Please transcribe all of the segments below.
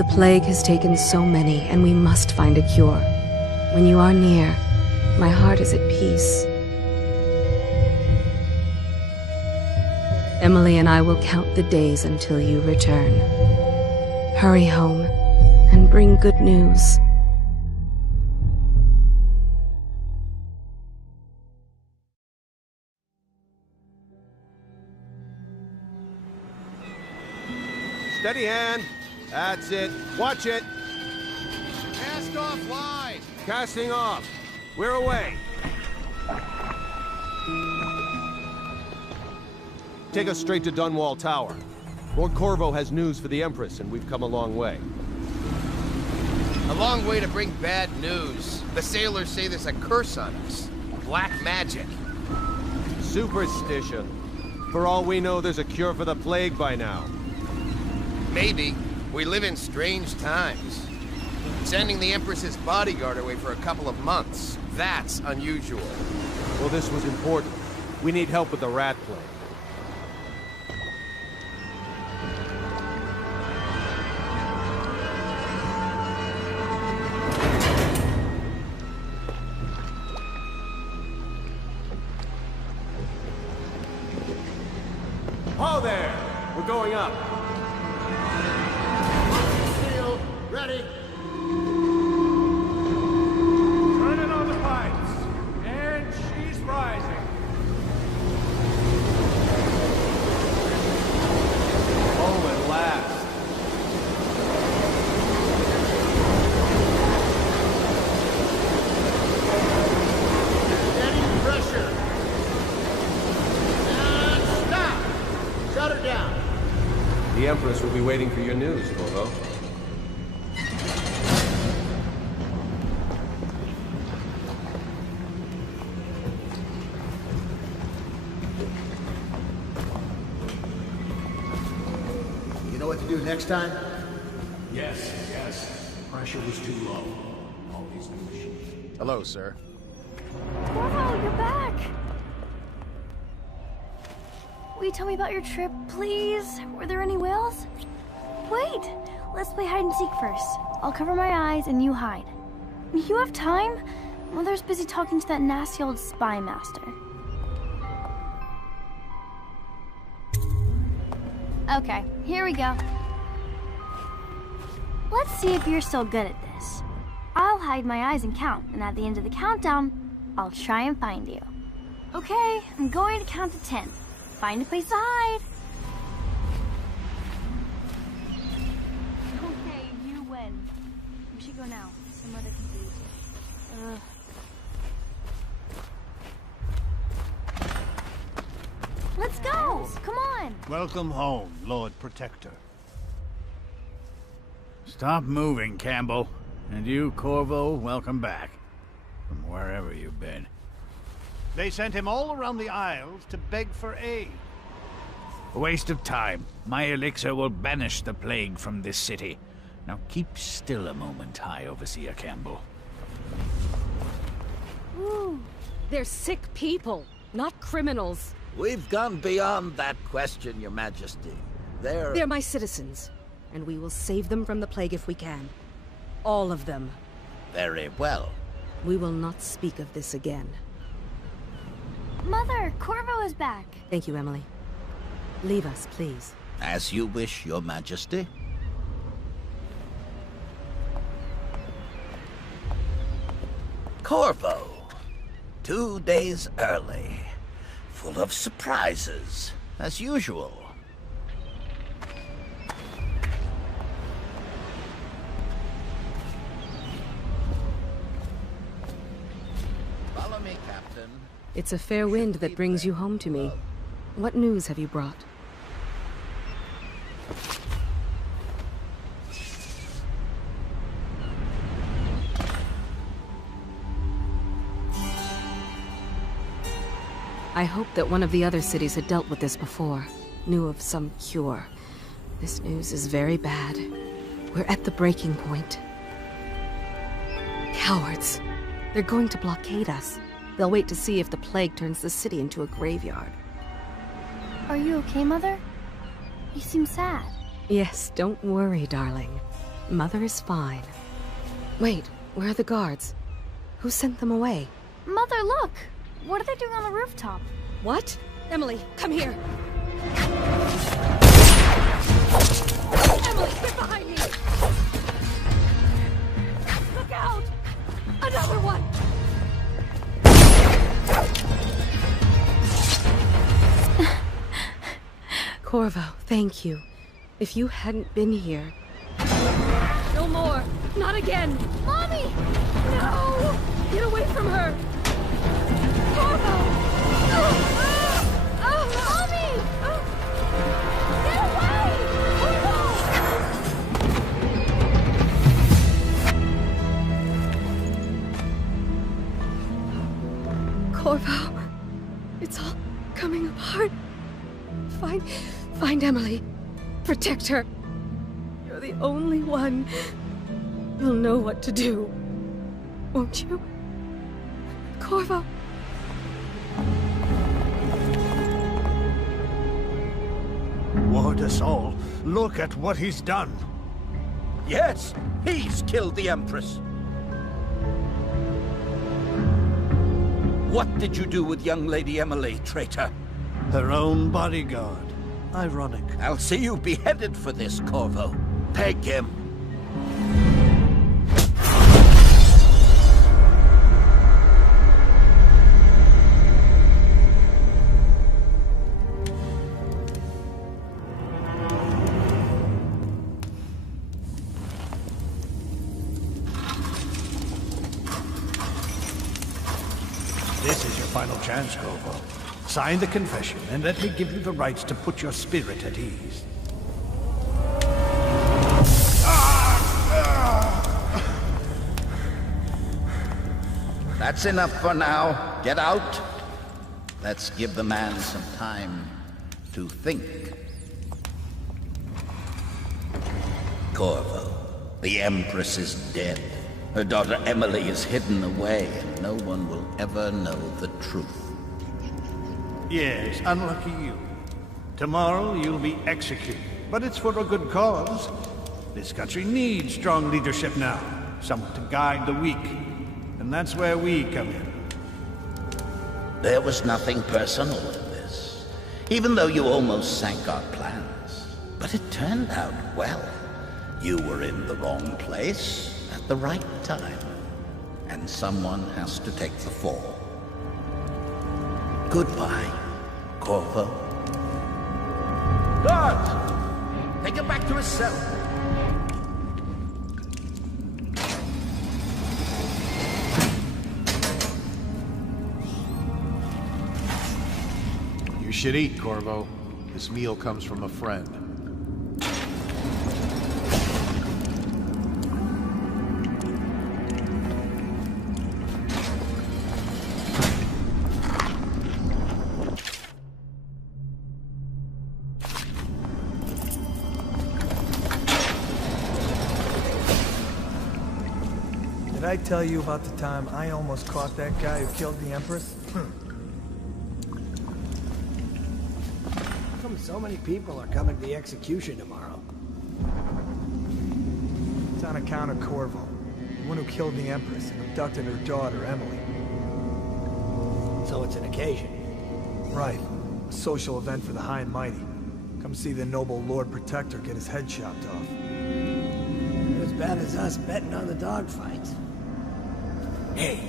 The plague has taken so many, and we must find a cure. When you are near, my heart is at peace. Emily and I will count the days until you return. Hurry home, and bring good news. Steady hand. That's it. Watch it. Cast off line. Casting off. We're away. Take us straight to Dunwall Tower. Lord Corvo has news for the Empress, and we've come a long way. A long way to bring bad news. The sailors say there's a curse on us. Black magic. Superstition. For all we know, there's a cure for the plague by now. Maybe. We live in strange times. Sending the Empress's bodyguard away for a couple of months. That's unusual. Well, this was important. We need help with the rat plague. Ho there! We're going up. Steel, ready. Turning on the pipes. And she's rising. Oh, at last. Steady pressure. And stop! Shut her down. The Empress will be waiting for your news, Corvo. You know what to do next time? Yes. Pressure was too low. All these new machines. Hello, sir. Corvo, you're back! Will you tell me about your trip, please? Were there any whales? Wait! Let's play hide and seek first. I'll cover my eyes and you hide. You have time? Mother's busy talking to that nasty old spy master. Okay, here we go. Let's see if you're still good at this. I'll hide my eyes and count, and at the end of the countdown, I'll try and find you. Okay, I'm going to count to 10. Find a place to hide. Okay, you win. We should go now, so Mother can see you too. Let's go! Come on! Welcome home, Lord Protector. Stop moving, Campbell. And you, Corvo, welcome back. From wherever you've been. They sent him all around the Isles to beg for aid. A waste of time. My elixir will banish the plague from this city. Now keep still a moment, High Overseer Campbell. Ooh. They're sick people, not criminals. We've gone beyond that question, Your Majesty. They're my citizens, and we will save them from the plague if we can. All of them. Very well. We will not speak of this again. Mother, Corvo is back. Thank you, Emily. Leave us, please. As you wish, Your Majesty. Corvo. 2 days early. Full of surprises, as usual. Follow me, Captain. It's a fair wind that brings you home to me. What news have you brought? I hoped that one of the other cities had dealt with this before, knew of some cure. This news is very bad. We're at the breaking point. Cowards. They're going to blockade us. They'll wait to see if the plague turns the city into a graveyard. Are you okay, Mother? You seem sad. Yes, don't worry, darling. Mother is fine. Wait, where are the guards? Who sent them away? Mother, look! What are they doing on the rooftop? What? Emily, come here! Emily, get behind me! Look out! Another one! Corvo, thank you. If you hadn't been here... No more! Not again! Mommy! No! Get away from her! Corvo! Mommy! Get away! Corvo, it's all coming apart. Find Emily. Protect her. You're the only one who'll know what to do. Won't you? Corvo. Ward us all. Look at what he's done. Yes, he's killed the Empress. What did you do with young Lady Emily, traitor? Her own bodyguard. Ironic. I'll see you beheaded for this, Corvo. Peg him. This is your final chance, Corvo. Sign the confession, and let me give you the rights to put your spirit at ease. That's enough for now. Get out. Let's give the man some time to think. Corvo, the Empress is dead. Her daughter Emily is hidden away, and no one will ever know the truth. Yes, unlucky you. Tomorrow you'll be executed, but it's for a good cause. This country needs strong leadership now, someone to guide the weak. And that's where we come in. There was nothing personal in this, even though you almost sank our plans. But it turned out well. You were in the wrong place at the right time, and someone has to take the fall. Goodbye, Corvo. Guards! Take him back to his cell. You should eat, Corvo. This meal comes from a friend. Did I tell you about the time I almost caught that guy who killed the Empress? How come so many people are coming to the execution tomorrow? It's on account of Corvo, the one who killed the Empress and abducted her daughter, Emily. So it's an occasion. Right. A social event for the high and mighty. Come see the noble Lord Protector get his head chopped off. As bad as us betting on the dogfights. Hey,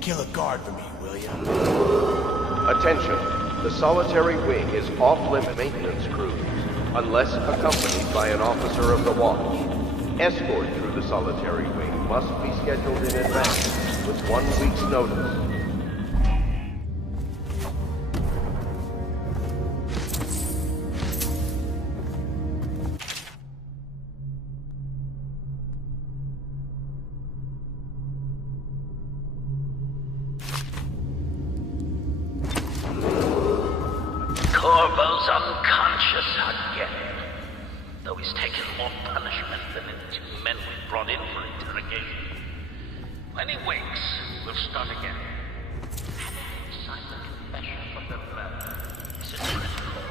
kill a guard for me, will ya? Attention. The Solitary Wing is off-limit maintenance cruise, unless accompanied by an officer of the watch. Escort through the Solitary Wing must be scheduled in advance, with 1 week's notice. Corvo's unconscious again, though he's taken more punishment than the 2 men we brought in for interrogation. When he wakes, we'll start again. Sign the confession for the murder. This is critical.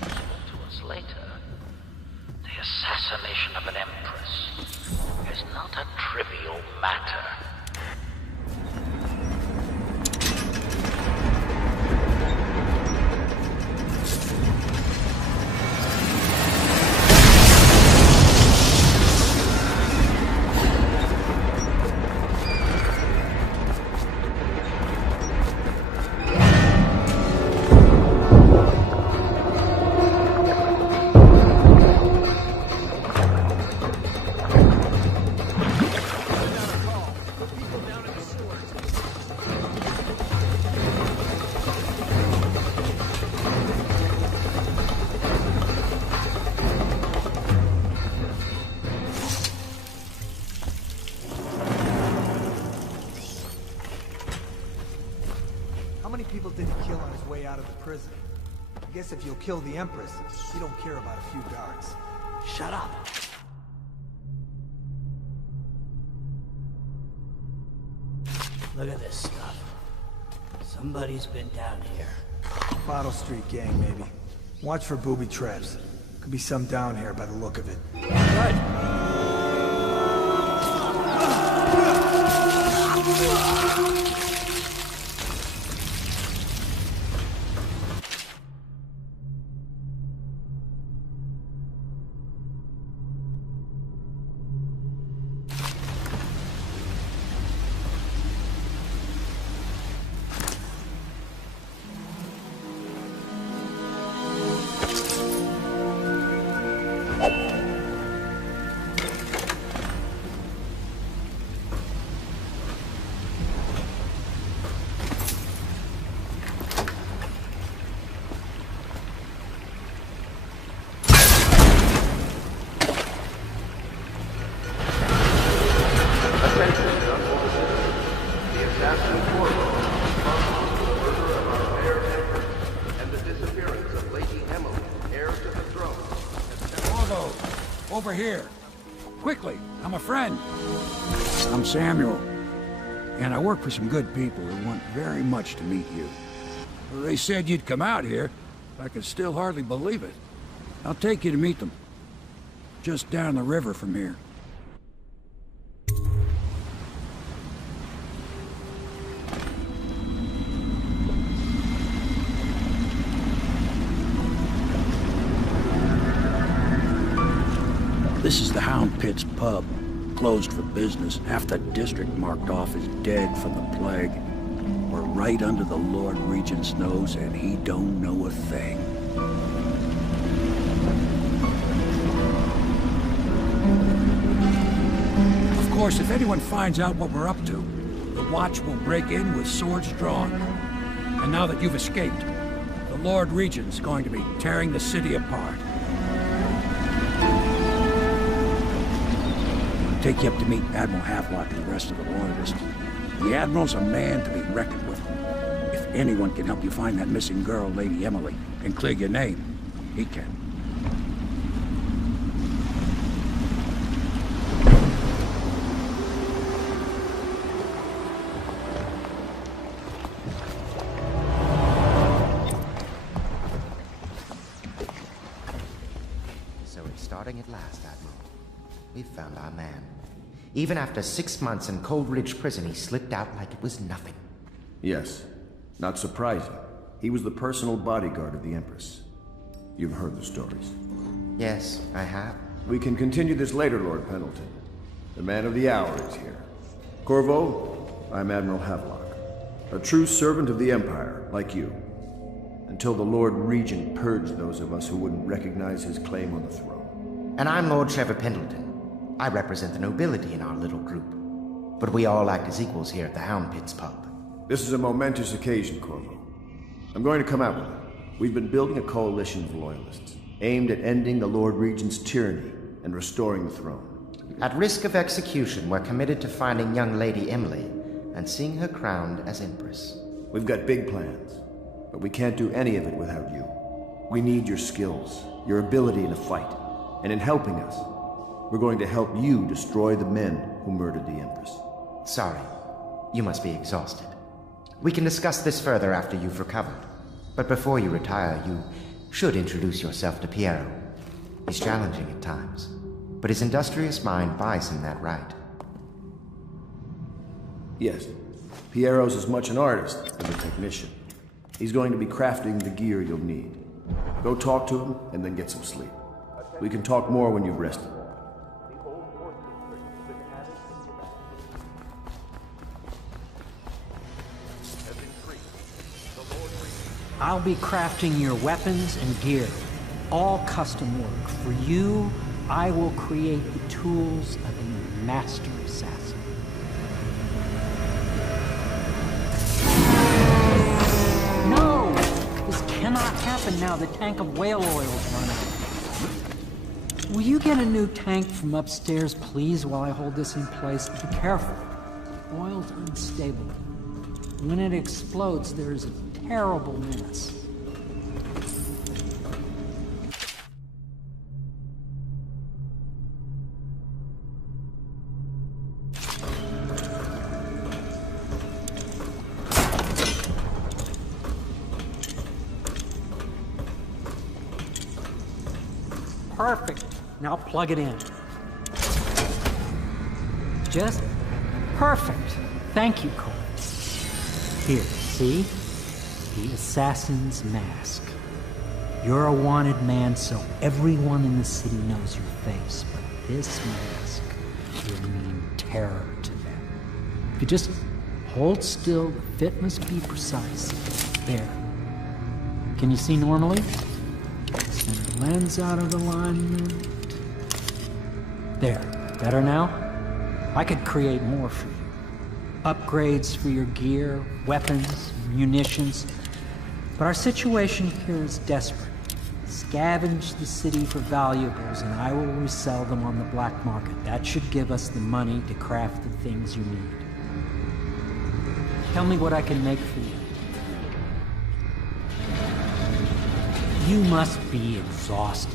To us later, the assassination of an empress is not a trivial matter. How many people did he kill on his way out of the prison? I guess if you'll kill the Empress, you don't care about a few guards. Shut up. Look at this stuff. Somebody's been down here. Bottle Street gang, maybe. Watch for booby traps. Could be some down here by the look of it. Over here. Quickly, I'm a friend. I'm Samuel. And I work for some good people who want very much to meet you. Well, they said you'd come out here. I can still hardly believe it. I'll take you to meet them. Just down the river from here. This is the Hound Pit's pub. Closed for business. Half the district marked off as dead from the plague. We're right under the Lord Regent's nose, and he don't know a thing. Of course, if anyone finds out what we're up to, the Watch will break in with swords drawn. And now that you've escaped, the Lord Regent's going to be tearing the city apart. Take you up to meet Admiral Havelock and the rest of the Loyalists. The Admiral's a man to be reckoned with. If anyone can help you find that missing girl, Lady Emily, and clear your name, he can. So it's starting at last, Admiral. We've found our man. Even after 6 months in Cold Ridge Prison, he slipped out like it was nothing. Yes. Not surprising. He was the personal bodyguard of the Empress. You've heard the stories. Yes, I have. We can continue this later, Lord Pendleton. The man of the hour is here. Corvo, I'm Admiral Havelock. A true servant of the Empire, like you. Until the Lord Regent purged those of us who wouldn't recognize his claim on the throne. And I'm Lord Trevor Pendleton. I represent the nobility in our little group. But we all act as equals here at the Hound Pit's pub. This is a momentous occasion, Corvo. I'm going to come out with it. We've been building a coalition of loyalists, aimed at ending the Lord Regent's tyranny and restoring the throne. At risk of execution, we're committed to finding young Lady Emily and seeing her crowned as Empress. We've got big plans, but we can't do any of it without you. We need your skills, your ability in a fight, and in helping us, we're going to help you destroy the men who murdered the Empress. Sorry. You must be exhausted. We can discuss this further after you've recovered. But before you retire, you should introduce yourself to Piero. He's challenging at times. but his industrious mind buys him that right. Yes. Piero's as much an artist as a technician. He's going to be crafting the gear you'll need. Go talk to him, and then get some sleep. We can talk more when you've rested. I'll be crafting your weapons and gear. All custom work. For you, I will create the tools of a master assassin. No! This cannot happen now. The tank of whale oil's run out. Will you get a new tank from upstairs, please, while I hold this in place? Be careful. Oil's unstable. When it explodes, there's a terrible mess. Perfect. Now plug it in. Just perfect. Thank you, Cole. Here, see? The assassin's mask. You're a wanted man, so everyone in the city knows your face, but this mask will mean terror to them. If you just hold still, the fit must be precise. There. Can you see normally? Center lens out of alignment. There. Better now? I could create more for you. Upgrades for your gear, weapons, munitions. But our situation here is desperate. Scavenge the city for valuables and I will resell them on the black market. That should give us the money to craft the things you need. Tell me what I can make for you. You must be exhausted.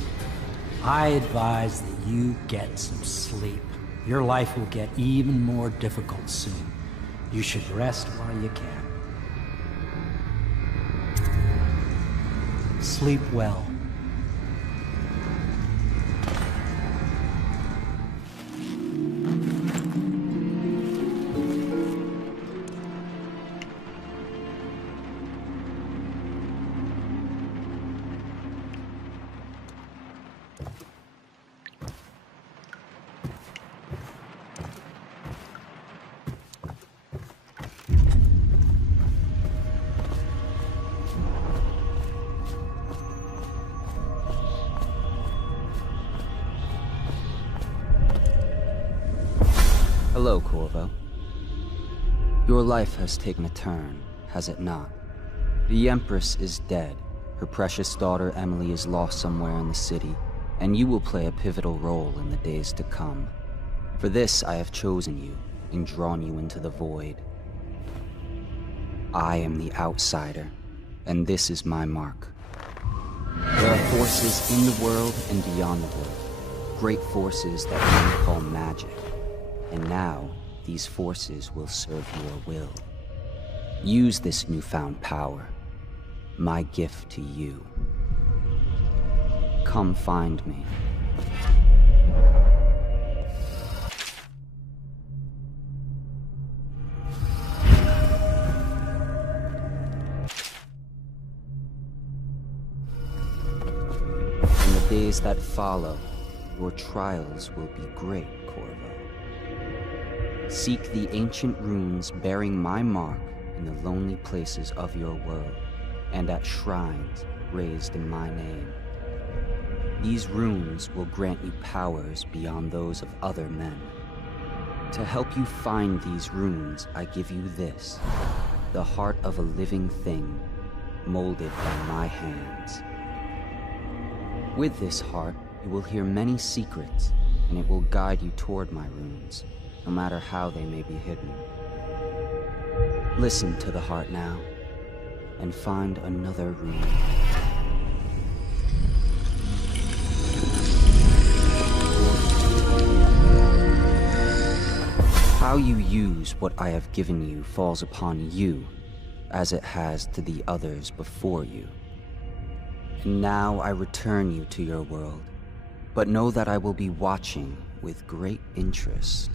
I advise that you get some sleep. Your life will get even more difficult soon. You should rest while you can. Sleep well. Hello, Corvo. Your life has taken a turn, has it not? The Empress is dead. Her precious daughter Emily is lost somewhere in the city, and you will play a pivotal role in the days to come. For this, I have chosen you and drawn you into the void. I am the outsider, and this is my mark. There are forces in the world and beyond the world, great forces that men call magic. And now, these forces will serve your will. Use this newfound power, my gift to you. Come find me. In the days that follow, your trials will be great, Corvo. Seek the ancient runes bearing my mark in the lonely places of your world, and at shrines raised in my name. These runes will grant you powers beyond those of other men. To help you find these runes, I give you this, the heart of a living thing, molded by my hands. With this heart, you will hear many secrets, and it will guide you toward my runes, no matter how they may be hidden. Listen to the heart now, and find another rune. How you use what I have given you falls upon you, as it has to the others before you. And now I return you to your world, But know that I will be watching with great interest.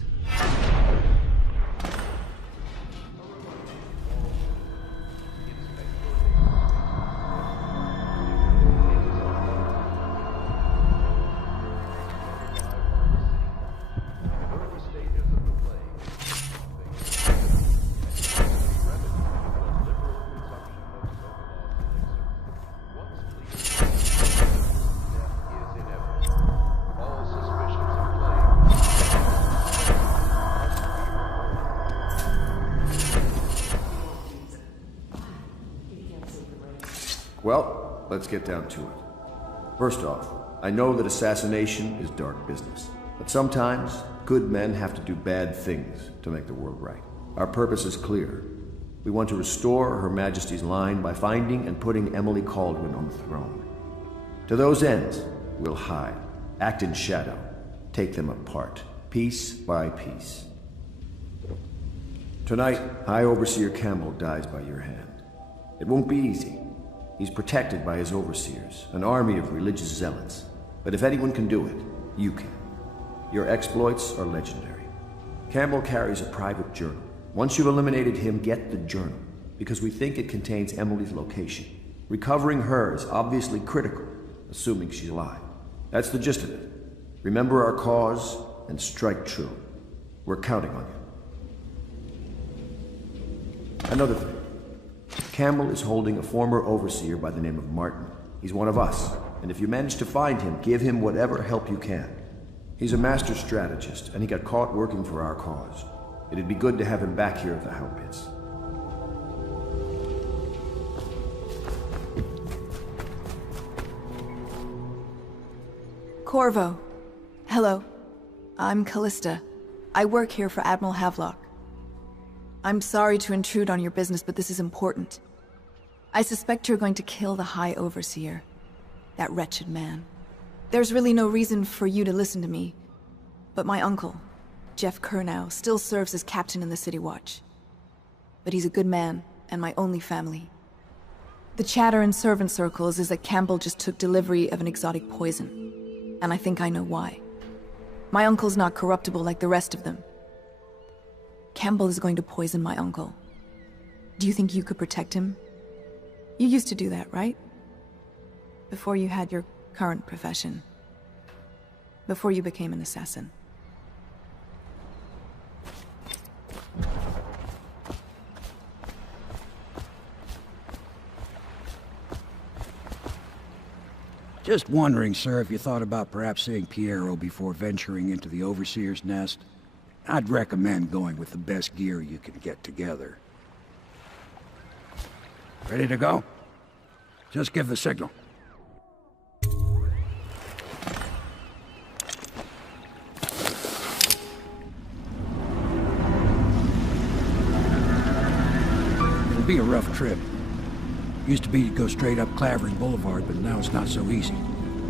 Well, let's get down to it. First off, I know that assassination is dark business, but sometimes good men have to do bad things to make the world right. Our purpose is clear. We want to restore Her Majesty's line by finding and putting Emily Kaldwin on the throne. To those ends, we'll hide, act in shadow, take them apart, piece by piece. Tonight, High Overseer Campbell dies by your hand. It won't be easy. He's protected by his overseers, an army of religious zealots. But if anyone can do it, you can. Your exploits are legendary. Campbell carries a private journal. Once you've eliminated him, get the journal, because we think it contains Emily's location. Recovering her is obviously critical, assuming she's alive. That's the gist of it. Remember our cause and strike true. We're counting on you. Another thing. Campbell is holding a former overseer by the name of Martin. He's one of us, and if you manage to find him, give him whatever help you can. He's a master strategist, and he got caught working for our cause. It'd be good to have him back here at the Hound Pits. Corvo. Hello. I'm Callista. I work here for Admiral Havelock. I'm sorry to intrude on your business, but this is important. I suspect you're going to kill the High Overseer. That wretched man. There's really no reason for you to listen to me, but my uncle, Jeff Kernow, still serves as captain in the City Watch. But he's a good man, and my only family. The chatter in servant circles is that Campbell just took delivery of an exotic poison, and I think I know why. My uncle's not corruptible like the rest of them. Campbell is going to poison my uncle. Do you think you could protect him? You used to do that, right? Before you had your current profession. Before you became an assassin. Just wondering, sir, if you thought about perhaps seeing Piero before venturing into the Overseer's nest. I'd recommend going with the best gear you can get together. Ready to go? Just give the signal. It'll be a rough trip. Used to be to go straight up Clavering Boulevard, but now it's not so easy.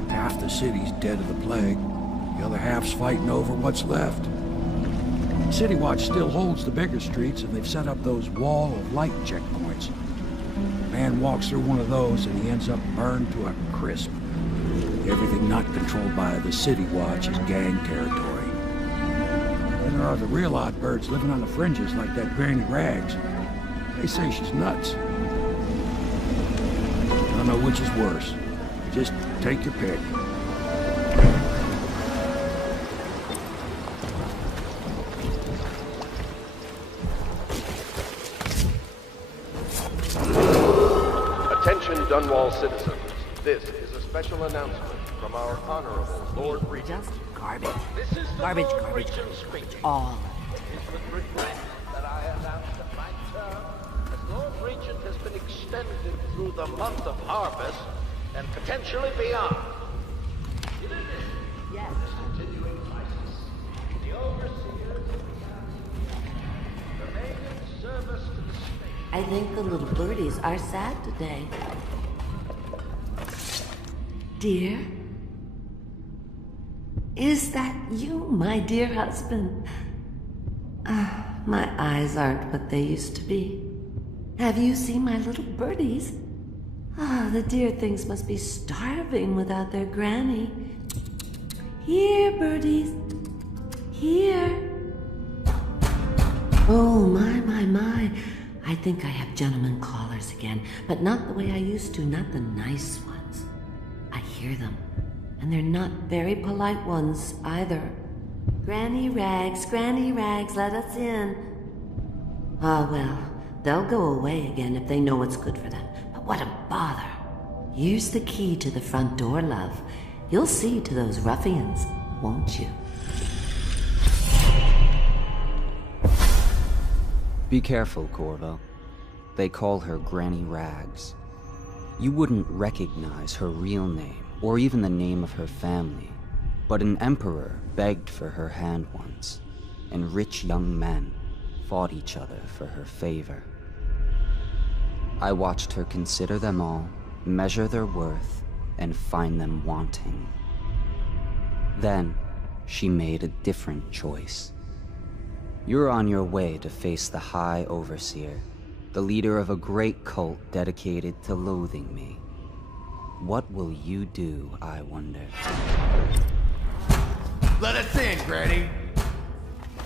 Half the city's dead of the plague. The other half's fighting over what's left. City Watch still holds the bigger streets, and they've set up those wall of light checkpoints. A man walks through one of those, and he ends up burned to a crisp. Everything not controlled by the City Watch is gang territory. Then there are the real odd birds living on the fringes like that Granny Rags. They say she's nuts. I don't know which is worse. Just take your pick. Attention Dunwall citizens. This is a special announcement from our Honorable Lord Regent. Just garbage. This is the Garbage, Lord garbage, Regent garbage. speaking. All. It's with regret that I announce that my term as Lord Regent has been extended through the month of harvest and potentially beyond. Yes. Continuing crisis. The overseers remain in service to the state. I think the little birdies are sad today. Dear? Is that you, my dear husband? My eyes aren't what they used to be. Have you seen my little birdies? The dear things must be starving without their granny. Here, birdies. Here. Oh, my. I think I have gentlemen callers again, but not the way I used to, not the nice ones. I hear them, and they're not very polite ones either. Granny Rags, let us in. Ah, well, they'll go away again if they know what's good for them. But what a bother. Here's the key to the front door, love. You'll see to those ruffians, won't you? Be careful, Corvo. They call her Granny Rags. You wouldn't recognize her real name, or even the name of her family, but an emperor begged for her hand once, and rich young men fought each other for her favor. I watched her consider them all, measure their worth, and find them wanting. Then, she made a different choice. You're on your way to face the High Overseer, the leader of a great cult dedicated to loathing me. What will you do, I wonder? Let us in, Granny.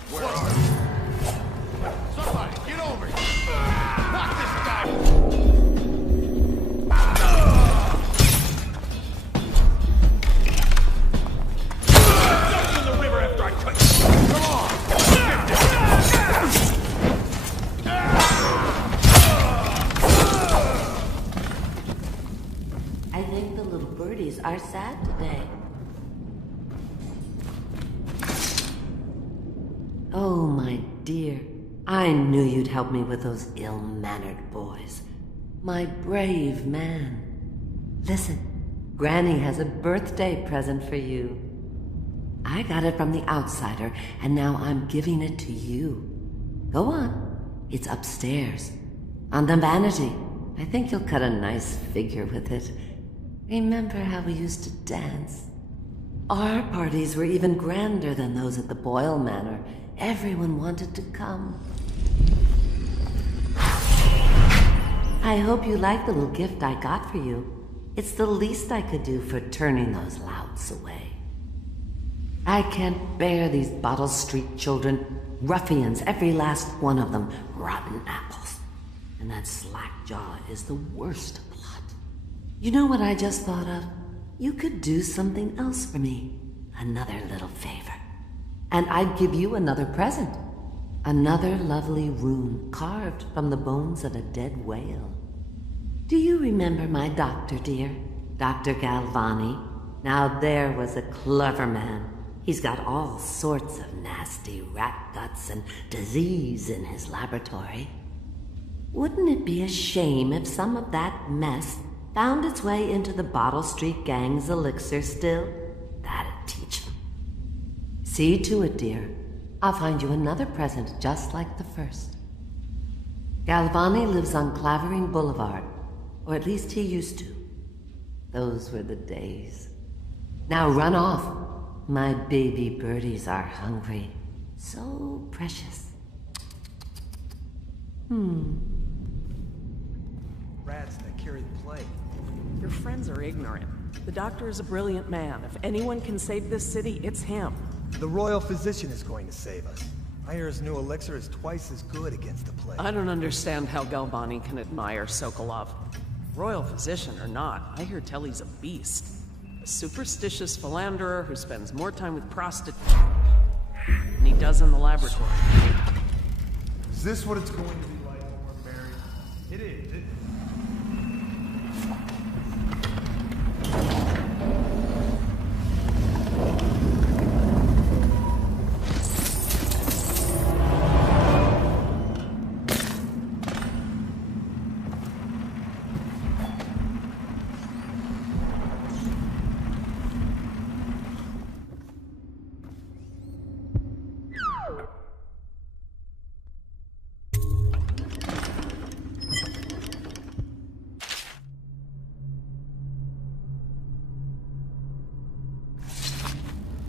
Where are you? Somebody, get over here. Knock this guy. Jump in the river after I cut you. Come on. I think the little birdies are sad today. Oh, my dear. I knew you'd help me with those ill-mannered boys. My brave man. Listen, Granny has a birthday present for you. I got it from the outsider, and now I'm giving it to you. Go on. It's upstairs. On the vanity. I think you'll cut a nice figure with it. Remember how we used to dance? Our parties were even grander than those at the Boyle Manor. Everyone wanted to come. I hope you like the little gift I got for you. It's the least I could do for turning those louts away. I can't bear these Bottle Street children. Ruffians, every last one of them. Rotten apples. And that slack-jaw is the worst lot. You know what I just thought of? You could do something else for me. Another little favor. And I'd give you another present. Another lovely rune carved from the bones of a dead whale. Do you remember my doctor, dear? Dr. Galvani? Now there was a clever man. He's got all sorts of nasty rat guts and disease in his laboratory. Wouldn't it be a shame if some of that mess found its way into the Bottle Street Gang's elixir still? That'd teach them. See to it, dear. I'll find you another present just like the first. Galvani lives on Clavering Boulevard, or at least he used to. Those were the days. Now run off. My baby birdies are hungry. So precious. Rats that carry the plague. Your friends are ignorant. The doctor is a brilliant man. If anyone can save this city, it's him. The royal physician is going to save us. I hear his new elixir is twice as good against the plague. I don't understand how Galvani can admire Sokolov. Royal physician or not, I hear Telly's a beast. A superstitious philanderer who spends more time with prostitutes than he does in the laboratory. Is this what it's going to be like when we're married? It is.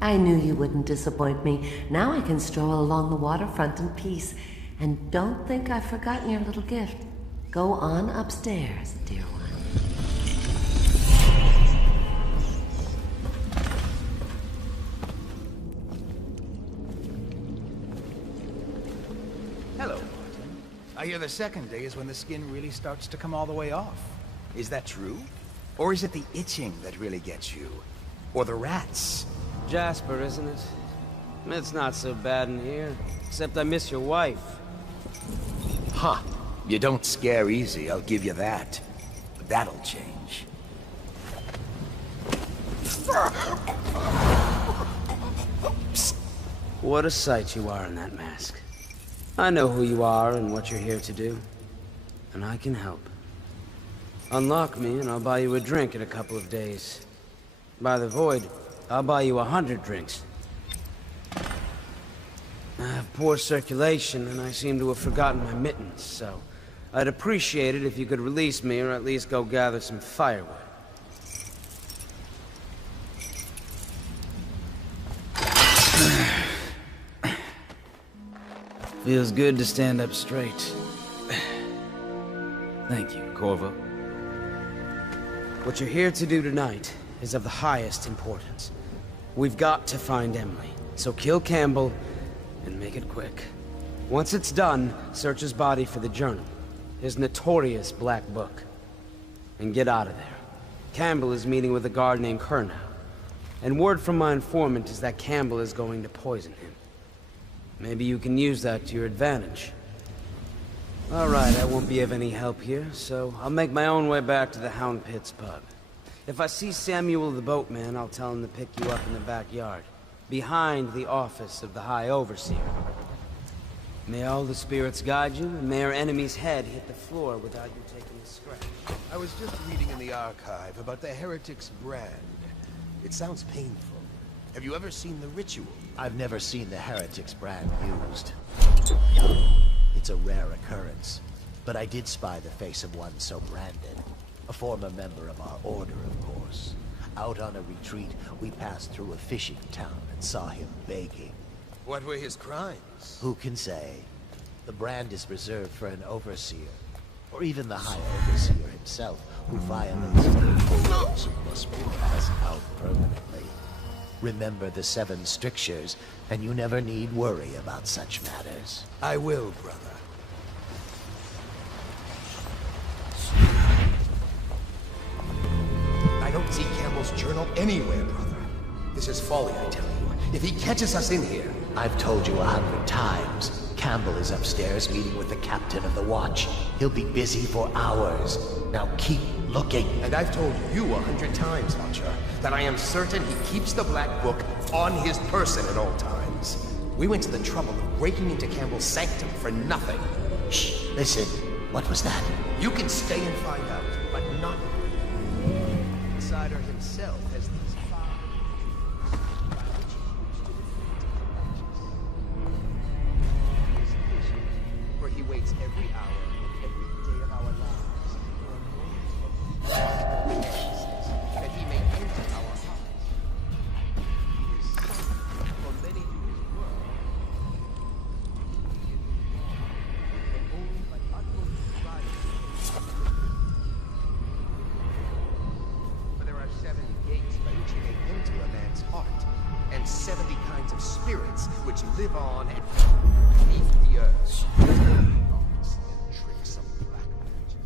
I knew you wouldn't disappoint me. Now I can stroll along the waterfront in peace. And don't think I've forgotten your little gift. Go on upstairs, dear one. I hear the second day is when the skin really starts to come all the way off. Is that true? Or is it the itching that really gets you? Or the rats? Jasper, isn't it? It's not so bad in here. Except I miss your wife. Huh. You don't scare easy, I'll give you that. But that'll change. What a sight you are in that mask. I know who you are and what you're here to do. And I can help. Unlock me and I'll buy you a drink in a couple of days. By the Void, I'll buy you 100 drinks. I have poor circulation and I seem to have forgotten my mittens, so I'd appreciate it if you could release me or at least go gather some firewood. Feels good to stand up straight. Thank you, Corvo. What you're here to do tonight is of the highest importance. We've got to find Emily, so kill Campbell and make it quick. Once it's done, search his body for the journal, his notorious black book, and get out of there. Campbell is meeting with a guard named Kernow, and word from my informant is that Campbell is going to poison him. Maybe you can use that to your advantage. Alright, I won't be of any help here, so I'll make my own way back to the Hound Pits pub. If I see Samuel the boatman, I'll tell him to pick you up in the backyard, behind the office of the High Overseer. May all the spirits guide you, and may our enemy's head hit the floor without you taking a scratch. I was just reading in the archive about the Heretic's brand. It sounds painful. Have you ever seen the ritual? I've never seen the Heretic's brand used. It's a rare occurrence, but I did spy the face of one so branded. A former member of our order, of course. Out on a retreat, we passed through a fishing town and saw him begging. What were his crimes? Who can say? The brand is reserved for an overseer, or even the High Overseer himself, who violates the rules and must be cast out permanently. Remember the 7 strictures, and you never need worry about such matters. I will, brother. I don't see Campbell's journal anywhere, brother. This is folly, I tell you. If he catches us in here... I've told you 100 times. Campbell is upstairs meeting with the captain of the watch. He'll be busy for hours. Now keep looking. And I've told you 100 times, Archer, that I am certain he keeps the Black Book on his person at all times. We went to the trouble of breaking into Campbell's sanctum for nothing. Shh, listen. What was that? You can stay and find out, but not... Insider himself has these 5... where he waits every hour of every day of our lives for a moment that he may enter our hearts. He is summoned for many to his work. He is wrong, and only by utmost striving. For there are 7 gates by which he may enter a man's heart, and 70 kinds of spirits which live on and beneath the earth. Thoughts and tricks of black magic.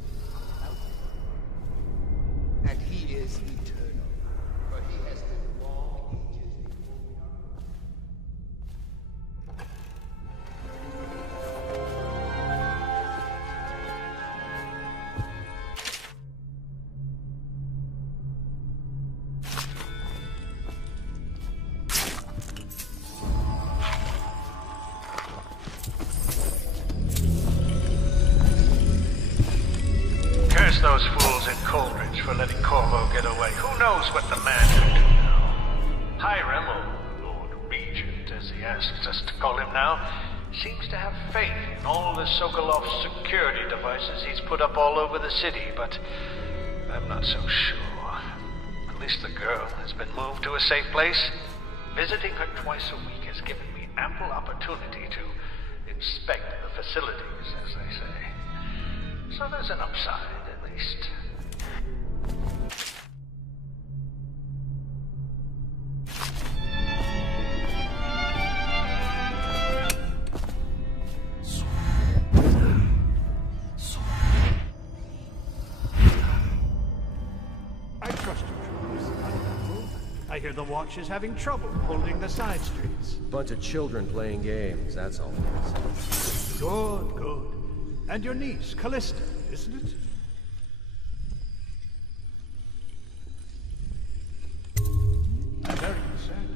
And he is eternal, for he has lived long ages before we are. Curse those fools in Coleridge for letting Corvo get away. Who knows what the man could do now? Hiram, or Lord Regent, as he asks us to call him now, seems to have faith in all the Sokolov security devices he's put up all over the city, but I'm not so sure. At least the girl has been moved to a safe place. Visiting her twice a week has given me ample opportunity to inspect the facilities, as they say. So there's an upside, at least. I hear the Watch is having trouble holding the side streets. Bunch of children playing games, that's all it is. Good, good. And your niece, Callista, isn't it? Very sad.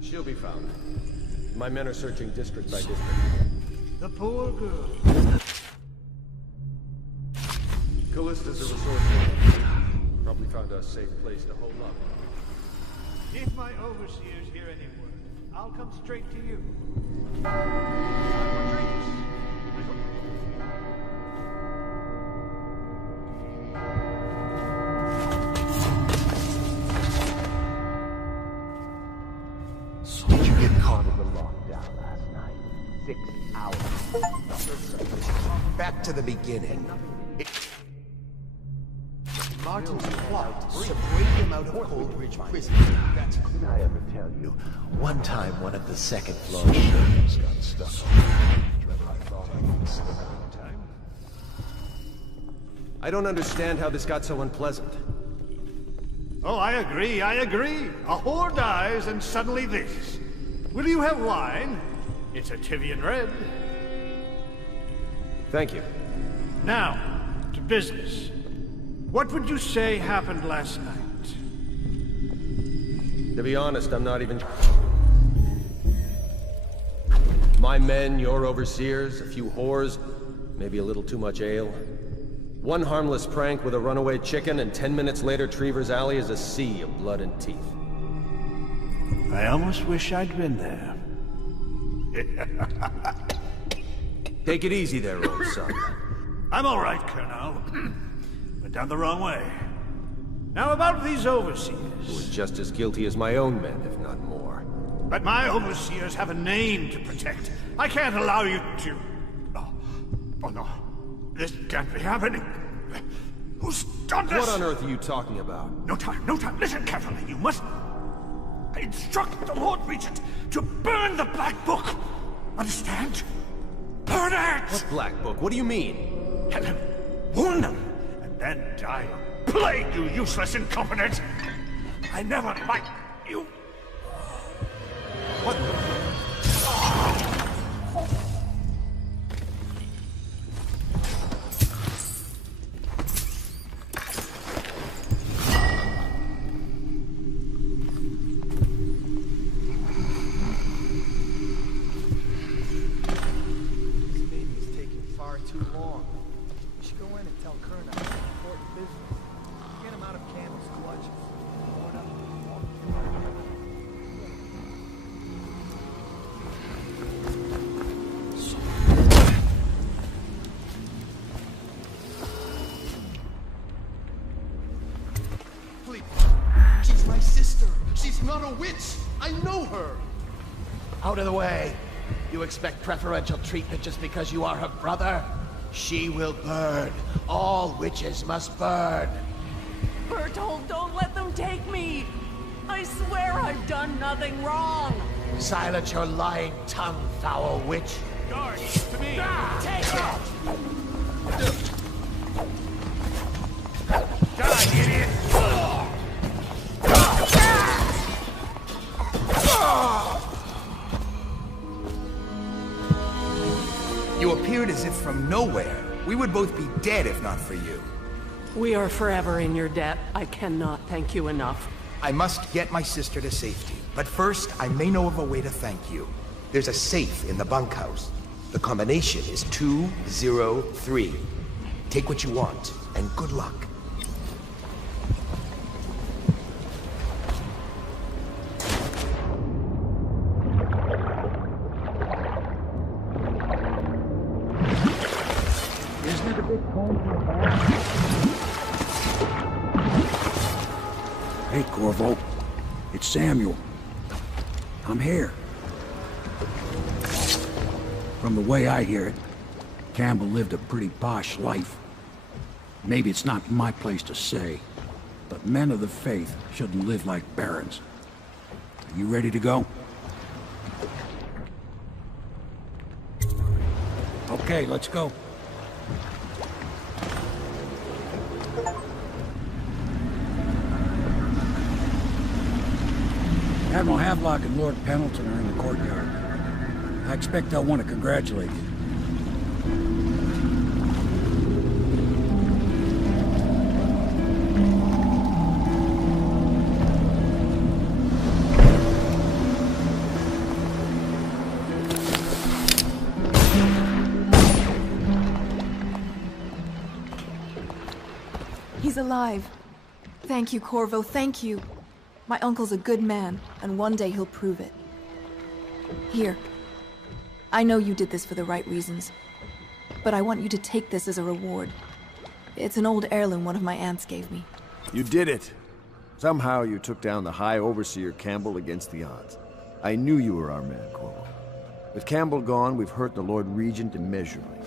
She'll be found. My men are searching district by district. The poor girl. Callista's a resourceful. Probably found a safe place to hold up. If my overseers hear any word, I'll come straight to you. Did you get caught in the lockdown last night? 6 hours. Back to the beginning. Martin's plot was to break him out of Coldridge Prison. That's clear. Did I ever tell you? One time, one of the second-floor shutters got stuck on. I thought I could slip out in time. I don't understand how this got so unpleasant. Oh, I agree, I agree. A whore dies and suddenly this. Will you have wine? It's a Tivian red. Thank you. Now, to business. What would you say happened last night? To be honest, I'm not even... My men, your overseers, a few whores, maybe a little too much ale. One harmless prank with a runaway chicken, and 10 minutes later, Trevor's Alley is a sea of blood and teeth. I almost wish I'd been there. Take it easy there, old son. I'm all right, Colonel. Went down the wrong way. Now about these overseers. Who are just as guilty as my own men, if not more. But my overseers have a name to protect. I can't allow you to... Oh no. This can't be happening. Who's done this? What on earth are you talking about? No time, no time. Listen carefully. You must... I instruct the Lord Regent to burn the Black Book. Understand? Burn it! What Black Book? What do you mean? Tell him. Warn them. And then die. Plague you, useless incompetent! I never liked you. What the... She's my sister. She's not a witch. I know her. Out of the way. You expect preferential treatment just because you are her brother? She will burn. All witches must burn. Bertold, don't let them take me! I swear I've done nothing wrong! Silence your lying tongue, foul witch. Guard, to me! Take it! Die, idiot! You appeared as if from nowhere. We would both be dead if not for you. We are forever in your debt. I cannot thank you enough. I must get my sister to safety. But first, I may know of a way to thank you. There's a safe in the bunkhouse. The combination is 203. Take what you want, and good luck. Isn't it a bit cold for a bath? Hey, Corvo. It's Samuel. I'm here. From the way I hear it, Campbell lived a pretty posh life. Maybe it's not my place to say, but men of the faith shouldn't live like barons. Are you ready to go? Okay, let's go. Admiral Havelock and Lord Pendleton are in the courtyard. I expect they'll want to congratulate you. He's alive. Thank you, Corvo, thank you. My uncle's a good man, and one day he'll prove it. Here. I know you did this for the right reasons, but I want you to take this as a reward. It's an old heirloom one of my aunts gave me. You did it! Somehow you took down the High Overseer Campbell against the odds. I knew you were our man, Corvo. With Campbell gone, we've hurt the Lord Regent immeasurably.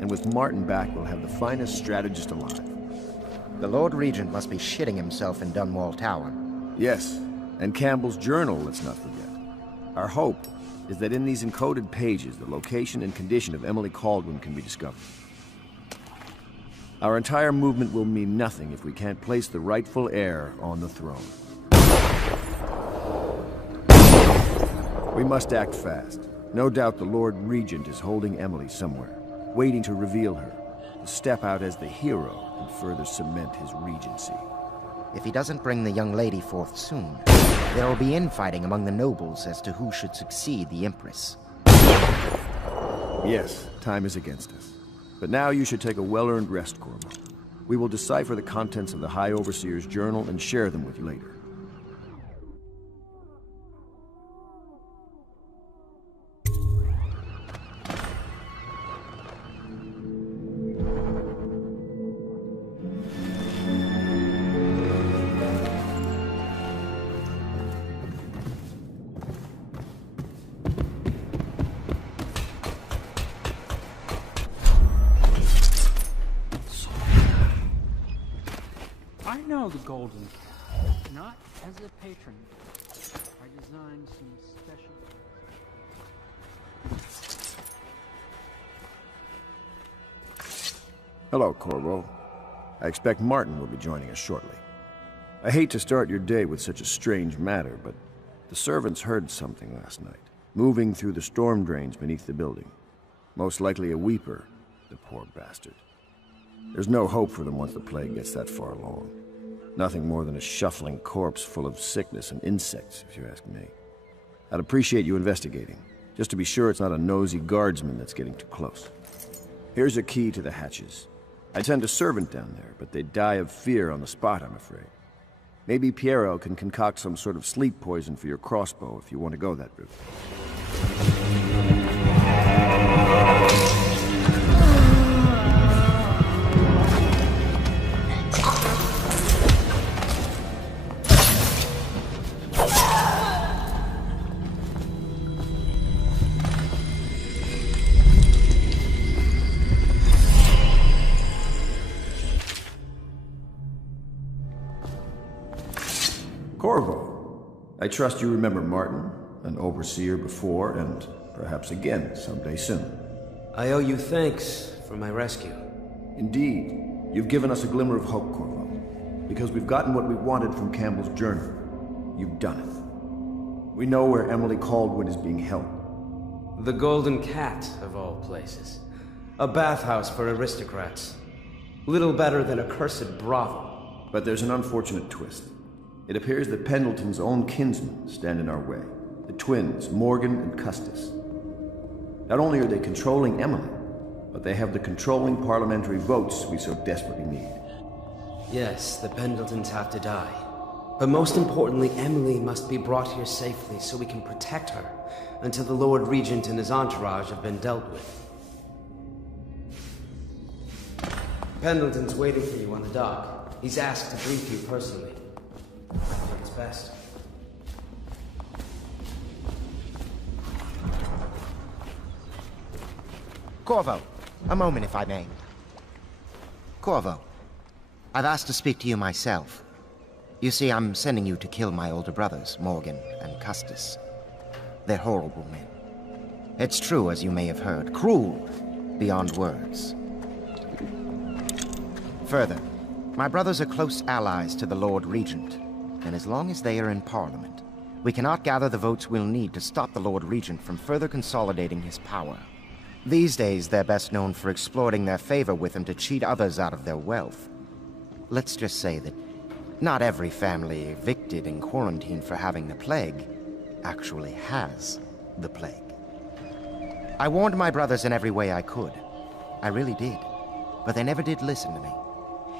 And with Martin back, we'll have the finest strategist alive. The Lord Regent must be shitting himself in Dunwall Tower. Yes, and Campbell's journal, let's not forget. Our hope is that in these encoded pages, the location and condition of Emily Kaldwin can be discovered. Our entire movement will mean nothing if we can't place the rightful heir on the throne. We must act fast. No doubt the Lord Regent is holding Emily somewhere, waiting to reveal her, to step out as the hero and further cement his regency. If he doesn't bring the young lady forth soon, there will be infighting among the nobles as to who should succeed the Empress. Yes, time is against us. But now you should take a well-earned rest, Corvo. We will decipher the contents of the High Overseer's journal and share them with you later. I know the Golden Cat, not as a patron. I designed some special... Hello, Corvo. I expect Martin will be joining us shortly. I hate to start your day with such a strange matter, but the servants heard something last night, moving through the storm drains beneath the building. Most likely a weeper, the poor bastard. There's no hope for them once the plague gets that far along. Nothing more than a shuffling corpse full of sickness and insects, if you ask me. I'd appreciate you investigating, just to be sure it's not a nosy guardsman that's getting too close. Here's a key to the hatches. I'd send a servant down there, but they'd die of fear on the spot, I'm afraid. Maybe Piero can concoct some sort of sleep poison for your crossbow if you want to go that route. Corvo, I trust you remember Martin, an overseer before, and perhaps again someday soon. I owe you thanks for my rescue. Indeed. You've given us a glimmer of hope, Corvo. Because we've gotten what we wanted from Campbell's journal. You've done it. We know where Emily Kaldwin is being held. The Golden Cat, of all places. A bathhouse for aristocrats. Little better than a cursed brothel. But there's an unfortunate twist. It appears that Pendleton's own kinsmen stand in our way. The twins, Morgan and Custis. Not only are they controlling Emily, but they have the controlling parliamentary votes we so desperately need. Yes, the Pendletons have to die. But most importantly, Emily must be brought here safely so we can protect her until the Lord Regent and his entourage have been dealt with. Pendleton's waiting for you on the dock. He's asked to brief you personally. I think it's best. Corvo, a moment if I may. Corvo, I've asked to speak to you myself. You see, I'm sending you to kill my older brothers, Morgan and Custis. They're horrible men. It's true, as you may have heard, cruel beyond words. Further, my brothers are close allies to the Lord Regent, and as long as they are in Parliament, we cannot gather the votes we'll need to stop the Lord Regent from further consolidating his power. These days, they're best known for exploiting their favor with him to cheat others out of their wealth. Let's just say that not every family evicted and quarantined for having the plague actually has the plague. I warned my brothers in every way I could. I really did. But they never did listen to me.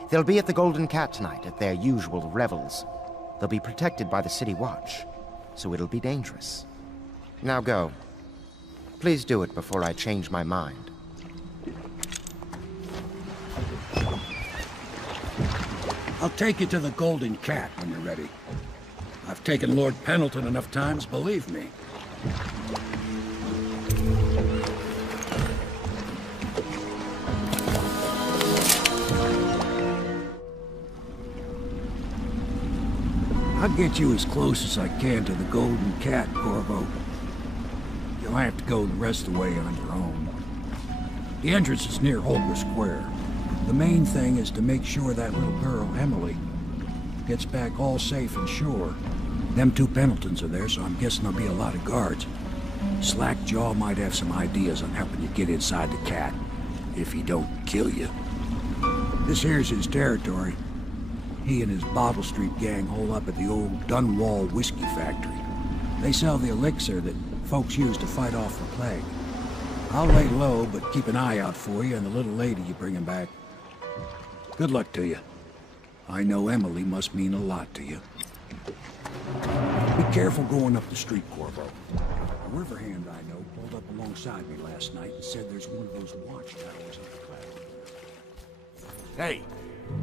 They'll be at the Golden Cat tonight at their usual revels. They'll be protected by the City Watch, so it'll be dangerous. Now go. Please do it before I change my mind. I'll take you to the Golden Cat when you're ready. I've taken Lord Pendleton enough times, believe me. I'll get you as close as I can to the Golden Cat, Corvo. You'll have to go the rest of the way on your own. The entrance is near Holger Square. The main thing is to make sure that little girl, Emily, gets back all safe and sure. Them two Pendletons are there, so I'm guessing there'll be a lot of guards. Slackjaw might have some ideas on helping you get inside the cat, if he don't kill you. This here's his territory. He and his Bottle Street gang hole up at the old Dunwall whiskey factory. They sell the elixir that folks use to fight off the plague. I'll lay low, but keep an eye out for you and the little lady you bring him back. Good luck to you. I know Emily must mean a lot to you. Be careful going up the street, Corvo. A river hand I know pulled up alongside me last night and said there's one of those watchtowers on the platform. Hey,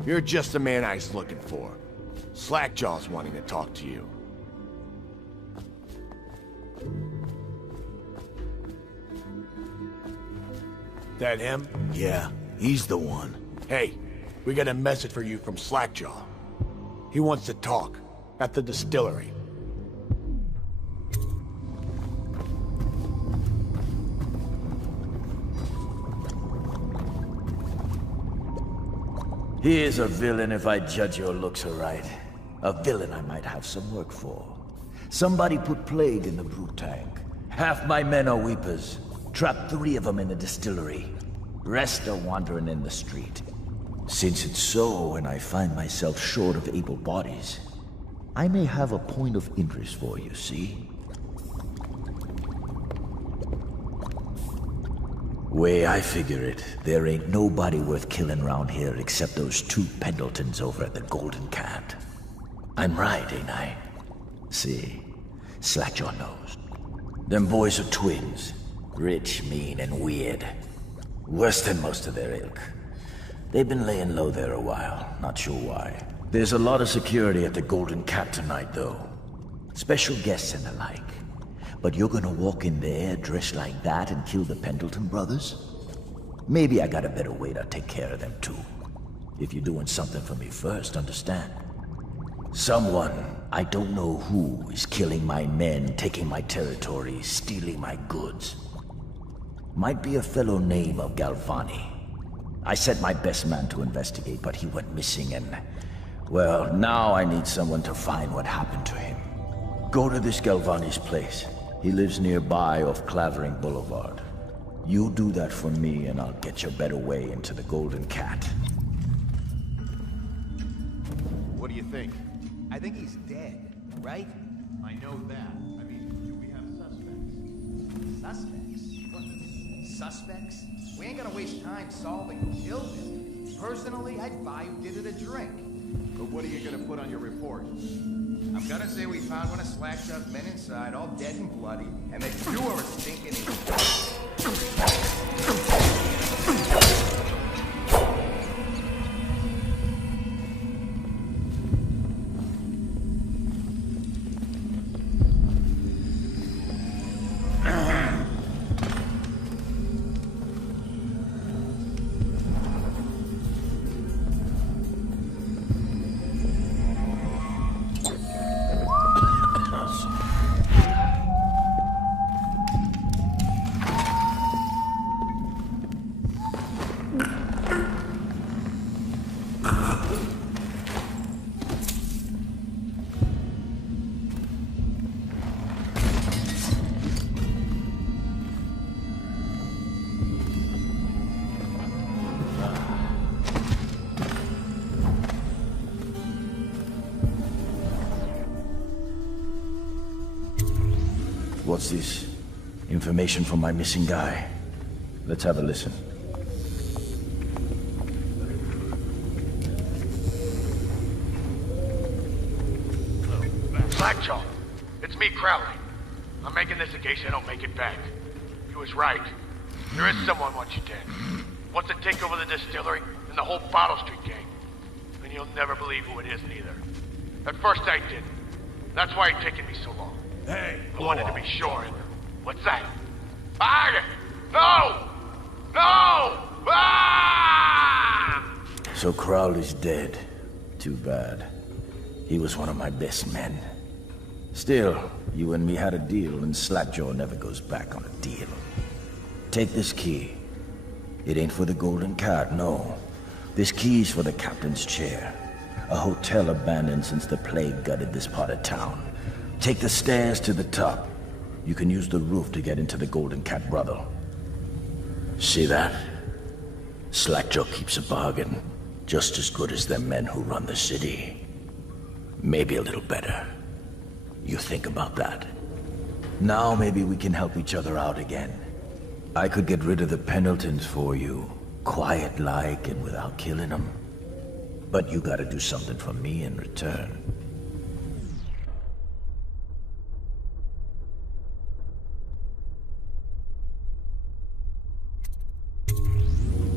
you're just the man I was looking for. Slackjaw's wanting to talk to you. That him? Yeah, he's the one. Hey, we got a message for you from Slackjaw. He wants to talk at the distillery. He is a villain if I judge your looks aright. A villain I might have some work for. Somebody put plague in the brute tank. Half my men are weepers. Trapped 3 of them in the distillery. Rest are wandering in the street. Since it's so, and I find myself short of able bodies, I may have a point of interest for you, see? Way I figure it, there ain't nobody worth killing round here except those 2 Pendletons over at the Golden Cat. I'm right, ain't I? See, Slackjaw knows. Them boys are twins. Rich, mean, and weird. Worse than most of their ilk. They've been laying low there a while, not sure why. There's a lot of security at the Golden Cat tonight, though. Special guests and the like. But you're gonna walk in there dressed like that and kill the Pendleton brothers? Maybe I got a better way to take care of them too. If you're doing something for me first, understand. Someone, I don't know who, is killing my men, taking my territory, stealing my goods. Might be a fellow named of Galvani. I sent my best man to investigate, but he went missing and... well, now I need someone to find what happened to him. Go to this Galvani's place. He lives nearby off Clavering Boulevard. You do that for me and I'll get you a better way into the Golden Cat. What do you think? I think he's dead, right? I know that. I mean, do we have suspects? Suspects? What? Suspects? We ain't gonna waste time solving who killed him. Personally, I'd buy who did it a drink. But what are you gonna put on your report? I'm gonna say we found one of Slackjaw's men inside, all dead and bloody, and that you are a stinking idiot. What's this? Information from my missing guy. Let's have a listen. Slackjaw, it's me, Crowley. I'm making this in case I don't make it back. He was right. There is someone wants you dead. Wants to take over the distillery and the whole Bottle Street gang. And you'll never believe who it is neither. At first I didn't. That's why it's taken me so long. Hey, I wanted to be sure. What's that? Hide! No! No! Ah! So Crowley's dead. Too bad. He was one of my best men. Still, you and me had a deal, and Slackjaw never goes back on a deal. Take this key. It ain't for the Golden Cat, no. This key's for the captain's chair. A hotel abandoned since the plague gutted this part of town. Take the stairs to the top. You can use the roof to get into the Golden Cat brothel. See that? Slackjaw keeps a bargain, just as good as the men who run the city. Maybe a little better. You think about that. Now maybe we can help each other out again. I could get rid of the Pendletons for you, quiet-like and without killing them. But you gotta do something for me in return.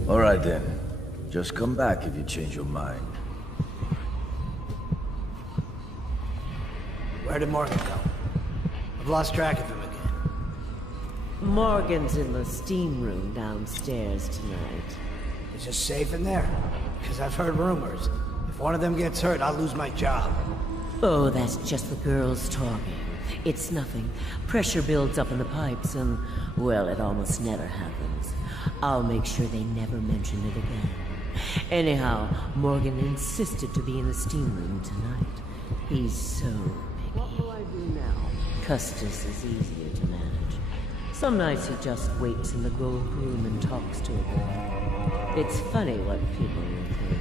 All right then. Just come back if you change your mind. Where did Morgan go? I've lost track of him again. Morgan's in the steam room downstairs tonight. Is it safe in there? Because I've heard rumors. If one of them gets hurt, I'll lose my job. Oh, that's just the girls talking. It's nothing. Pressure builds up in the pipes and, well, it almost never happens. I'll make sure they never mention it again. Anyhow, Morgan insisted to be in the steam room tonight. He's so picky. What will I do now? Custis is easier to manage. Some nights he just waits in the gold room and talks to a girl. It's funny what people will think.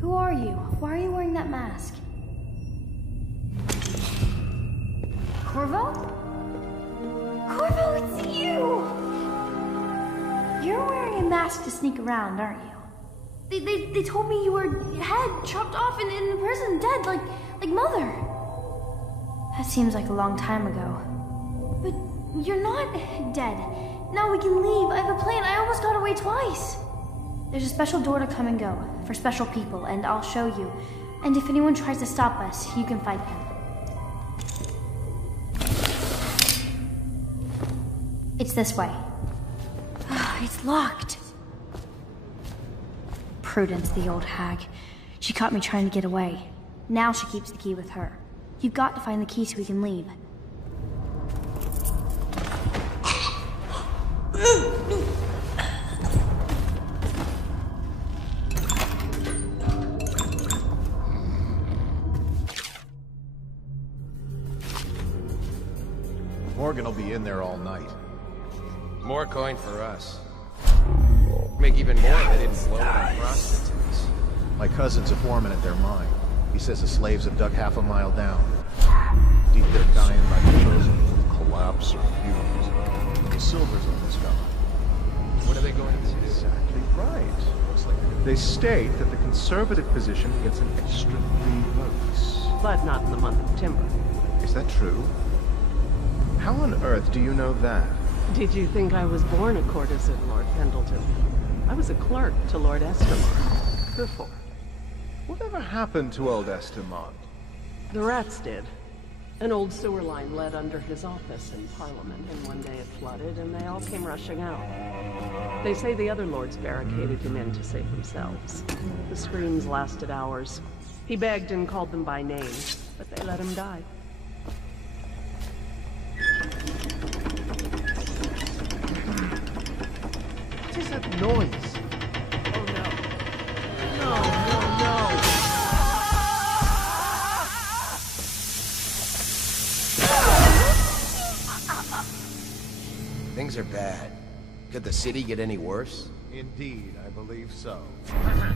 Who are you? Why are you wearing that mask? Corvo? Corvo, it's you! You're wearing a mask to sneak around, aren't you? They told me you were head chopped off and in prison, dead, like Mother. That seems like a long time ago. But you're not dead. Now we can leave. I have a plan. I almost got away twice. There's a special door to come and go, for special people, and I'll show you. And if anyone tries to stop us, you can fight them. It's this way. It's locked. Prudence, the old hag. She caught me trying to get away. Now she keeps the key with her. You've got to find the key so we can leave. Morgan will be in there all night. More coin for us. Make even more if they didn't blow on prostitutes. My cousin's a foreman at their mine. He says the slaves have dug half a mile down. Deep they're dying by the chosen collapse or fumes. The silver's on this guy. What are they going to do? Exactly right. They state that the conservative position gets an extra 3 votes. But not in the month of Timber. Is that true? How on earth do you know that? Did you think I was born a courtesan, Lord Pendleton? I was a clerk to Lord Estermont before. Whatever happened to old Estermont? The rats did. An old sewer line led under his office in Parliament, and one day it flooded, and they all came rushing out. They say the other lords barricaded him in to save themselves. The screams lasted hours. He begged and called them by name, but they let him die. What is that noise? Oh no. No. Things are bad. Could the city get any worse? Indeed, I believe so. I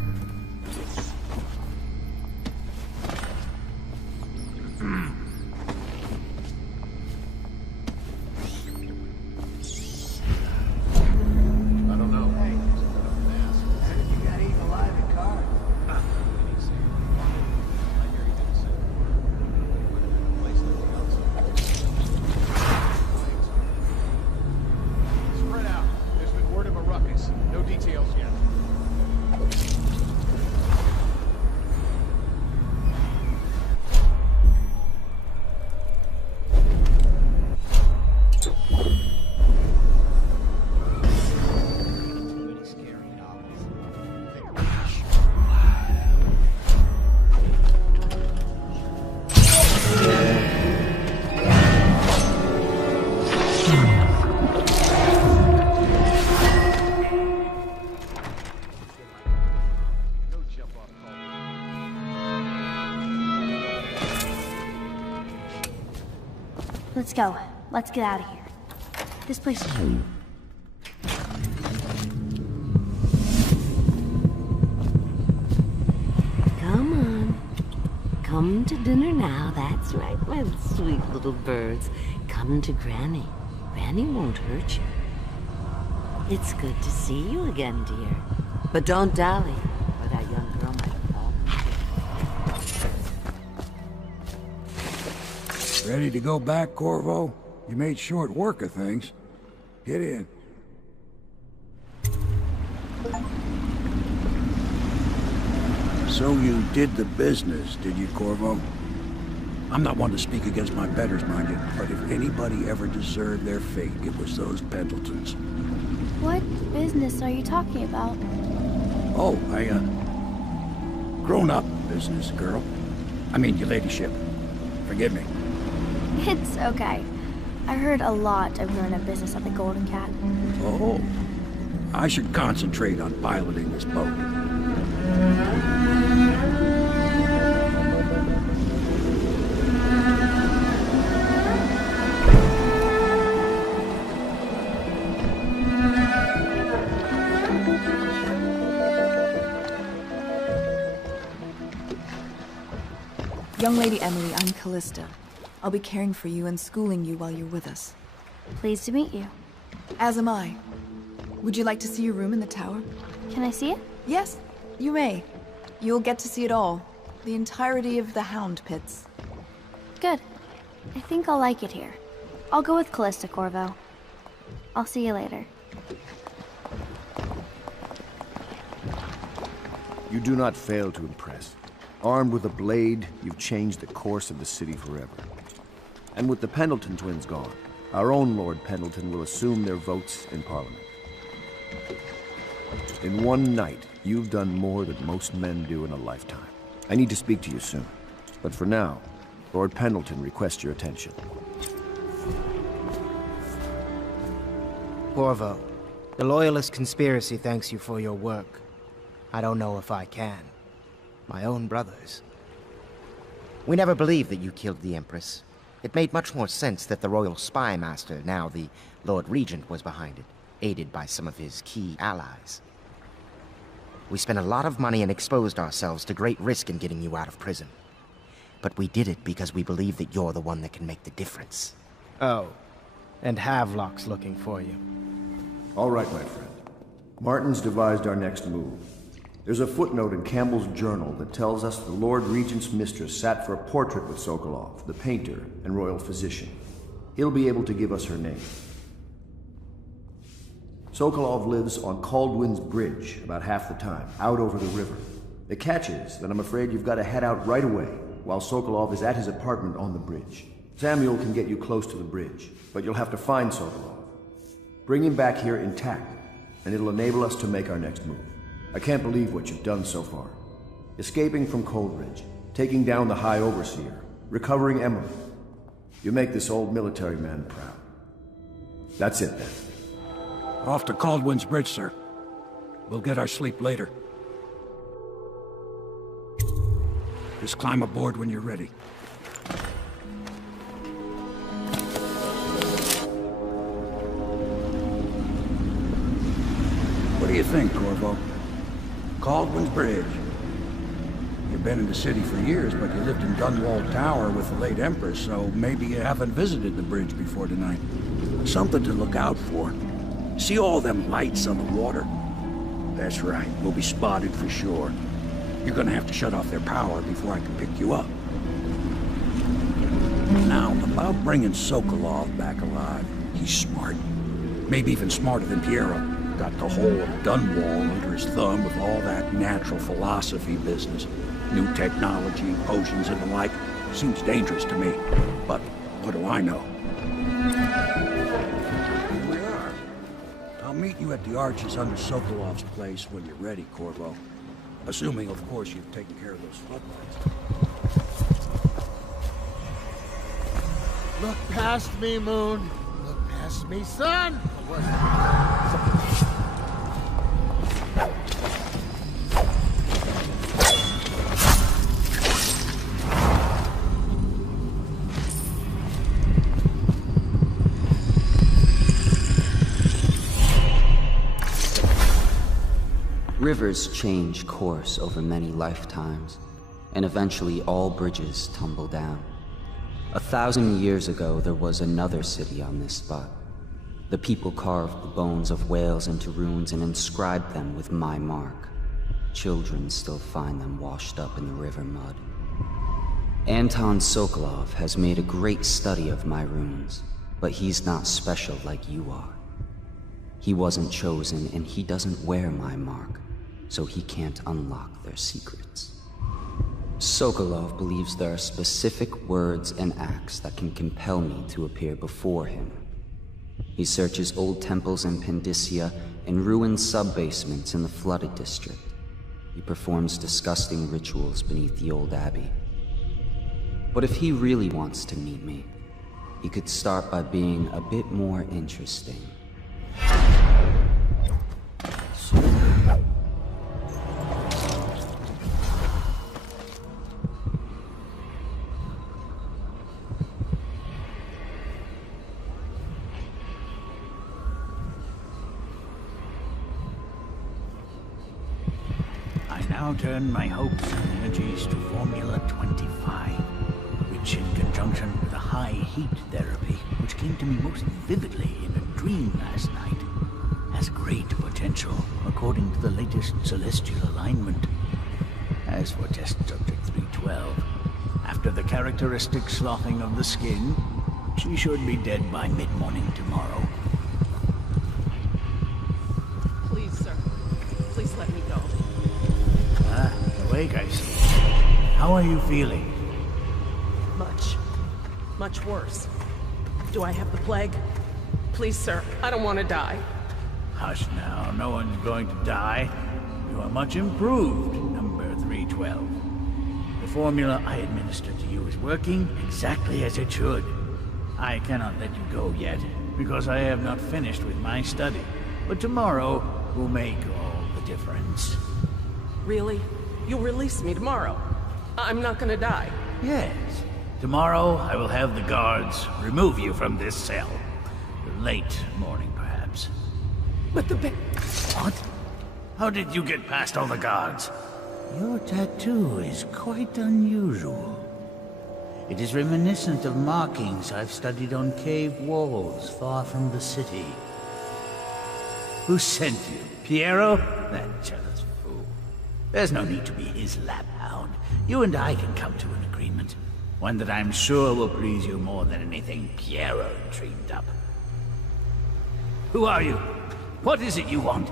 don't know. Hey, you got eaten alive in car? Spread out. There's been word of a ruckus. No details yet. Let's go. Let's get out of here. This place is... Come on. Come to dinner now. That's right, my sweet little birds. Come to Granny. Granny won't hurt you. It's good to see you again, dear. But don't dally, or that young girl might fall. Ready to go back, Corvo? You made short work of things. Get in. So you did the business, did you, Corvo? I'm not one to speak against my betters, mind you, but if anybody ever deserved their fate, it was those Pendletons. What business are you talking about? Oh, grown-up business, girl. I mean, your ladyship. Forgive me. It's okay. I heard a lot of grown-up business at the Golden Cat. Oh. I should concentrate on piloting this boat. Young Lady Emily, I'm Callista. I'll be caring for you and schooling you while you're with us. Pleased to meet you. As am I. Would you like to see your room in the tower? Can I see it? Yes, you may. You'll get to see it all. The entirety of the Hound Pits. Good. I think I'll like it here. I'll go with Callista, Corvo. I'll see you later. You do not fail to impress. Armed with a blade, you've changed the course of the city forever. And with the Pendleton twins gone, our own Lord Pendleton will assume their votes in Parliament. In one night, you've done more than most men do in a lifetime. I need to speak to you soon. But for now, Lord Pendleton requests your attention. Corvo, the Loyalist conspiracy thanks you for your work. I don't know if I can. My own brothers. We never believed that you killed the Empress. It made much more sense that the Royal Spy Master, now the Lord Regent, was behind it, aided by some of his key allies. We spent a lot of money and exposed ourselves to great risk in getting you out of prison. But we did it because we believe that you're the one that can make the difference. Oh, and Havelock's looking for you. All right, my friend. Martin's devised our next move. There's a footnote in Campbell's journal that tells us the Lord Regent's mistress sat for a portrait with Sokolov, the painter and royal physician. He'll be able to give us her name. Sokolov lives on Caldwin's Bridge about half the time, out over the river. The catch is that I'm afraid you've got to head out right away, while Sokolov is at his apartment on the bridge. Samuel can get you close to the bridge, but you'll have to find Sokolov. Bring him back here intact, and it'll enable us to make our next move. I can't believe what you've done so far. Escaping from Coldridge, taking down the High Overseer, recovering Emily. You make this old military man proud. That's it, then. Off to Caldwin's Bridge, sir. We'll get our sleep later. Just climb aboard when you're ready. What do do you think, Corvo? Caldwell's Bridge. You've been in the city for years, but you lived in Dunwall Tower with the late Empress, so maybe you haven't visited the bridge before tonight. Something to look out for. See all them lights on the water? That's right, we'll be spotted for sure. You're gonna have to shut off their power before I can pick you up. Now, about bringing Sokolov back alive. He's smart. Maybe even smarter than Piero. Got the whole of Dunwall under his thumb with all that natural philosophy business. New technology, potions and the like. Seems dangerous to me. But what do I know? Here we are. I'll meet you at the arches under Sokolov's place when you're ready, Corvo. Assuming, of course, you've taken care of those floodlights. Look past me, Moon. Look past me, son. Rivers change course over many lifetimes, and eventually all bridges tumble down. 1,000 years ago, there was another city on this spot. The people carved the bones of whales into runes and inscribed them with my mark. Children still find them washed up in the river mud. Anton Sokolov has made a great study of my runes, but he's not special like you are. He wasn't chosen, and he doesn't wear my mark, so he can't unlock their secrets. Sokolov believes there are specific words and acts that can compel me to appear before him. He searches old temples in Pendicia and ruined sub-basements in the flooded district. He performs disgusting rituals beneath the old abbey. But if he really wants to meet me, he could start by being a bit more interesting. Now turn my hopes and energies to Formula 25, which in conjunction with a high heat therapy, which came to me most vividly in a dream last night, has great potential according to the latest celestial alignment. As for test subject 312, after the characteristic sloughing of the skin, she should be dead by mid-morning tomorrow. Please, sir. Please let me go. Awake, I see. How are you feeling? Much worse. Do I have the plague? Please, sir, I don't want to die. Hush now, no one's going to die. You are much improved, number 312. The formula I administered to you is working exactly as it should. I cannot let you go yet, because I have not finished with my study. But tomorrow will make all the difference. Really? You'll release me tomorrow? I'm not gonna die? Yes. Tomorrow, I will have the guards remove you from this cell. Late morning, perhaps. But the What? How did you get past all the guards? Your tattoo is quite unusual. It is reminiscent of markings I've studied on cave walls far from the city. Who sent you? Piero? That jealous fool. There's no need to be his laphound. You and I can come to an agreement. One that I'm sure will please you more than anything Piero dreamed up. Who are you? What is it you want?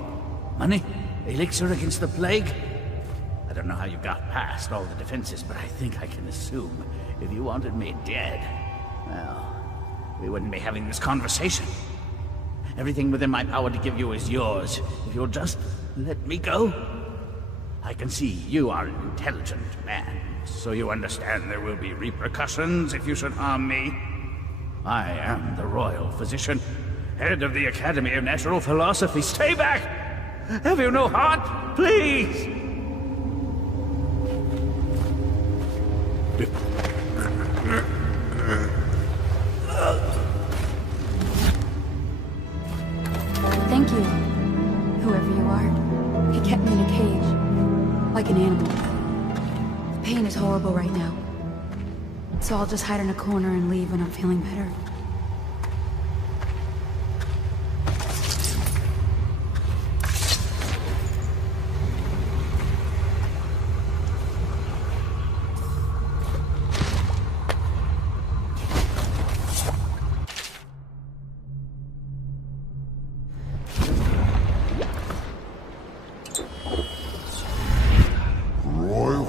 Money? Elixir against the plague? I don't know how you got past all the defenses, but I think I can assume if you wanted me dead, well, we wouldn't be having this conversation. Everything within my power to give you is yours. If you'll just let me go. I can see you are an intelligent man, so you understand there will be repercussions if you should harm me. I am the royal physician, head of the Academy of Natural Philosophy. Stay back! Have you no heart? Please! Thank you, whoever you are. like an animal. The pain is horrible right now. So I'll just hide in a corner and leave when I'm feeling better.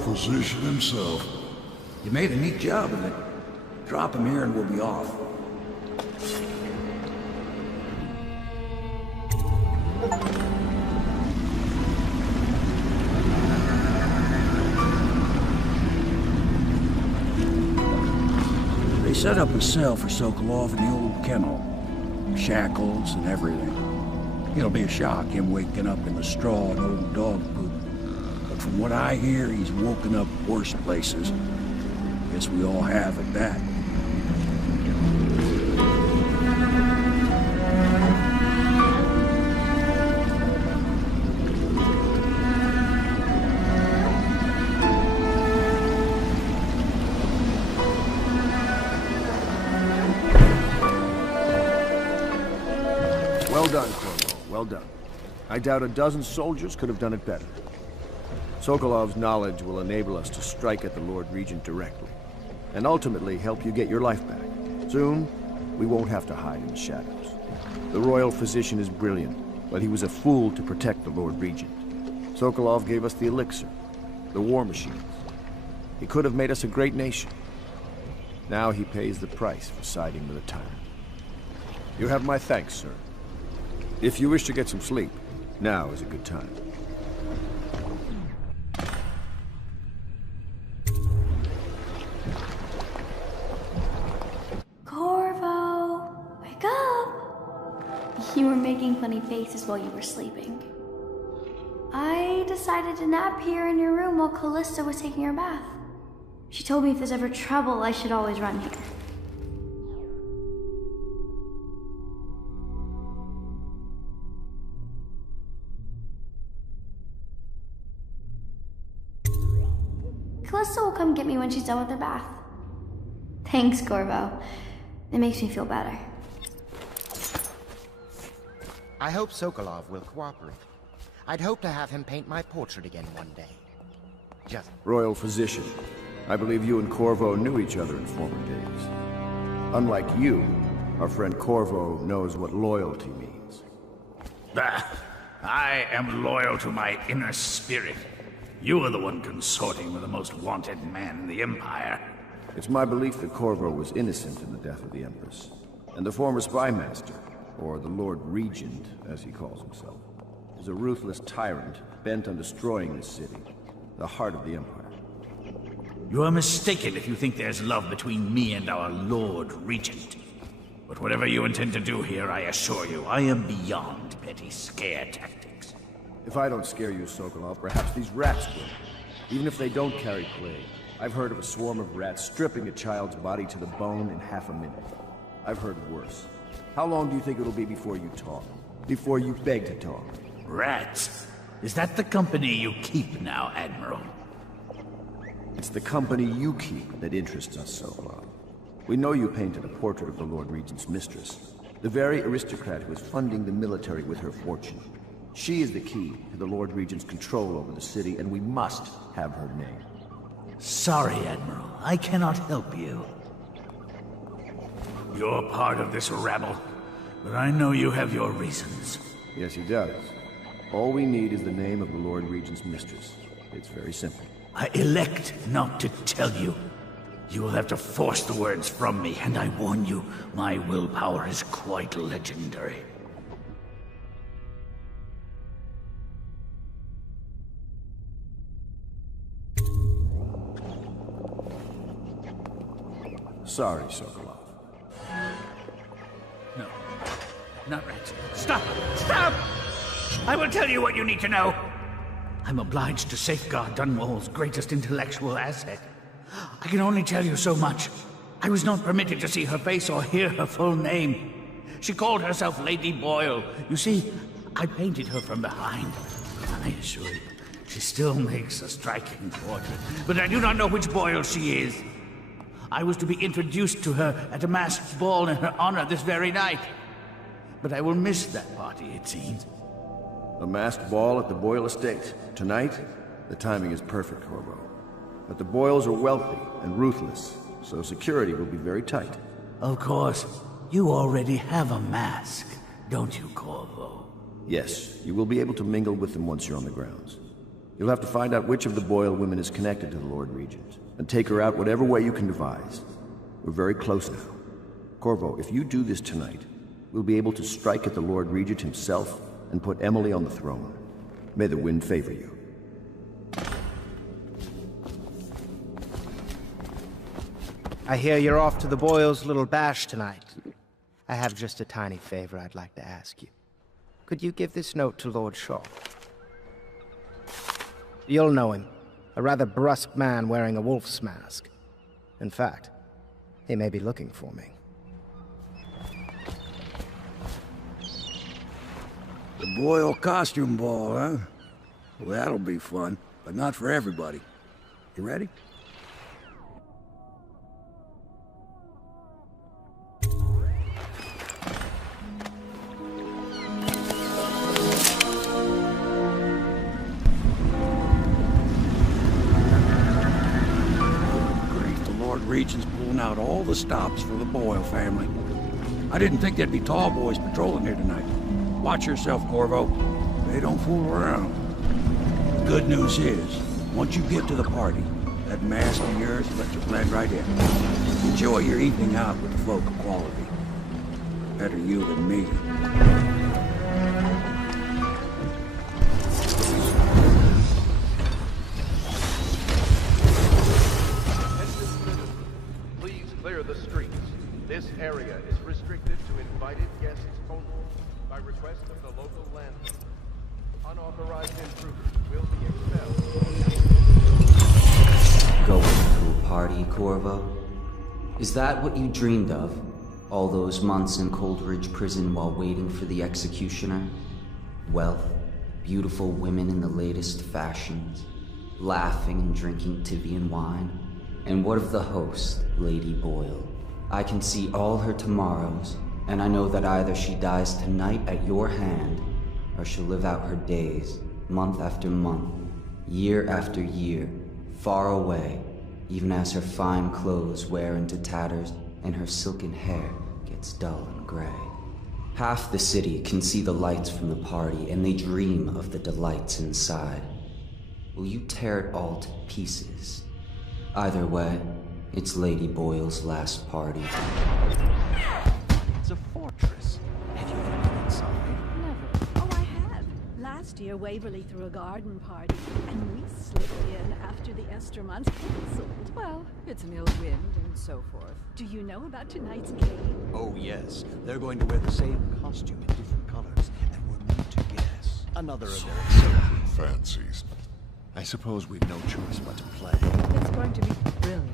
Physician himself. You made a neat job of it. Drop him here and we'll be off. They set up a cell for Sokolov in the old kennel. Shackles and everything. It'll be a shock, him waking up in the straw and old dog poop. From what I hear, he's woken up worse places. Guess we all have at that. Well done, Corvo. Well done. I doubt a dozen soldiers could have done it better. Sokolov's knowledge will enable us to strike at the Lord Regent directly, and ultimately help you get your life back. Soon, we won't have to hide in the shadows. The royal physician is brilliant, but he was a fool to protect the Lord Regent. Sokolov gave us the elixir, the war machines. He could have made us a great nation. Now he pays the price for siding with a tyrant. You have my thanks, sir. If you wish to get some sleep, now is a good time. You were making funny faces while you were sleeping. I decided to nap here in your room while Callista was taking her bath. She told me if there's ever trouble, I should always run here. Callista will come get me when she's done with her bath. Thanks, Corvo. It makes me feel better. I hope Sokolov will cooperate. I'd hope to have him paint my portrait again one day. Just... Royal Physician, I believe you and Corvo knew each other in former days. Unlike you, our friend Corvo knows what loyalty means. I am loyal to my inner spirit. You are the one consorting with the most wanted man in the Empire. It's my belief that Corvo was innocent in the death of the Empress, and the former spy master, or the Lord Regent, as he calls himself, is a ruthless tyrant bent on destroying this city, the heart of the Empire. You are mistaken if you think there's love between me and our Lord Regent. But whatever you intend to do here, I assure you, I am beyond petty scare tactics. If I don't scare you, Sokolov, perhaps these rats will. Even if they don't carry plague, I've heard of a swarm of rats stripping a child's body to the bone in half a minute. I've heard worse. How long do you think it'll be before you talk? Before you beg to talk? Rats? Is that the company you keep now, Admiral? It's the company you keep that interests us, Sokolov. We know you painted a portrait of the Lord Regent's mistress, the very aristocrat who is funding the military with her fortune. She is the key to the Lord Regent's control over the city, and we must have her name. Sorry, Admiral. I cannot help you. You're part of this rabble, but I know you have your reasons. Yes, he does. All we need is the name of the Lord Regent's mistress. It's very simple. I elect not to tell you. You will have to force the words from me, and I warn you, my willpower is quite legendary. Sorry, Sokolov. No. Not rats. Stop! Stop! I will tell you what you need to know. I'm obliged to safeguard Dunwall's greatest intellectual asset. I can only tell you so much. I was not permitted to see her face or hear her full name. She called herself Lady Boyle. You see, I painted her from behind. I assure you, She still makes a striking portrait, but I do not know which Boyle she is. I was to be introduced to her at a masked ball in her honor this very night. But I will miss that party, it seems. A masked ball at the Boyle estate. Tonight? The timing is perfect, Corvo. But the Boyles are wealthy and ruthless, so security will be very tight. Of course. You already have a mask, don't you, Corvo? Yes, you will be able to mingle with them once you're on the grounds. You'll have to find out which of the Boyle women is connected to the Lord Regent, and take her out whatever way you can devise. We're very close now. Corvo, if you do this tonight, we'll be able to strike at the Lord Regent himself and put Emily on the throne. May the wind favor you. I hear you're off to the Boyles' little bash tonight. I have just a tiny favor I'd like to ask you. Could you give this note to Lord Shaw? You'll know him. A rather brusque man wearing a wolf's mask. In fact, he may be looking for me. The Boyle costume ball, huh? Well, that'll be fun, but not for everybody. You ready? Regent's pulling out all the stops for the Boyle family. I didn't think there'd be tall boys patrolling here tonight. Watch yourself, Corvo. They don't fool around. The good news is, once you get to the party, that mask of yours will let you blend right in. Enjoy your evening out with the folk of quality. Better you than me. The streets. This area is restricted to invited guests only by request of the local landlord. Unauthorized intruders will be expelled. Going to a party, Corvo? Is that what you dreamed of? All those months in Coldridge Prison while waiting for the executioner? Wealth, beautiful women in the latest fashions, laughing and drinking Tivian wine? And what of the host, Lady Boyle? I can see all her tomorrows, and I know that either she dies tonight at your hand, or she'll live out her days, month after month, year after year, far away, even as her fine clothes wear into tatters and her silken hair gets dull and gray. Half the city can see the lights from the party, and they dream of the delights inside. Will you tear it all to pieces? Either way, it's Lady Boyle's last party. It's a fortress. Have you ever been inside? Never. Oh, I have. Last year, Waverly threw a garden party, and we slipped in after the Esther months canceled. Well, it's an ill wind and so forth. Do you know about tonight's game? Oh, yes. They're going to wear the same costume in different colors, and we're meant to guess. Another of their Certain fancies. I suppose we've no choice but to play. It's going to be brilliant.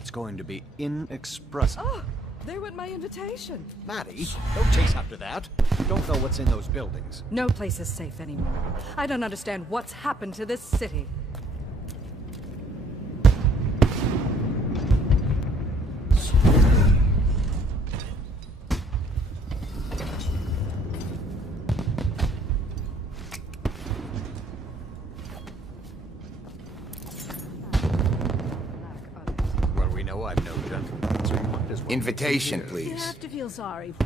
It's going to be inexpressible. Oh, there went my invitation. Maddie, don't chase after that. You don't know what's in those buildings. No place is safe anymore. I don't understand what's happened to this city. I'm no gentleman, so you might as well... Invitation, You please. have to feel sorry for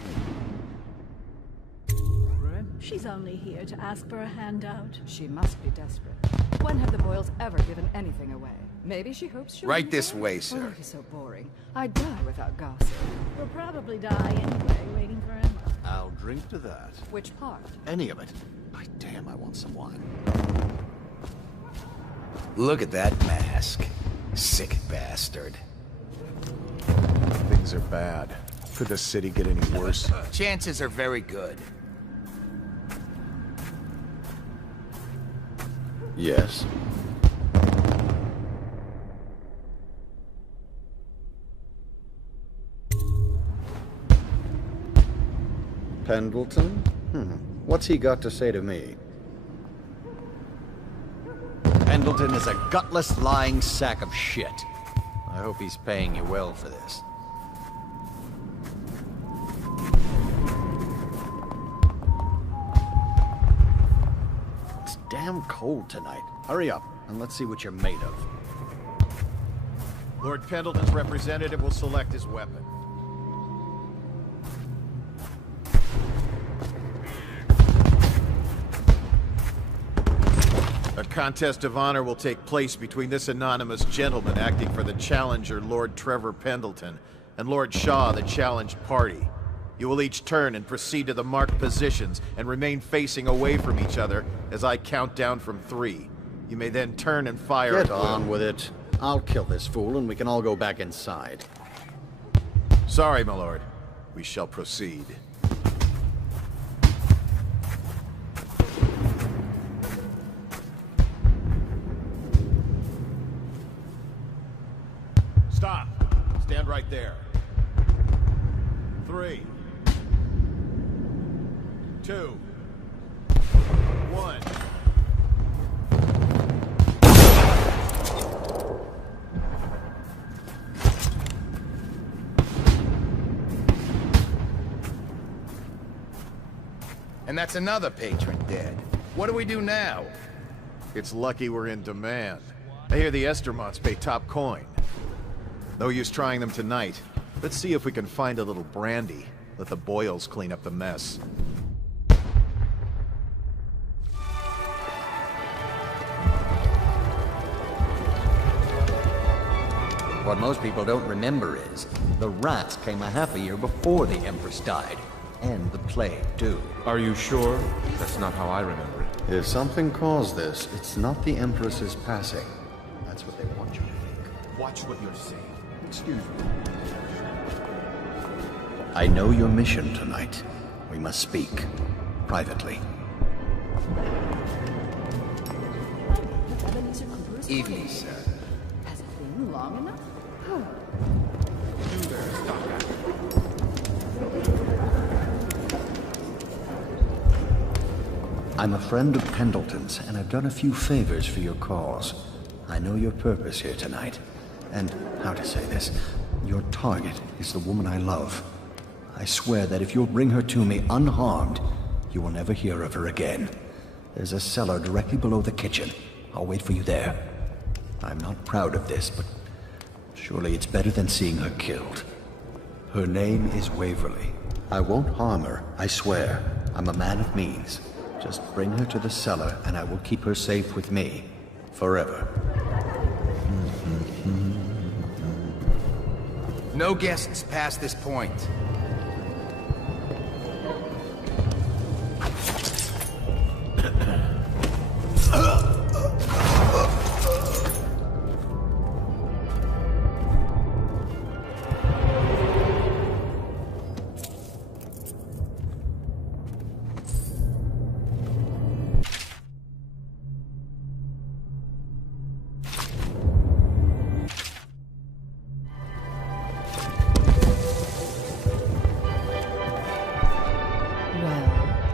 her. She's only here to ask for a handout. She must be desperate. When have the Boyles ever given anything away? Maybe she hopes she'll... Right this way, sir. Oh, it is so boring. I'd die without gossip. We'll probably die anyway, waiting for Emma. I'll drink to that. Which part? Any of it. By damn, I want some wine. Look at that mask. Sick bastard. Things are bad. Could the city get any worse? Chances are very good. Yes. Pendleton? What's he got to say to me? Pendleton is a gutless, lying sack of shit. I hope he's paying you well for this. It's damn cold tonight. Hurry up, and let's see what you're made of. Lord Pendleton's representative will select his weapon. A contest of honor will take place between this anonymous gentleman acting for the challenger, Lord Trevor Pendleton, and Lord Shaw, the challenged party. You will each turn and proceed to the marked positions and remain facing away from each other as I count down from 3. You may then turn and fire Get at will. on with it. I'll kill this fool and we can all go back inside. Sorry, my lord. We shall proceed. Stop. Stand right there. 3, 2, 1. And that's another patron dead. What do we do now? It's lucky we're in demand. I hear the Estermonts pay top coin. No use trying them tonight. Let's see if we can find a little brandy. Let the boils clean up the mess. What most people don't remember is, the rats came a half a year before the Empress died. And the plague, too. Are you sure? That's not how I remember it. If something caused this, it's not the Empress's passing. That's what they want you to think. Watch what you're saying. Excuse me. I know your mission tonight. We must speak. Privately. Evening, sir. Has it been long enough? I'm a friend of Pendleton's, and I've done a few favors for your cause. I know your purpose here tonight. And, how to say this, your target is the woman I love. I swear that if you'll bring her to me unharmed, you will never hear of her again. There's a cellar directly below the kitchen. I'll wait for you there. I'm not proud of this, but surely it's better than seeing her killed. Her name is Waverly. I won't harm her, I swear. I'm a man of means. Just bring her to the cellar, and I will keep her safe with me. Forever. No guests past this point.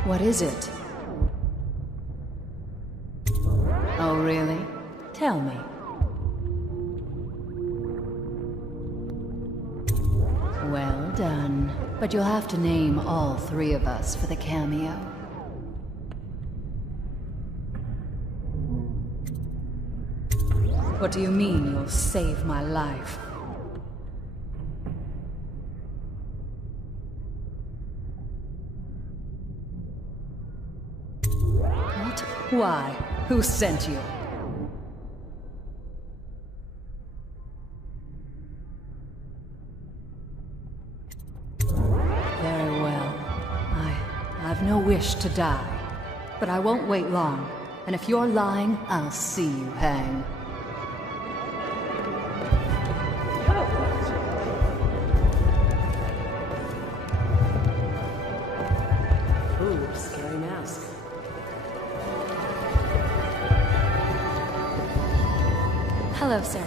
What is it? Oh, really? Tell me. Well done. But you'll have to name all 3 of us for the cameo. What do you mean you'll save my life? Why? Who sent you? Very well. I've no wish to die. But I won't wait long. And if you're lying, I'll see you hang. Ooh, scary mask. Hello, sir.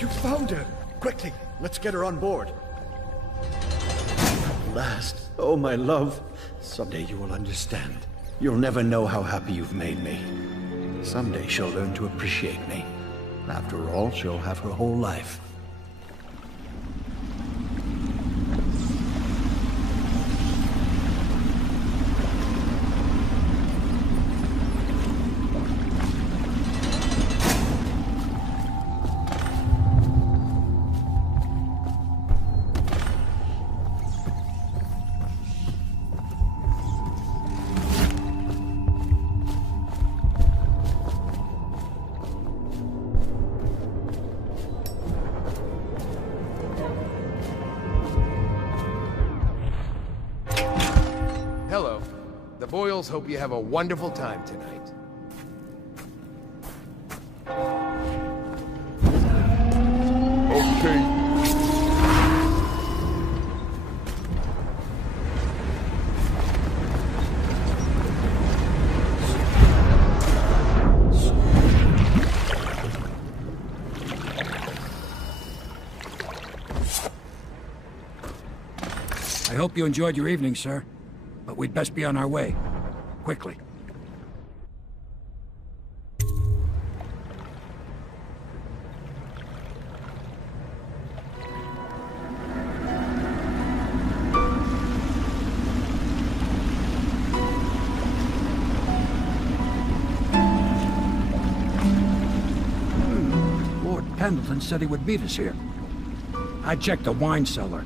You found her! Quickly, let's get her on board. At last. Oh, my love. Someday you will understand. You'll never know how happy you've made me. Someday she'll learn to appreciate me. After all, she'll have her whole life. Hello. The Boyles hope you have a wonderful time tonight. Okay. I hope you enjoyed your evening, sir. But we'd best be on our way. Quickly. Lord Pendleton said he would meet us here. I checked the wine cellar.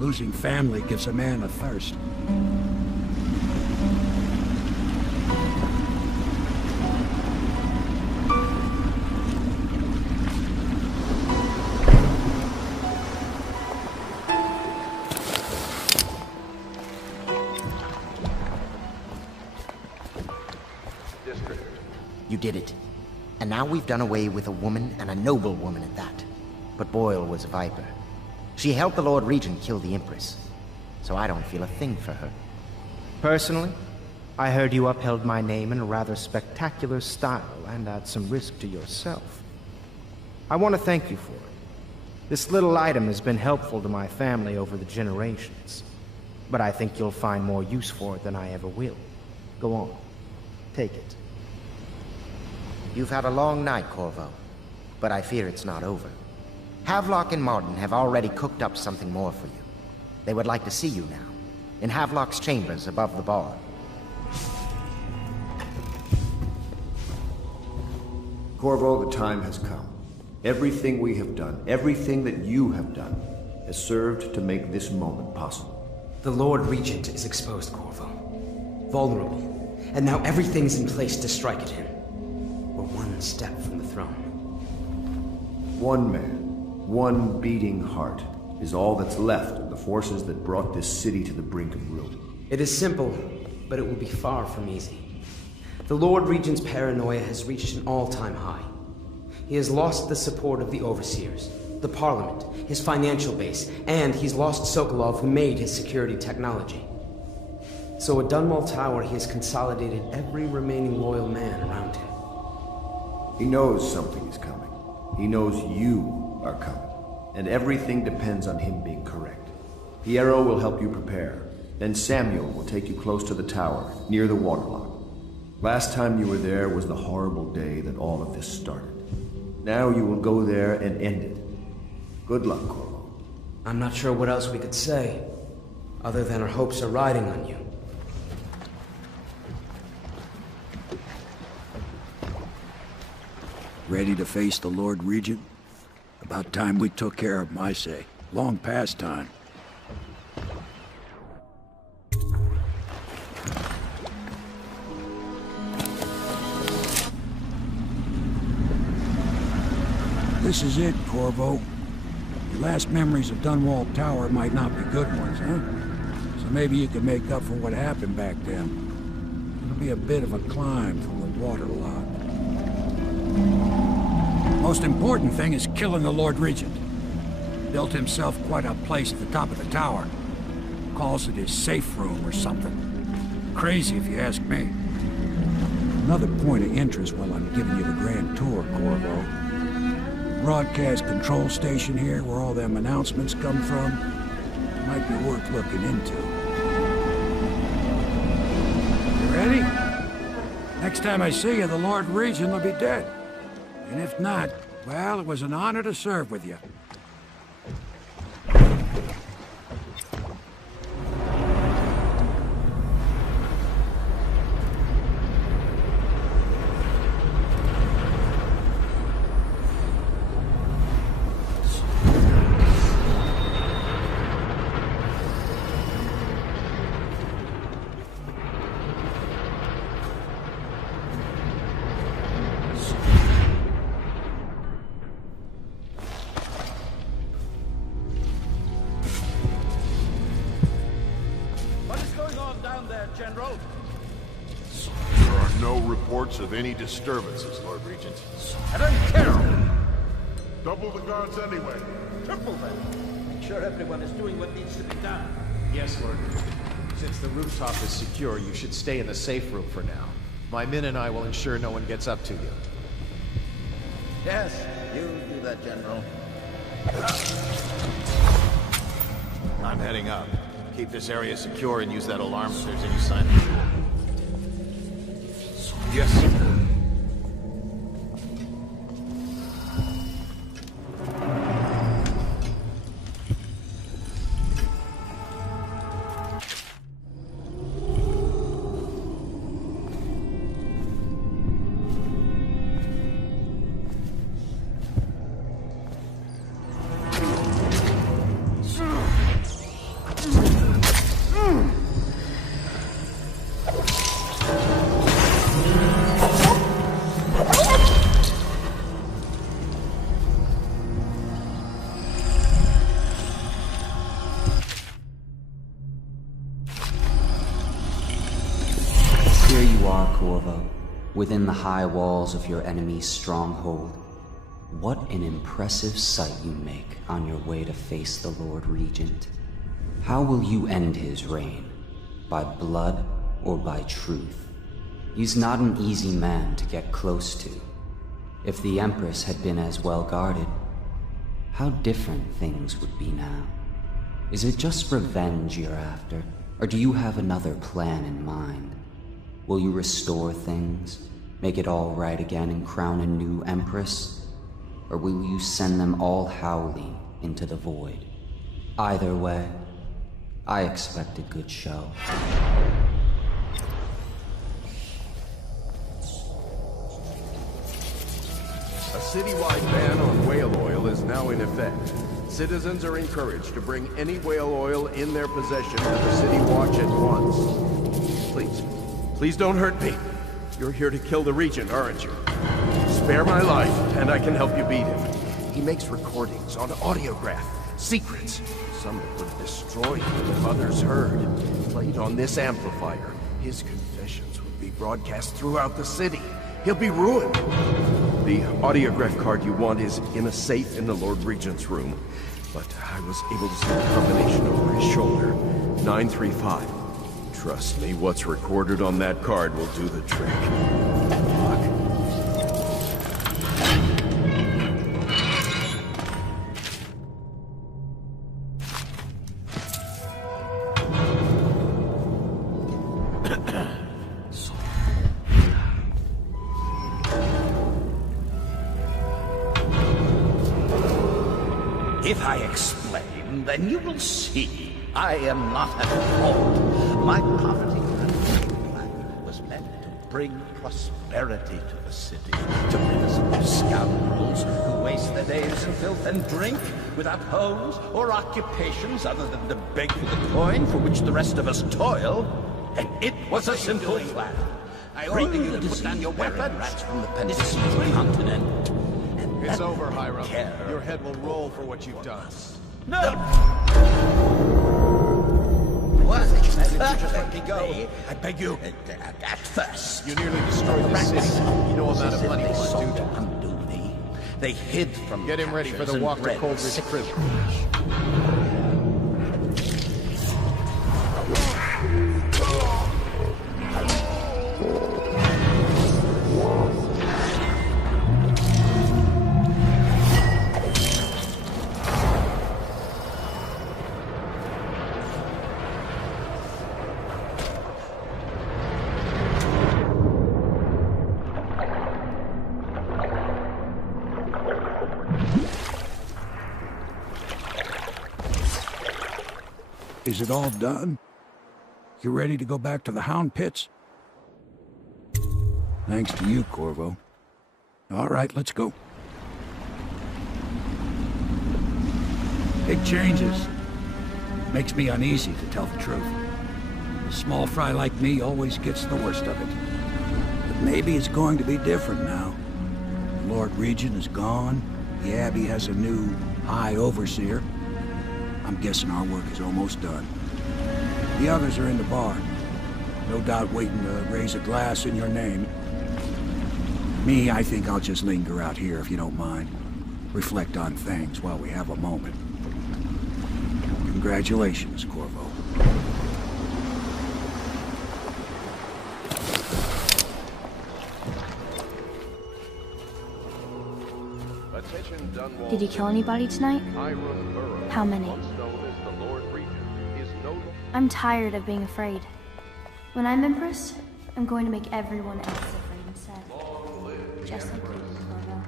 Losing family gives a man a thirst. You did it. And now we've done away with a woman, and a noble woman at that. But Boyle was a viper. She helped the Lord Regent kill the Empress, so I don't feel a thing for her. Personally, I heard you upheld my name in a rather spectacular style and at some risk to yourself. I want to thank you for it. This little item has been helpful to my family over the generations, but I think you'll find more use for it than I ever will. Go on. Take it. You've had a long night, Corvo, but I fear it's not over. Havelock and Martin have already cooked up something more for you. They would like to see you now, in Havelock's chambers above the bar. Corvo, the time has come. Everything we have done, everything that you have done, has served to make this moment possible. The Lord Regent is exposed, Corvo. Vulnerable. And now everything's in place to strike at him. We're one step from the throne. One man, one beating heart, is all that's left of the forces that brought this city to the brink of ruin. It is simple, but it will be far from easy. The Lord Regent's paranoia has reached an all-time high. He has lost the support of the Overseers, the Parliament, his financial base, and he's lost Sokolov, who made his security technology. So at Dunwall Tower, he has consolidated every remaining loyal man around him. He knows something is coming. He knows you are coming. And everything depends on him being correct. Piero will help you prepare. Then Samuel will take you close to the tower, near the waterlock. Last time you were there was the horrible day that all of this started. Now you will go there and end it. Good luck, Corvo. I'm not sure what else we could say, other than our hopes are riding on you. Ready to face the Lord Regent? About time we took care of him, I say. Long past time. This is it, Corvo. Your last memories of Dunwall Tower might not be good ones, huh? So maybe you can make up for what happened back then. It'll be a bit of a climb from the waterlock. Most important thing is killing the Lord Regent. Built himself quite a place at the top of the tower. Calls it his safe room or something. Crazy if you ask me. Another point of interest while I'm giving you the grand tour, Corvo. broadcast control station here where all them announcements come from? Might be worth looking into. You ready? Next time I see you, the Lord Regent will be dead. And if not, well, it was an honor to serve with you. General? There are no reports of any disturbances, Lord Regent. I don't care! Double the guards anyway. Triple them! Make sure everyone is doing what needs to be done. Yes, Lord. Since the rooftop is secure, you should stay in the safe room for now. My men and I will ensure no one gets up to you. Yes, you do that, General. I'm heading up. Keep this area secure and use that alarm if there's any sign of trouble. Yes. Within the high walls of your enemy's stronghold. What an impressive sight you make on your way to face the Lord Regent. How will you end his reign? By blood or by truth? He's not an easy man to get close to. If the Empress had been as well guarded, how different things would be now. Is it just revenge you're after, or do you have another plan in mind? Will you restore things, make it all right again and crown a new Empress? Or will you send them all howling into the void? Either way, I expect a good show. A citywide ban on whale oil is now in effect. Citizens are encouraged to bring any whale oil in their possession to the City Watch at once. Please don't hurt me. You're here to kill the Regent, aren't you? Spare my life, and I can help you beat him. He makes recordings on audiograph, secrets. Some that would destroy him if others heard. Played on this amplifier, his confessions would be broadcast throughout the city. He'll be ruined. The audiograph card you want is in a safe in the Lord Regent's room. But I was able to see the combination over his shoulder. 935. Trust me, what's recorded on that card will do the trick. If I explain, then you will see I am not at fault. My poverty plan was meant to bring prosperity to the city, to rid us of those scoundrels who waste their days in filth and drink without homes or occupations other than to beg for the coin for which the rest of us toil. And it was a simple plan. I order you to put down your weapons rats from the Pennsylvania continent. It's over, Hiram. Your head will roll for what you've done. No! What? You just let me go. I beg you. At first. You nearly destroyed the city. You know amount of money will do that. Undo me. They hid from Get him ready for the walk to Coldridge Prison. Is it all done? You ready to go back to the Hound Pits? Thanks to you, Corvo. All right, let's go. Big changes. Makes me uneasy, to tell the truth. A small fry like me always gets the worst of it. But maybe it's going to be different now. The Lord Regent is gone. The Abbey has a new High Overseer. I'm guessing our work is almost done. The others are in the bar. No doubt waiting to raise a glass in your name. Me, I think I'll just linger out here if you don't mind. Reflect on things while we have a moment. Congratulations, Corvo. Did you kill anybody tonight? How many? I'm tired of being afraid. When I'm Empress, I'm going to make everyone else afraid instead. Just like you, Corvo.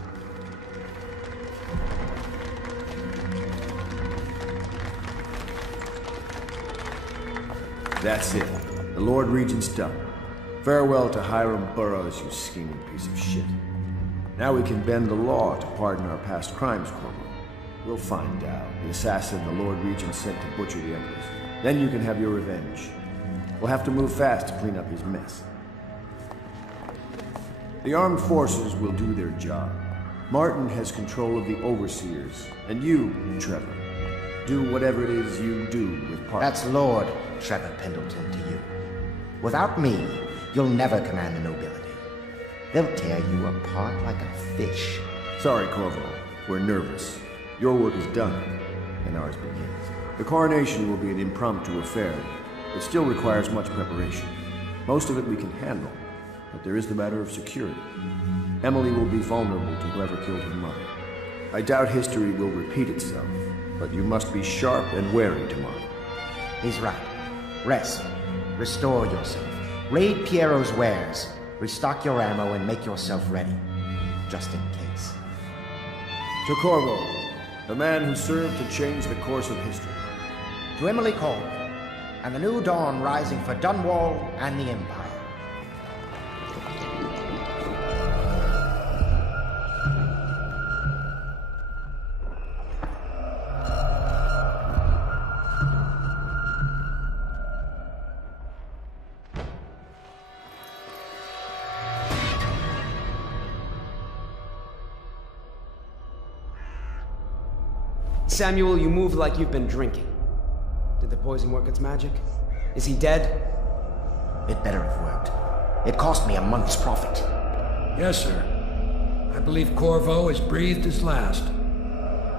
That's it. The Lord Regent's done. Farewell to Hiram Burroughs, you scheming piece of shit. Now we can bend the law to pardon our past crimes, Corvo. We'll find out the assassin the Lord Regent sent to butcher the Empress. Then you can have your revenge. We'll have to move fast to clean up his mess. The armed forces will do their job. Martin has control of the Overseers, and you, Trevor, do whatever it is you do with Parker. That's Lord Trevor Pendleton to you. Without me, you'll never command the nobility. They'll tear you apart like a fish. Sorry, Corvo. We're nervous. Your work is done, and ours begins. The coronation will be an impromptu affair. It still requires much preparation. Most of it we can handle, but there is the matter of security. Emily will be vulnerable to whoever killed her mother. I doubt history will repeat itself, but you must be sharp and wary tomorrow. He's right. Rest. Restore yourself. Raid Piero's wares. Restock your ammo and make yourself ready. Just in case. To Corvo, the man who served to change the course of history. To Emily Coleman, and the new dawn rising for Dunwall and the Empire. Samuel, you move like you've been drinking. Did the poison work its magic? Is he dead? It better have worked. It cost me a month's profit. Yes, sir. I believe Corvo has breathed his last.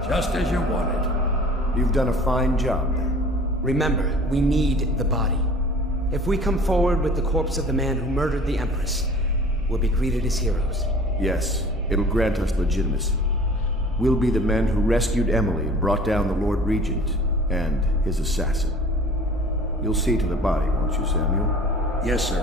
Just as you wanted. You've done a fine job, then. Remember, we need the body. If we come forward with the corpse of the man who murdered the Empress, we'll be greeted as heroes. Yes, it'll grant us legitimacy. We'll be the men who rescued Emily and brought down the Lord Regent and his assassin. You'll see to the body, won't you, Samuel? Yes, sir.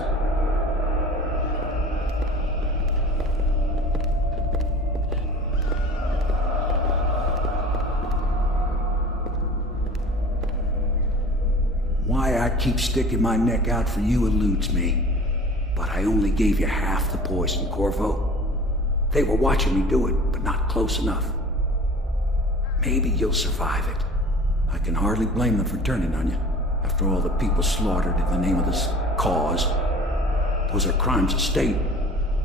Why I keep sticking my neck out for you eludes me. But I only gave you half the poison, Corvo. They were watching me do it, but not close enough. Maybe you'll survive it. I can hardly blame them for turning on you, after all the people slaughtered in the name of this cause. Those are crimes of state.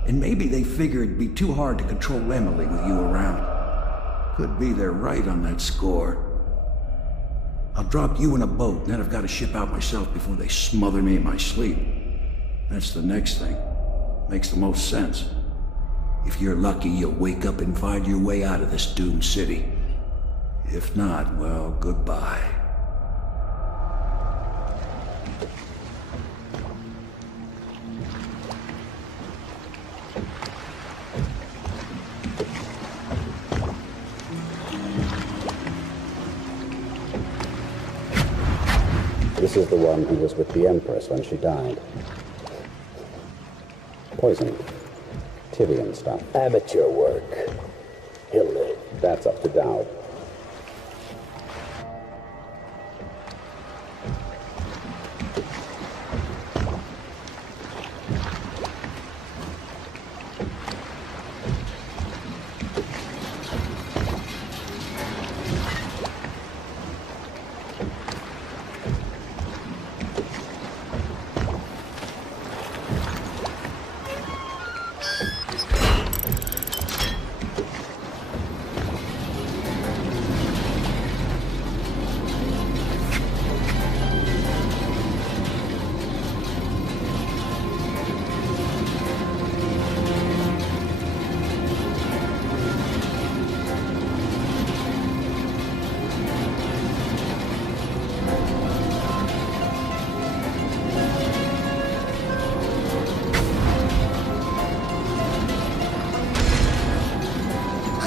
And maybe they figure it'd be too hard to control Emily with you around. Could be they're right on that score. I'll drop you in a boat, and then I've got to ship out myself before they smother me in my sleep. That's the next thing. Makes the most sense. If you're lucky, you'll wake up and find your way out of this doomed city. If not, well, goodbye. This is the one who was with the Empress when she died. Poisoned. Tivian stuff. Amateur work. He'll live. That's up to Dowd.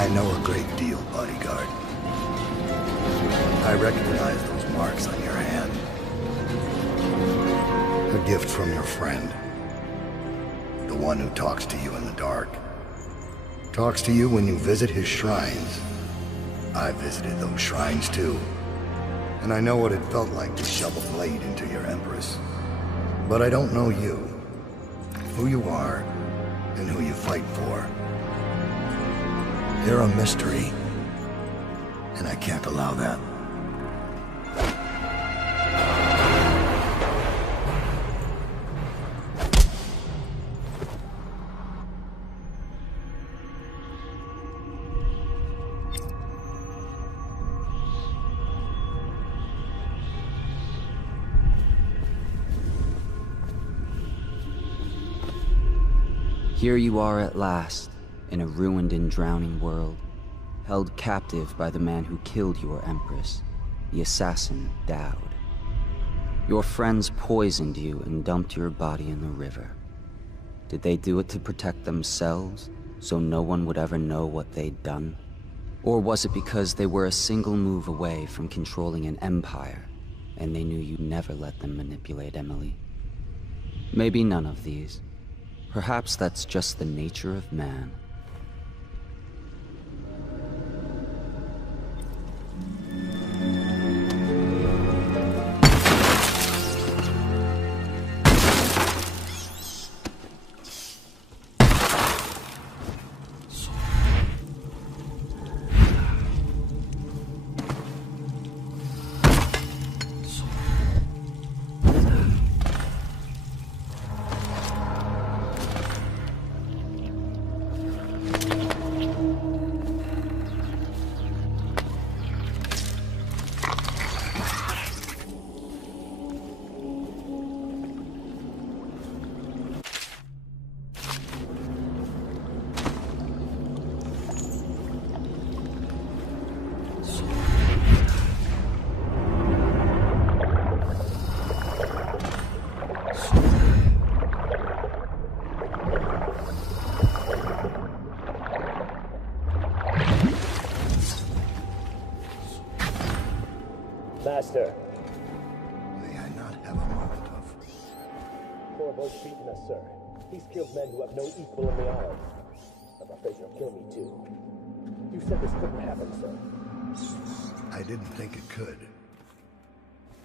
I know a great deal, bodyguard. I recognize those marks on your hand. A gift from your friend. The one who talks to you in the dark. Talks to you when you visit his shrines. I visited those shrines too. And I know what it felt like to shove a blade into your Empress. But I don't know you. Who you are, and who you fight for. You're a mystery. And I can't allow that. Here you are at last, in a ruined and drowning world, held captive by the man who killed your Empress, the assassin Dowd. Your friends poisoned you and dumped your body in the river. Did they do it to protect themselves, so no one would ever know what they'd done? Or was it because they were a single move away from controlling an empire, and they knew you'd never let them manipulate Emily? Maybe none of these. Perhaps that's just the nature of man. Master. May I not have a moment of... Corvo's beaten us, sir. He's killed men who have no equal in the Isles. I'm afraid you'll kill me, too. You said this couldn't happen, sir. I didn't think it could.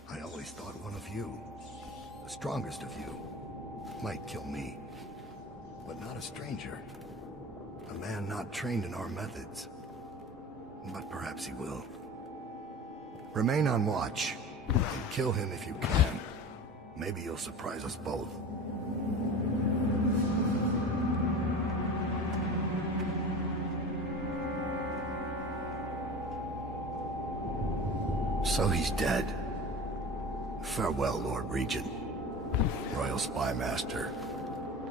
I always thought one of you, the strongest of you, might kill me. But not a stranger. A man not trained in our methods. But perhaps he will. Remain on watch, and kill him if you can. Maybe you'll surprise us both. So he's dead. Farewell, Lord Regent. Royal Spy Master,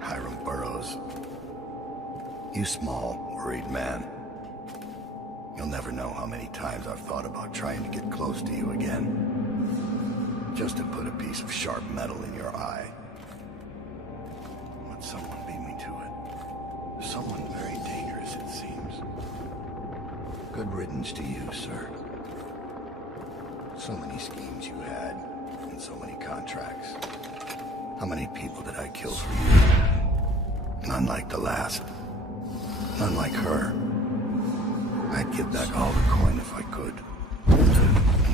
Hiram Burroughs. You small, worried man. You'll never know how many times I've thought about trying to get close to you again. Just to put a piece of sharp metal in your eye. But someone beat me to it. Someone very dangerous, it seems. Good riddance to you, sir. So many schemes you had, and so many contracts. How many people did I kill for you? None like the last. None like her. I'd give back all the coin if I could.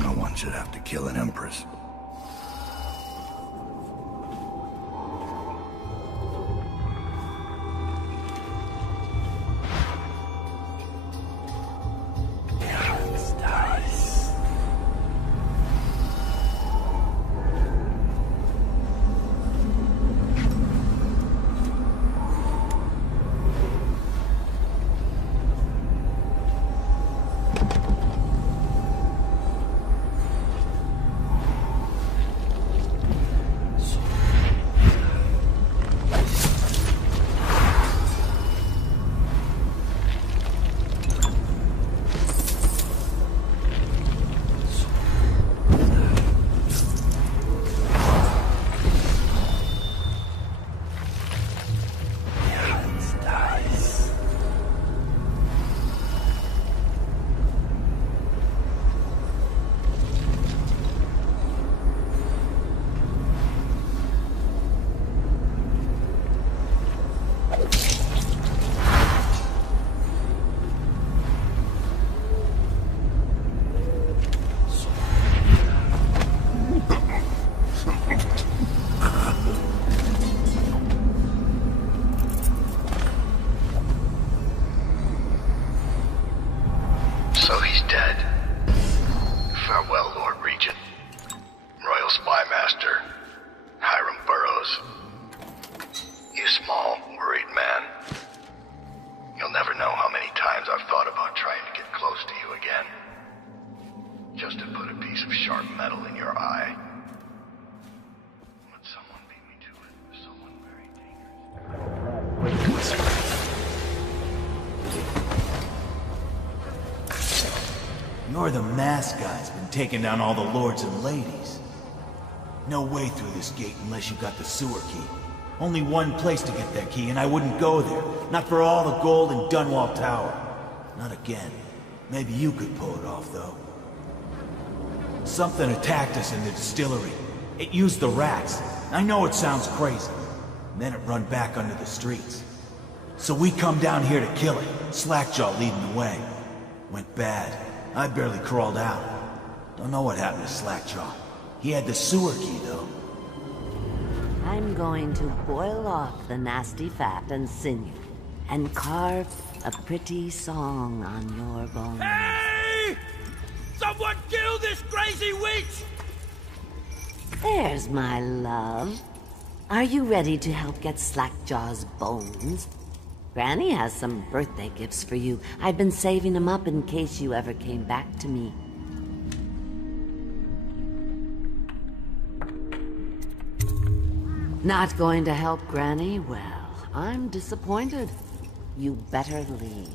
No one should have to kill an Empress. times I've thought about trying to get close to you again. Just to put a piece of sharp metal in your eye. But someone beat me to it. Someone very dangerous. You're the masked guy's been taking down all the lords and ladies. No way through this gate unless you got the sewer key. Only one place to get that key, and I wouldn't go there. Not for all the gold in Dunwall Tower. Not again. Maybe you could pull it off, though. Something attacked us in the distillery. It used the rats. I know it sounds crazy. And then it run back under the streets. So we come down here to kill it. Slackjaw leading the way. Went bad. I barely crawled out. Don't know what happened to Slackjaw. He had the sewer key, though. I'm going to boil off the nasty fat and sinew, and carve a pretty song on your bones. Hey! Someone kill this crazy witch! There's my love. Are you ready to help get Slackjaw's bones? Granny has some birthday gifts for you. I've been saving them up in case you ever came back to me. Not going to help Granny? Well, I'm disappointed. You better leave.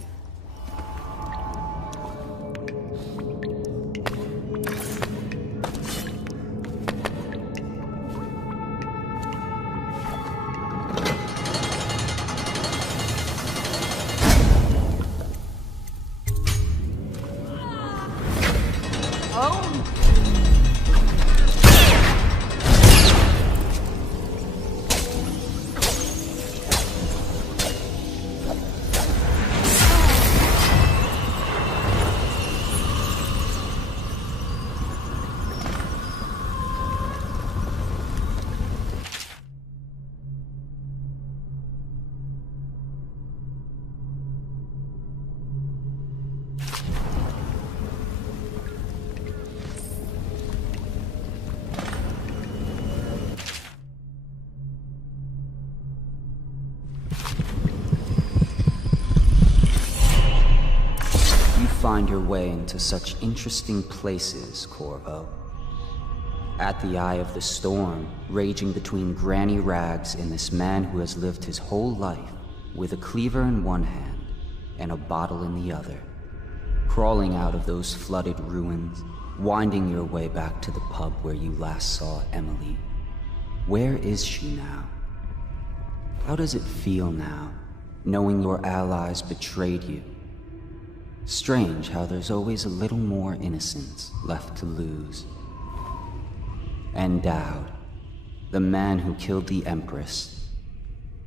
Find your way into such interesting places, Corvo. At the eye of the storm, raging between Granny Rags and this man who has lived his whole life with a cleaver in one hand and a bottle in the other. Crawling out of those flooded ruins, winding your way back to the pub where you last saw Emily. Where is she now? How does it feel now, knowing your allies betrayed you? Strange how there's always a little more innocence left to lose. And Dowd, the man who killed the Empress,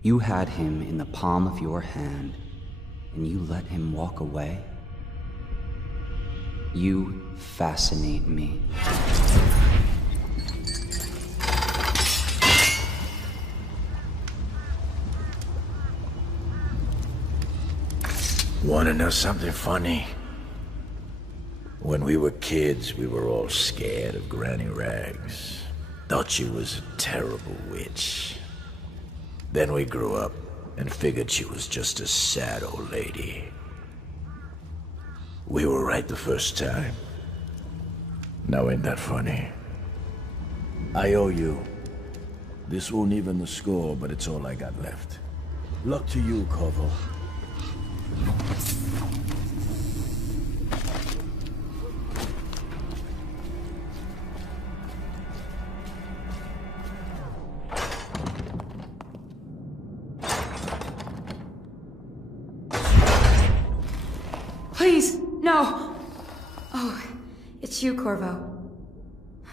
you had him in the palm of your hand, and you let him walk away? You fascinate me. Want to know something funny? When we were kids, we were all scared of Granny Rags. Thought she was a terrible witch. Then we grew up and figured she was just a sad old lady. We were right the first time. Now ain't that funny? I owe you. This won't even the score, but it's all I got left. Luck to you, Corvo. Please, no! Oh, it's you, Corvo.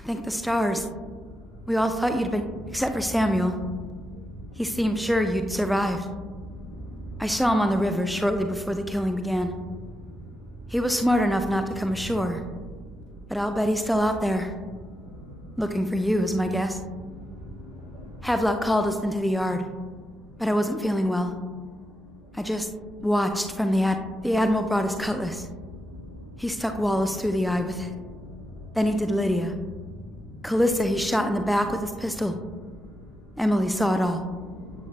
Thank the stars. We all thought you'd been, except for Samuel. He seemed sure you'd survived. I saw him on the river shortly before the killing began. He was smart enough not to come ashore, but I'll bet he's still out there. Looking for you is my guess. Havelock called us into the yard, but I wasn't feeling well. I just watched from the Admiral brought his cutlass. He stuck Wallace through the eye with it. Then he did Lydia. Callista he shot in the back with his pistol. Emily saw it all.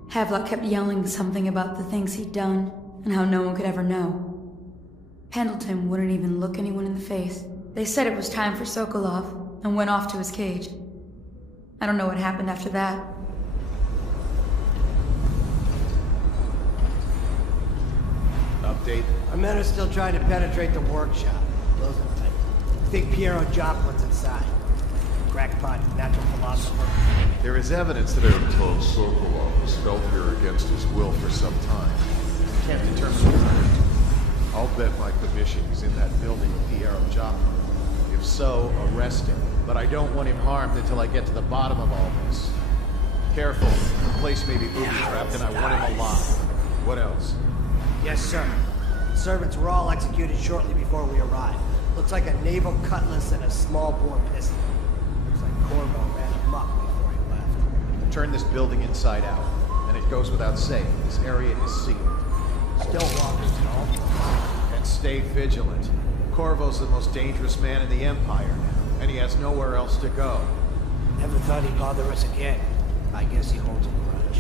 Havelock kept yelling something about the things he'd done, and how no one could ever know. Pendleton wouldn't even look anyone in the face. They said it was time for Sokolov, and went off to his cage. I don't know what happened after that. Update. Our men are still trying to penetrate the workshop. Those are tight. I think Piero Joplin's inside. Crackpot, natural philosopher. There is evidence that told Sokolov was felt here against his will for some time. Can't determine why. I'll bet my commission is in that building with Piero Joplin. If so, arrest him. But I don't want him harmed until I get to the bottom of all this. Careful. The place may be booby-trapped and I want him alive. What else? Yes, sir. Servants were all executed shortly before we arrived. Looks like a naval cutlass and a small bore pistol. Looks like Corvo ran amok before he left. Turn this building inside out. And it goes without saying, this area is sealed. Still walkers and all. And stay vigilant. Corvo's the most dangerous man in the Empire now, and he has nowhere else to go. Never thought he'd bother us again. I guess he holds a grudge.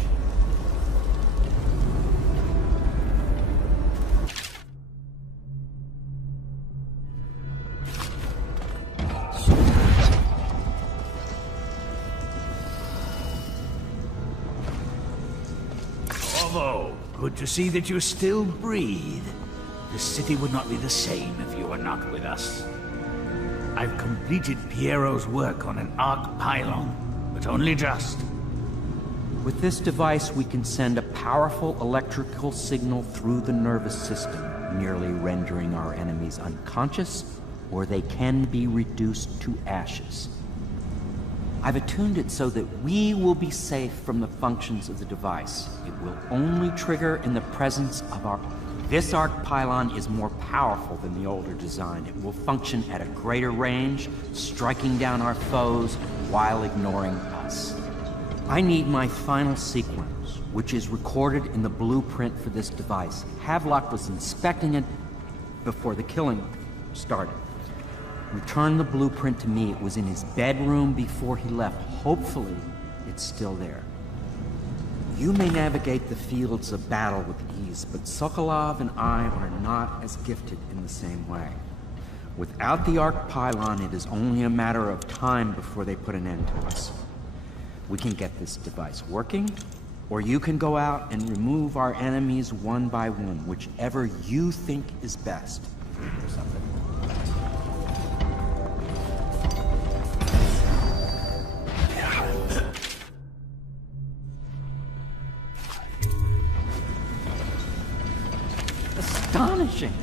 Corvo, good to see that you still breathe. The city would not be the same if you were not with us. I've completed Piero's work on an arc pylon, but only just. With this device, we can send a powerful electrical signal through the nervous system, nearly rendering our enemies unconscious, or they can be reduced to ashes. I've attuned it so that we will be safe from the functions of the device. It will only trigger in the presence of our... This arc pylon is more powerful than the older design. It will function at a greater range, striking down our foes while ignoring us. I need my final sequence, which is recorded in the blueprint for this device. Havelock was inspecting it before the killing started. Return the blueprint to me. It was in his bedroom before he left. Hopefully, it's still there. You may navigate the fields of battle with ease, but Sokolov and I are not as gifted in the same way. Without the arc pylon, it is only a matter of time before they put an end to us. We can get this device working, or you can go out and remove our enemies one by one, whichever you think is best. Astonishing!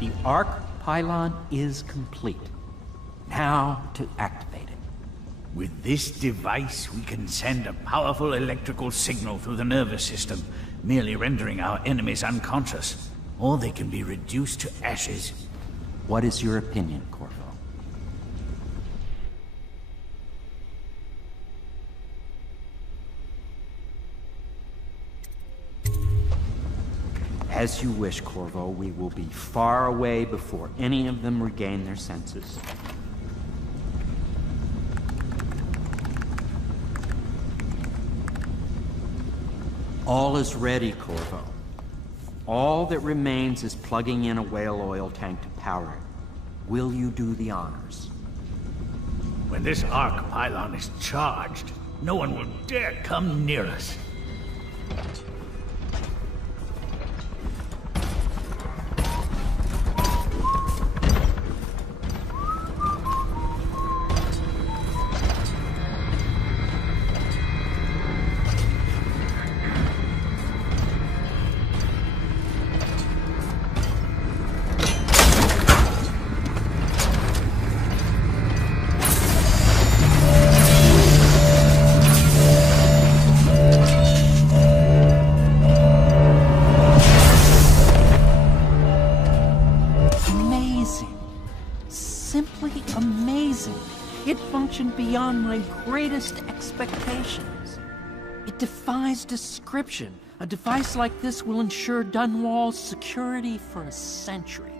The arc pylon is complete. Now to activate it. With this device, we can send a powerful electrical signal through the nervous system, merely rendering our enemies unconscious, or they can be reduced to ashes. What is your opinion, Corvo? As you wish, Corvo. We will be far away before any of them regain their senses. All is ready, Corvo. All that remains is plugging in a whale oil tank to power it. Will you do the honors? When this arc pylon is charged, no one will dare come near us. Beyond my greatest expectations. It defies description. A device like this will ensure Dunwall's security for a century.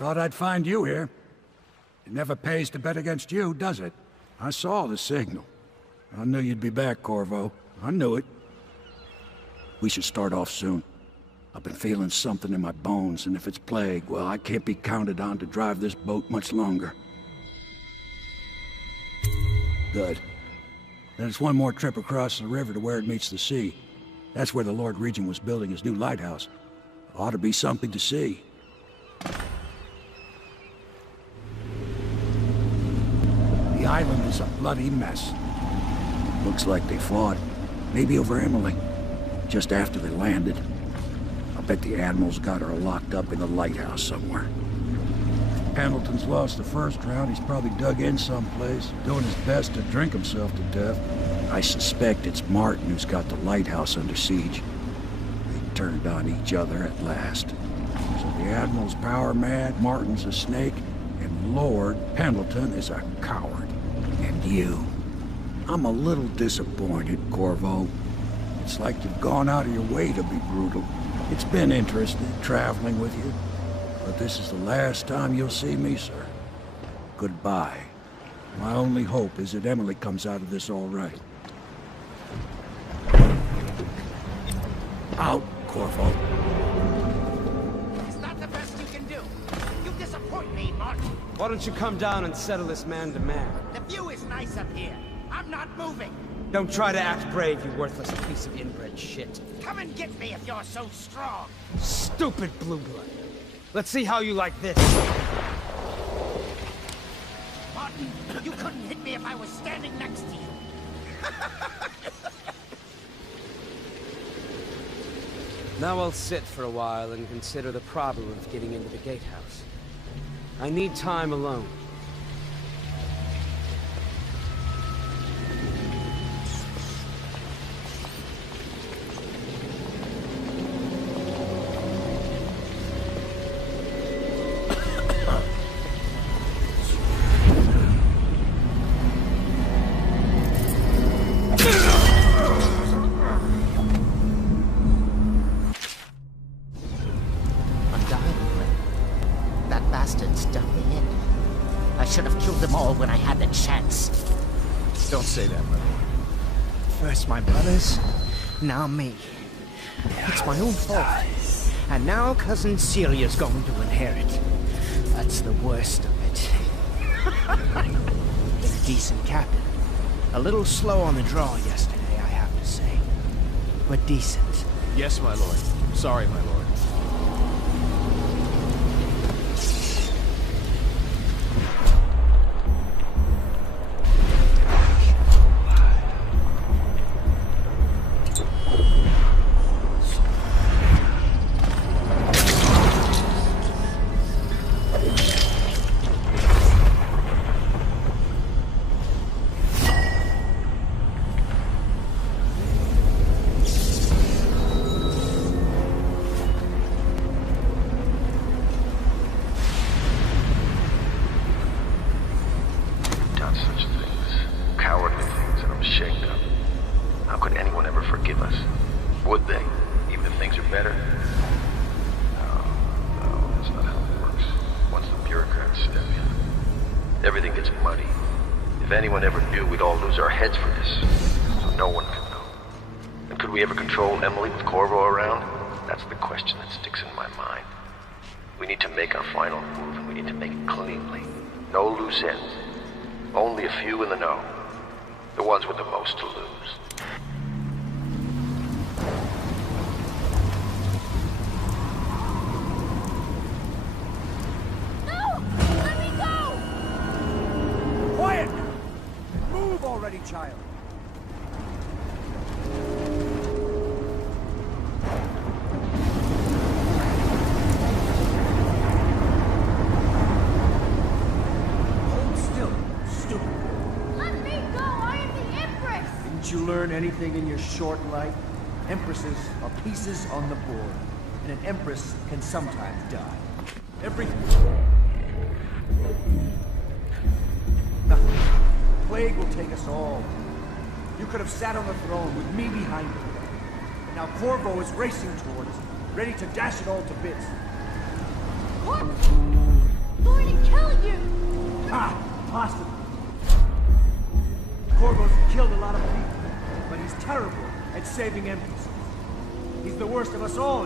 Thought I'd find you here. It never pays to bet against you, does it? I saw the signal. I knew you'd be back, Corvo. I knew it. We should start off soon. I've been feeling something in my bones, and if it's plague, well, I can't be counted on to drive this boat much longer. Good. Then it's one more trip across the river to where it meets the sea. That's where the Lord Regent was building his new lighthouse. Ought to be something to see. The island is a bloody mess. Looks like they fought. Maybe over Emily. Just after they landed. I bet the Admiral's got her locked up in a lighthouse somewhere. Pendleton's lost the first round. He's probably dug in someplace, doing his best to drink himself to death. I suspect it's Martin who's got the lighthouse under siege. They turned on each other at last. So the Admiral's power mad, Martin's a snake, and Lord Pendleton is a coward. And you. I'm a little disappointed, Corvo. It's like you've gone out of your way to be brutal. It's been interesting traveling with you, but this is the last time you'll see me, sir. Goodbye. My only hope is that Emily comes out of this all right. Out, Corvo. Is that the best you can do? You disappoint me, Martin. Why don't you come down and settle this man to man? The view is nice up here. I'm not moving. Don't try to act brave, you worthless piece of inbred shit. Come and get me if you're so strong. Stupid blue blood. Let's see how you like this. Martin, you couldn't hit me if I was standing next to you. Now I'll sit for a while and consider the problem of getting into the gatehouse. I need time alone. When I had the chance. Don't say that, my lord. First my brothers, now me. It's my own fault. And now Cousin Celia's going to inherit. That's the worst of it. Been a decent captain. A little slow on the draw yesterday, I have to say. But decent. Yes, my lord. Sorry, my lord. Everything gets muddy. If anyone ever knew, we'd all lose our heads for this. So no one can know. And could we ever control Emily with Corvo around? That's the question that sticks in my mind. We need to make our final move, and we need to make it cleanly. No loose ends. Only a few in the know. The ones with the most to lose. Child. Hold still, stupid. Let me go! I am the Empress! Didn't you learn anything in your short life? Empresses are pieces on the board, and an empress can sometimes die. Nothing. Plague will take us all. You could have sat on the throne with me behind you. But now Corvo is racing toward us, ready to dash it all to bits. What? going to kill you! Ah, possible. Corvo's killed a lot of people, but he's terrible at saving Empresses. He's the worst of us all.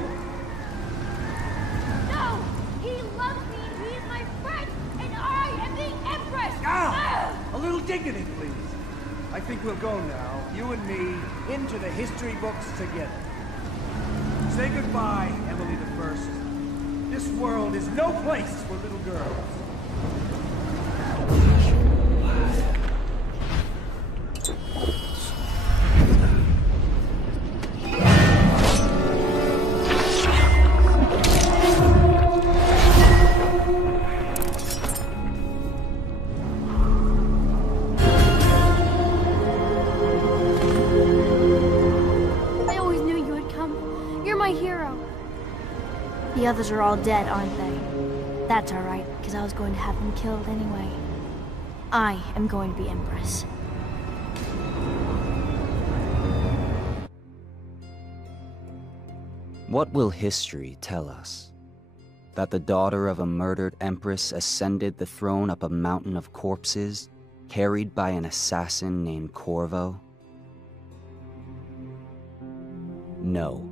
No! He loves me and he is my friend, and I am the Empress! Ah! A little dignity, please. I think we'll go now, you and me, into the history books together. Say goodbye, Emily the First. This world is no place for little girls. The others are all dead, aren't they? That's alright, because I was going to have them killed anyway. I am going to be Empress. What will history tell us? That the daughter of a murdered empress ascended the throne up a mountain of corpses, carried by an assassin named Corvo? No.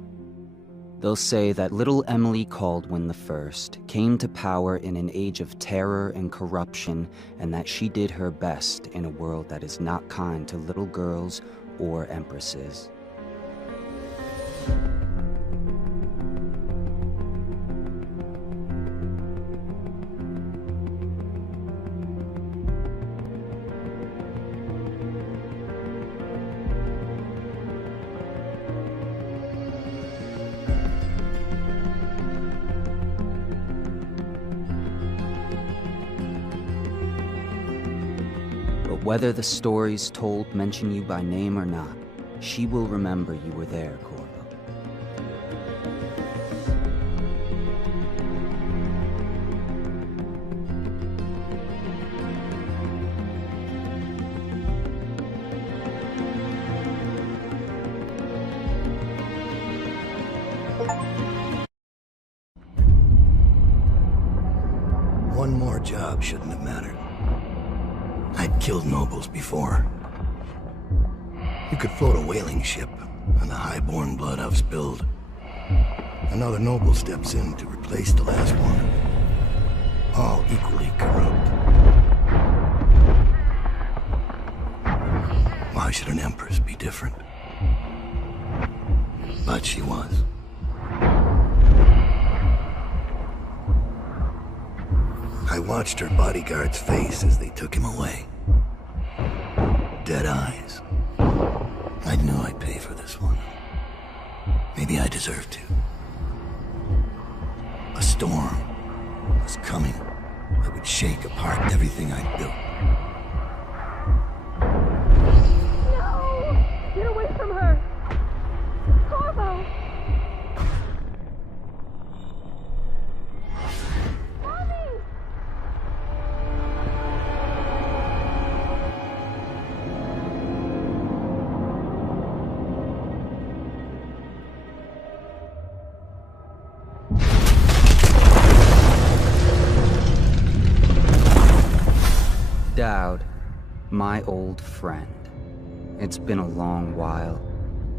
They'll say that little Emily Kaldwin I came to power in an age of terror and corruption, and that she did her best in a world that is not kind to little girls or empresses. Whether the stories told mention you by name or not, she will remember you were there, Corvo. One more job shouldn't have mattered. I'd killed nobles before. You could float a whaling ship, and the high-born blood I've spilled. Another noble steps in to replace the last one. All equally corrupt. Why should an empress be different? But she was. I watched her bodyguard's face as they took him away. Dead eyes. I knew I'd pay for this one. Maybe I deserved to. A storm was coming that would shake apart everything I'd built. No! Get away from her! Corvo! Dowd, my old friend. It's been a long while,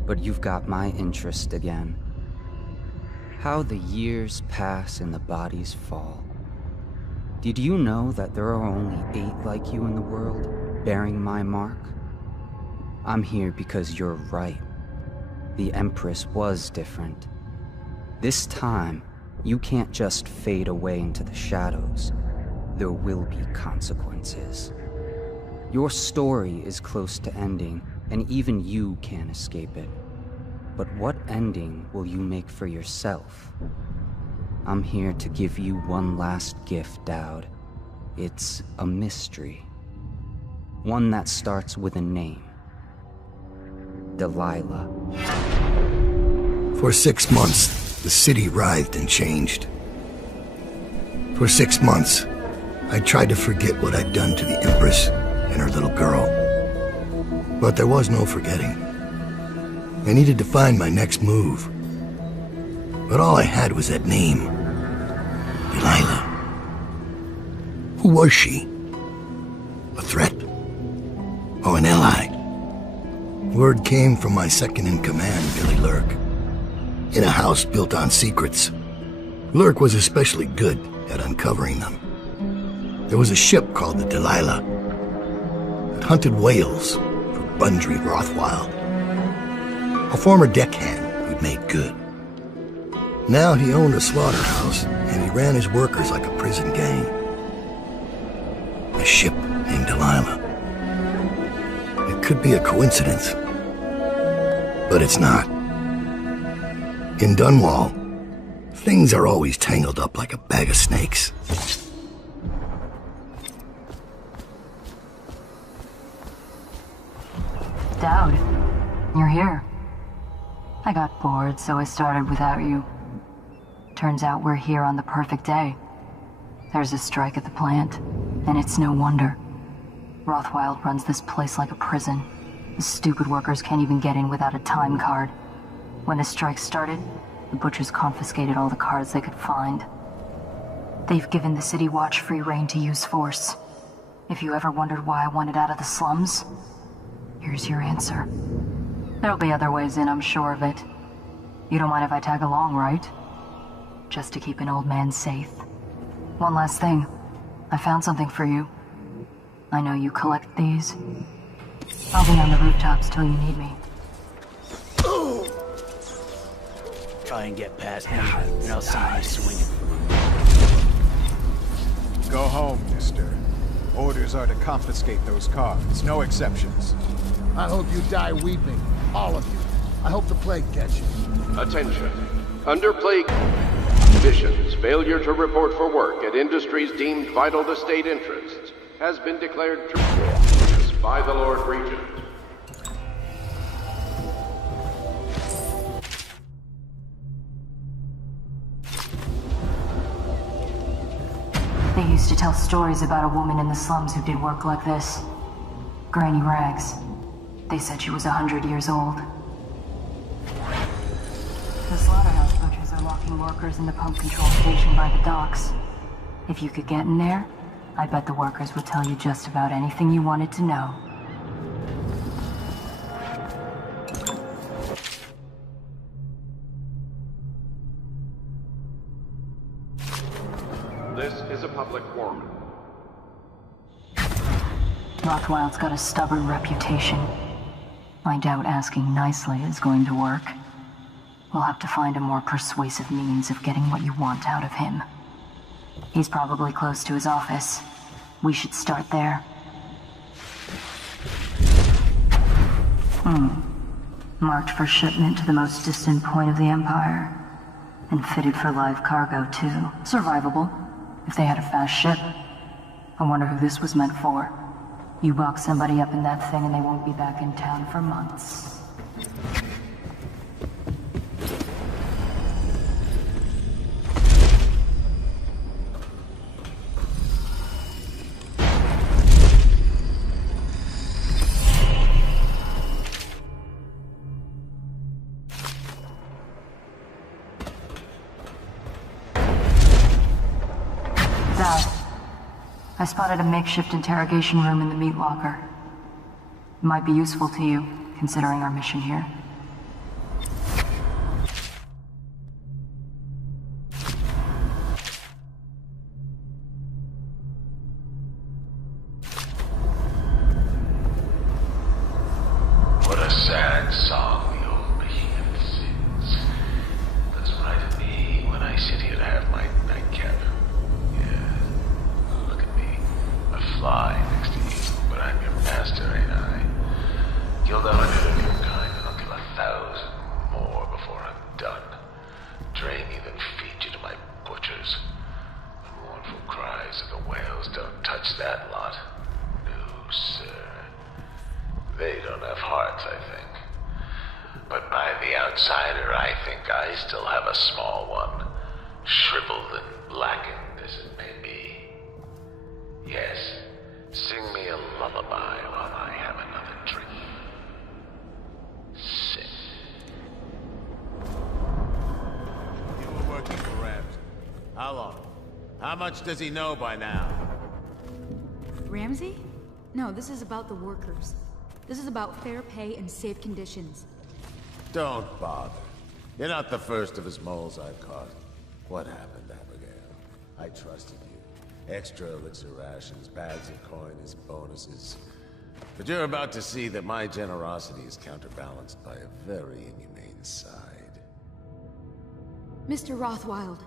but you've got my interest again. How the years pass and the bodies fall. Did you know that there are only 8 like you in the world, bearing my mark? I'm here because you're right. The Empress was different. This time, you can't just fade away into the shadows. There will be consequences. Your story is close to ending, and even you can't escape it. But what ending will you make for yourself? I'm here to give you one last gift, Dowd. It's a mystery. One that starts with a name. Delilah. For 6 months, the city writhed and changed. For 6 months, I tried to forget what I'd done to the Empress and her little girl. But there was no forgetting. I needed to find my next move. But all I had was that name. Delilah. Who was she? A threat? Or an ally? Word came from my second-in-command, Billy Lurk. In a house built on secrets, Lurk was especially good at uncovering them. There was a ship called the Delilah that hunted whales for Bundry Rothwild, a former deckhand who'd made good. Now he owned a slaughterhouse, and he ran his workers like a prison gang. A ship named Delilah. It could be a coincidence, but it's not. In Dunwall, things are always tangled up like a bag of snakes. Dowd, you're here. I got bored, so I started without you. Turns out we're here on the perfect day. There's a strike at the plant, and it's no wonder. Rothwild runs this place like a prison. The stupid workers can't even get in without a time card. When the strike started, the butchers confiscated all the cards they could find. They've given the City Watch free rein to use force. If you ever wondered why I wanted out of the slums, here's your answer. There'll be other ways in, I'm sure of it. You don't mind if I tag along, right? Just to keep an old man safe. One last thing. I found something for you. I know you collect these. I'll be on the rooftops till you need me. Try and get past me, and I'll send you swinging. Go home, mister. Orders are to confiscate those cards, no exceptions. I hope you die weeping, all of you. I hope the plague gets you. Attention. Under plague conditions, failure to report for work at industries deemed vital to state interests has been declared treasonous by the Lord Regent. They used to tell stories about a woman in the slums who did work like this. Granny Rags. They said she was 100 years old. The slaughterhouse butchers are locking workers in the pump control station by the docks. If you could get in there, I bet the workers would tell you just about anything you wanted to know. This is a public warning. Rothwild's got a stubborn reputation. I doubt asking nicely is going to work. We'll have to find a more persuasive means of getting what you want out of him. He's probably close to his office. We should start there. Marked for shipment to the most distant point of the Empire. And fitted for live cargo, too. Survivable, if they had a fast ship. I wonder who this was meant for. You box somebody up in that thing and they won't be back in town for months. I spotted a makeshift interrogation room in the meat locker. It might be useful to you, considering our mission here. What a sad song the old behemoth sings. Does remind me when I sit here to have my nightcap. Yeah, look at me. A fly next to you, but I'm your master, ain't I? Killed 100 of your kind, and I'll kill 1,000 more before I'm done. Drain you, then feed you to my butchers. The mournful cries of the whales don't touch that lot. No, sir. They don't have hearts, I think. But by the outsider, I think I still have a small one. Shriveled and blackened as it may be. Yes, sing me a lullaby while I have another drink. Sing. You were working for Ramsey. How long? How much does he know by now? Ramsey? No, this is about the workers. This is about fair pay and safe conditions. Don't bother. You're not the first of his moles I've caught. What happened, Abigail? I trusted you. Extra elixir rations, bags of coin as bonuses. But you're about to see that my generosity is counterbalanced by a very inhumane side. Mr. Rothwild,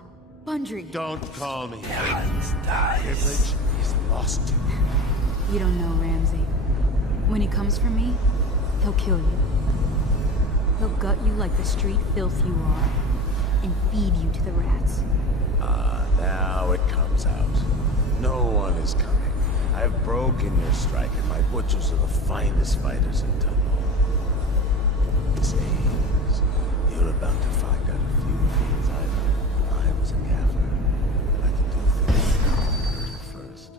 Bundry. Don't call me. Privilege is lost to me. You don't know Ramsey. When he comes for me, he'll kill you. He'll gut you like the street filth you are, and feed you to the rats. Now it comes out. No one is coming. I've broken your strike, and my butchers are the finest fighters in Dunwall. Miss Ames, you're about to find out a few things I learned when I was a gaffer. I can do things you never heard first.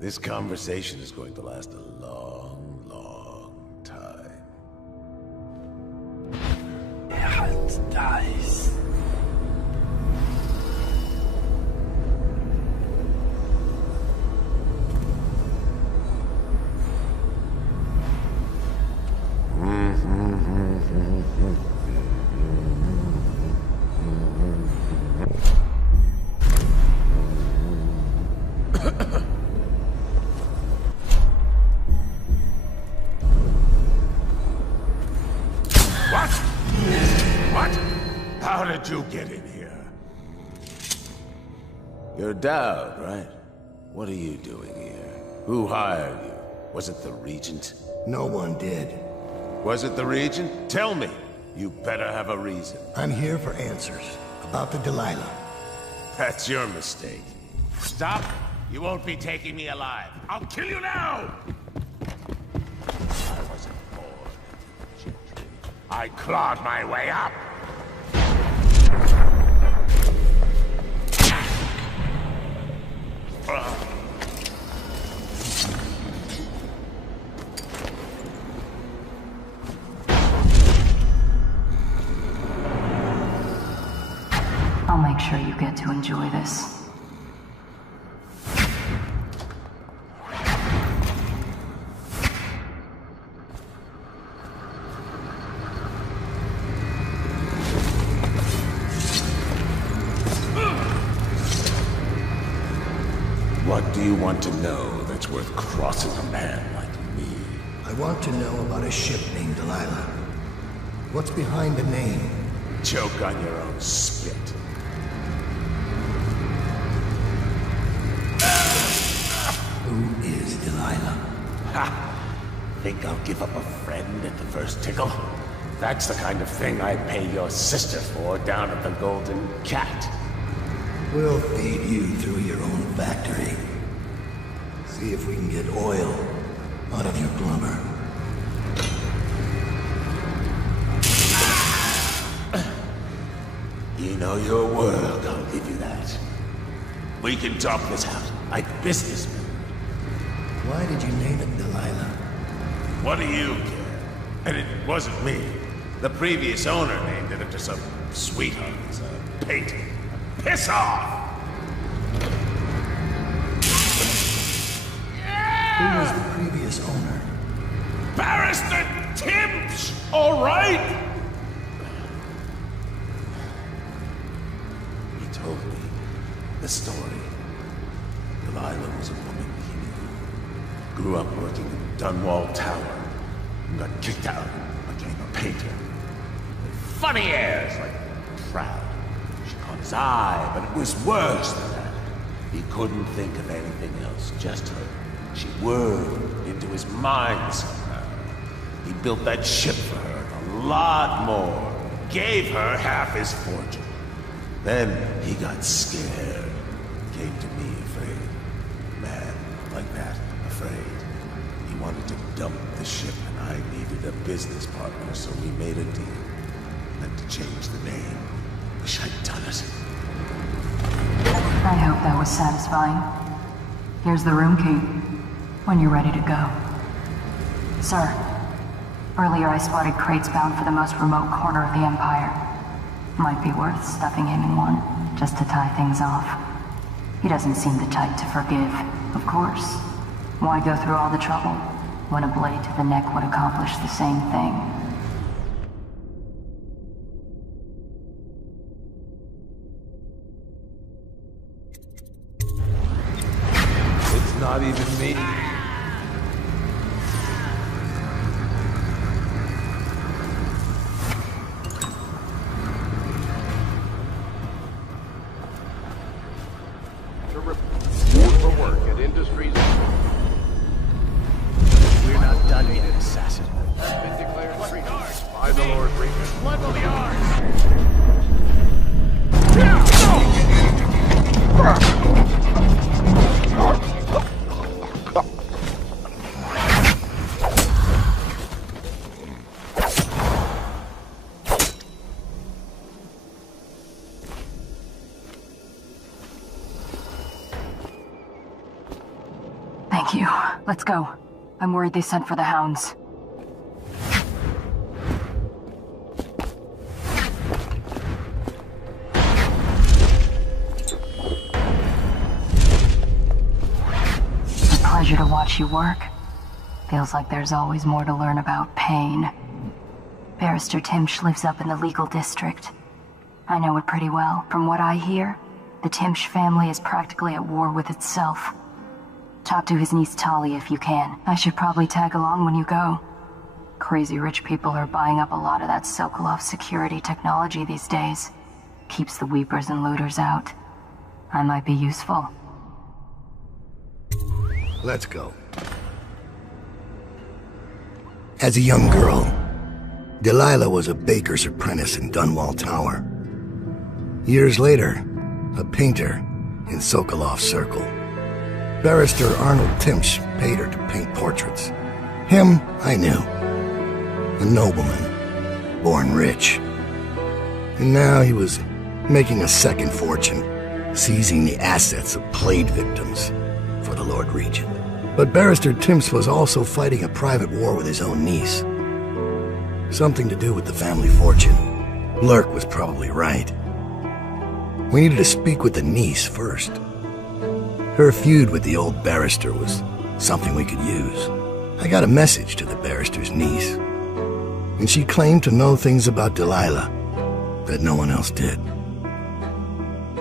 This conversation is going to last a long, long time. It dies. How did you get in here? You're Dowd, right? What are you doing here? Who hired you? Was it the Regent? No one did. Was it the Regent? Tell me. You better have a reason. I'm here for answers. About the Delilah. That's your mistake. Stop! You won't be taking me alive. I'll kill you now! I wasn't born into the gentry. I clawed my way up! I'll make sure you get to enjoy this. What do you want to know that's worth crossing a man like me? I want to know about a ship named Delilah. What's behind the name? Choke on your own spit. Who is Delilah? Ha! Think I'll give up a friend at the first tickle? That's the kind of thing I pay your sister for down at the Golden Cat. We'll feed you through your own factory. See if we can get oil out of your plumber. You know your world, I'll give you that. We can talk this out, like businessmen. Why did you name it Delilah? What do you care? And it wasn't me. The previous owner named it after some sweetheart as a painting. Piss off! Who was the previous owner? Barrister Tibbs, all right? He told me the story. Delilah was a woman he knew. Grew up working in Dunwall Tower. And got kicked out and became a painter. With funny airs, like proud. She caught his eye, but it was worse than that. He couldn't think of anything else, just her. She whirled into his mind somehow. He built that ship for her, and a lot more. Gave her half his fortune. Then he got scared. Came to me afraid. Man, like that, afraid. He wanted to dump the ship, and I needed a business partner, so we made a deal. Had to change the name. Wish I'd done it. I hope that was satisfying. Here's the room key, when you're ready to go. Sir, earlier I spotted crates bound for the most remote corner of the Empire. Might be worth stuffing him in one, just to tie things off. He doesn't seem the type to forgive, of course. Why go through all the trouble when a blade to the neck would accomplish the same thing? It's not even me. For work at Industries. We're not done yet, assassin. Has been declared free by the Lord Regent. What will the Thank you. Let's go. I'm worried they sent for the hounds. It's a pleasure to watch you work. Feels like there's always more to learn about pain. Barrister Timsh lives up in the legal district. I know it pretty well. From what I hear, the Timsh family is practically at war with itself. Talk to his niece Talia if you can. I should probably tag along when you go. Crazy rich people are buying up a lot of that Sokolov security technology these days. Keeps the weepers and looters out. I might be useful. Let's go. As a young girl, Delilah was a baker's apprentice in Dunwall Tower. Years later, a painter in Sokolov Circle. Barrister Arnold Timsh paid her to paint portraits. Him, I knew. A nobleman, born rich. And now he was making a second fortune, seizing the assets of plague victims for the Lord Regent. But Barrister Timsh was also fighting a private war with his own niece. Something to do with the family fortune. Lurk was probably right. We needed to speak with the niece first. Her feud with the old barrister was something we could use. I got a message to the barrister's niece, and she claimed to know things about Delilah that no one else did.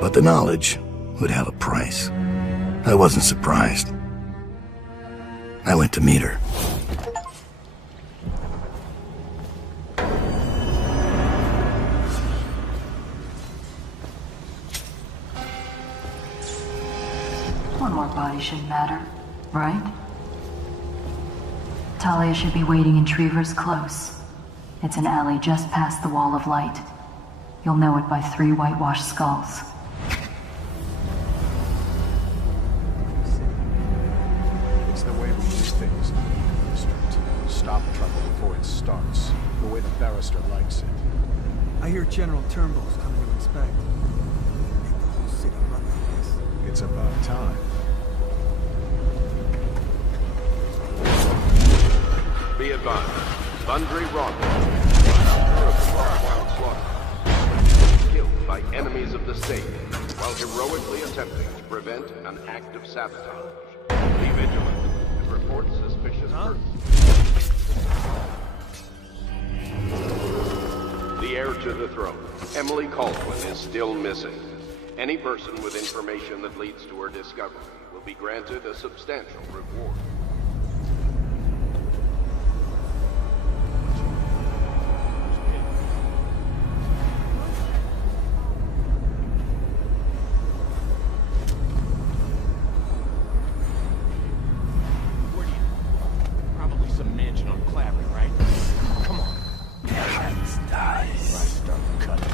But the knowledge would have a price. I wasn't surprised. I went to meet her. One more body shouldn't matter, right? Talia should be waiting in Trevor's Close. It's an alley just past the Wall of Light. You'll know it by 3 whitewashed skulls. It's the way we do things in the district. Stop trouble before it starts. The way the barrister likes it. I hear General Turnbull's coming to inspect. Make the whole city run like this. It's about time. Be advised, sundry wrongdoers, killed by enemies of the state, while heroically attempting to prevent an act of sabotage. Be vigilant and report suspicious persons. The heir to the throne, Emily Caldwell, is still missing. Any person with information that leads to her discovery will be granted a substantial reward.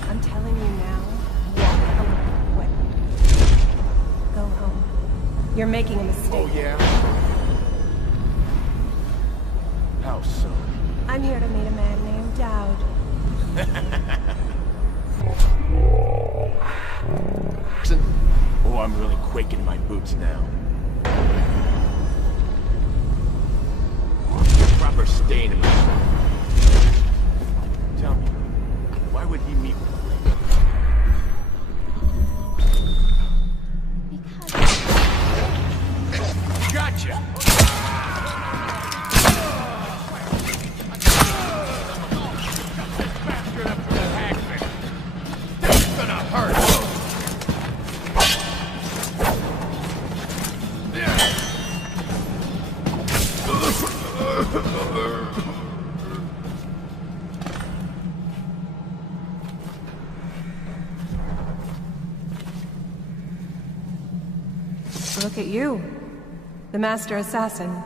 I'm telling you now, walk away. Go home. You're making a mistake. Oh, yeah? How so? I'm here to meet a man named Dowd. Oh, I'm really quaking in my boots now. Proper stain in my... Tell me, why would he meet with me? Because... Gotcha! Look at you. The Master Assassin.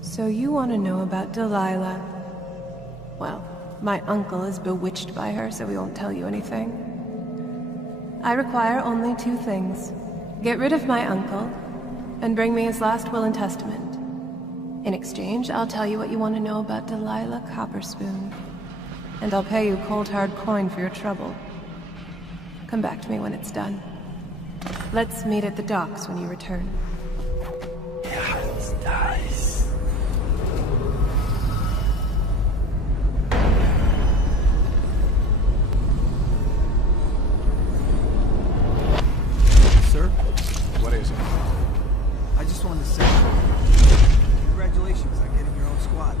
So you want to know about Delilah. Well, my uncle is bewitched by her, so we won't tell you anything. I require only 2 things. Get rid of my uncle, and bring me his last will and testament. In exchange, I'll tell you what you want to know about Delilah Copperspoon. And I'll pay you cold hard coin for your trouble. Come back to me when it's done. Let's meet at the docks when you return. It's nice. Sir? What is it? I just wanted to say, congratulations on getting your own squad.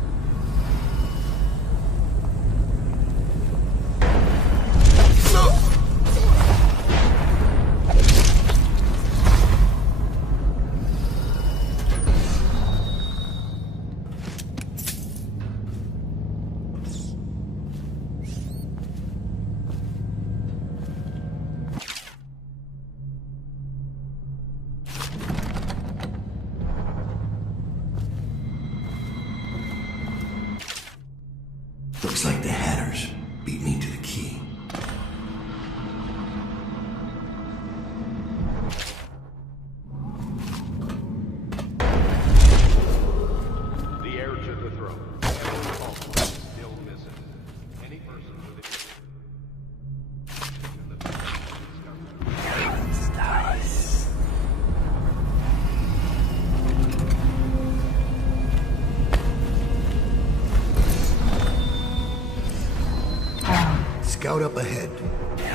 Looks like the Hatters beat me to the key. The heir to the throne. Still missing. Any person with It's nice. Scout up ahead.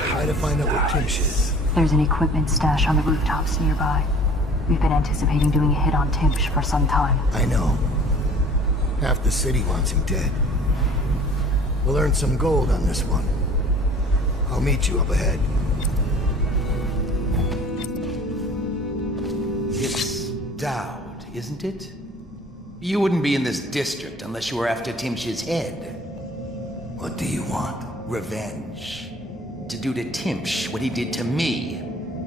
Try to find out where Timsh is. There's an equipment stash on the rooftops nearby. We've been anticipating doing a hit on Timsh for some time. I know. Half the city wants him dead. We'll earn some gold on this one. I'll meet you up ahead. It's Dowd, isn't it? You wouldn't be in this district unless you were after Timsh's head. What do you want? Revenge. To do to Timsh what he did to me.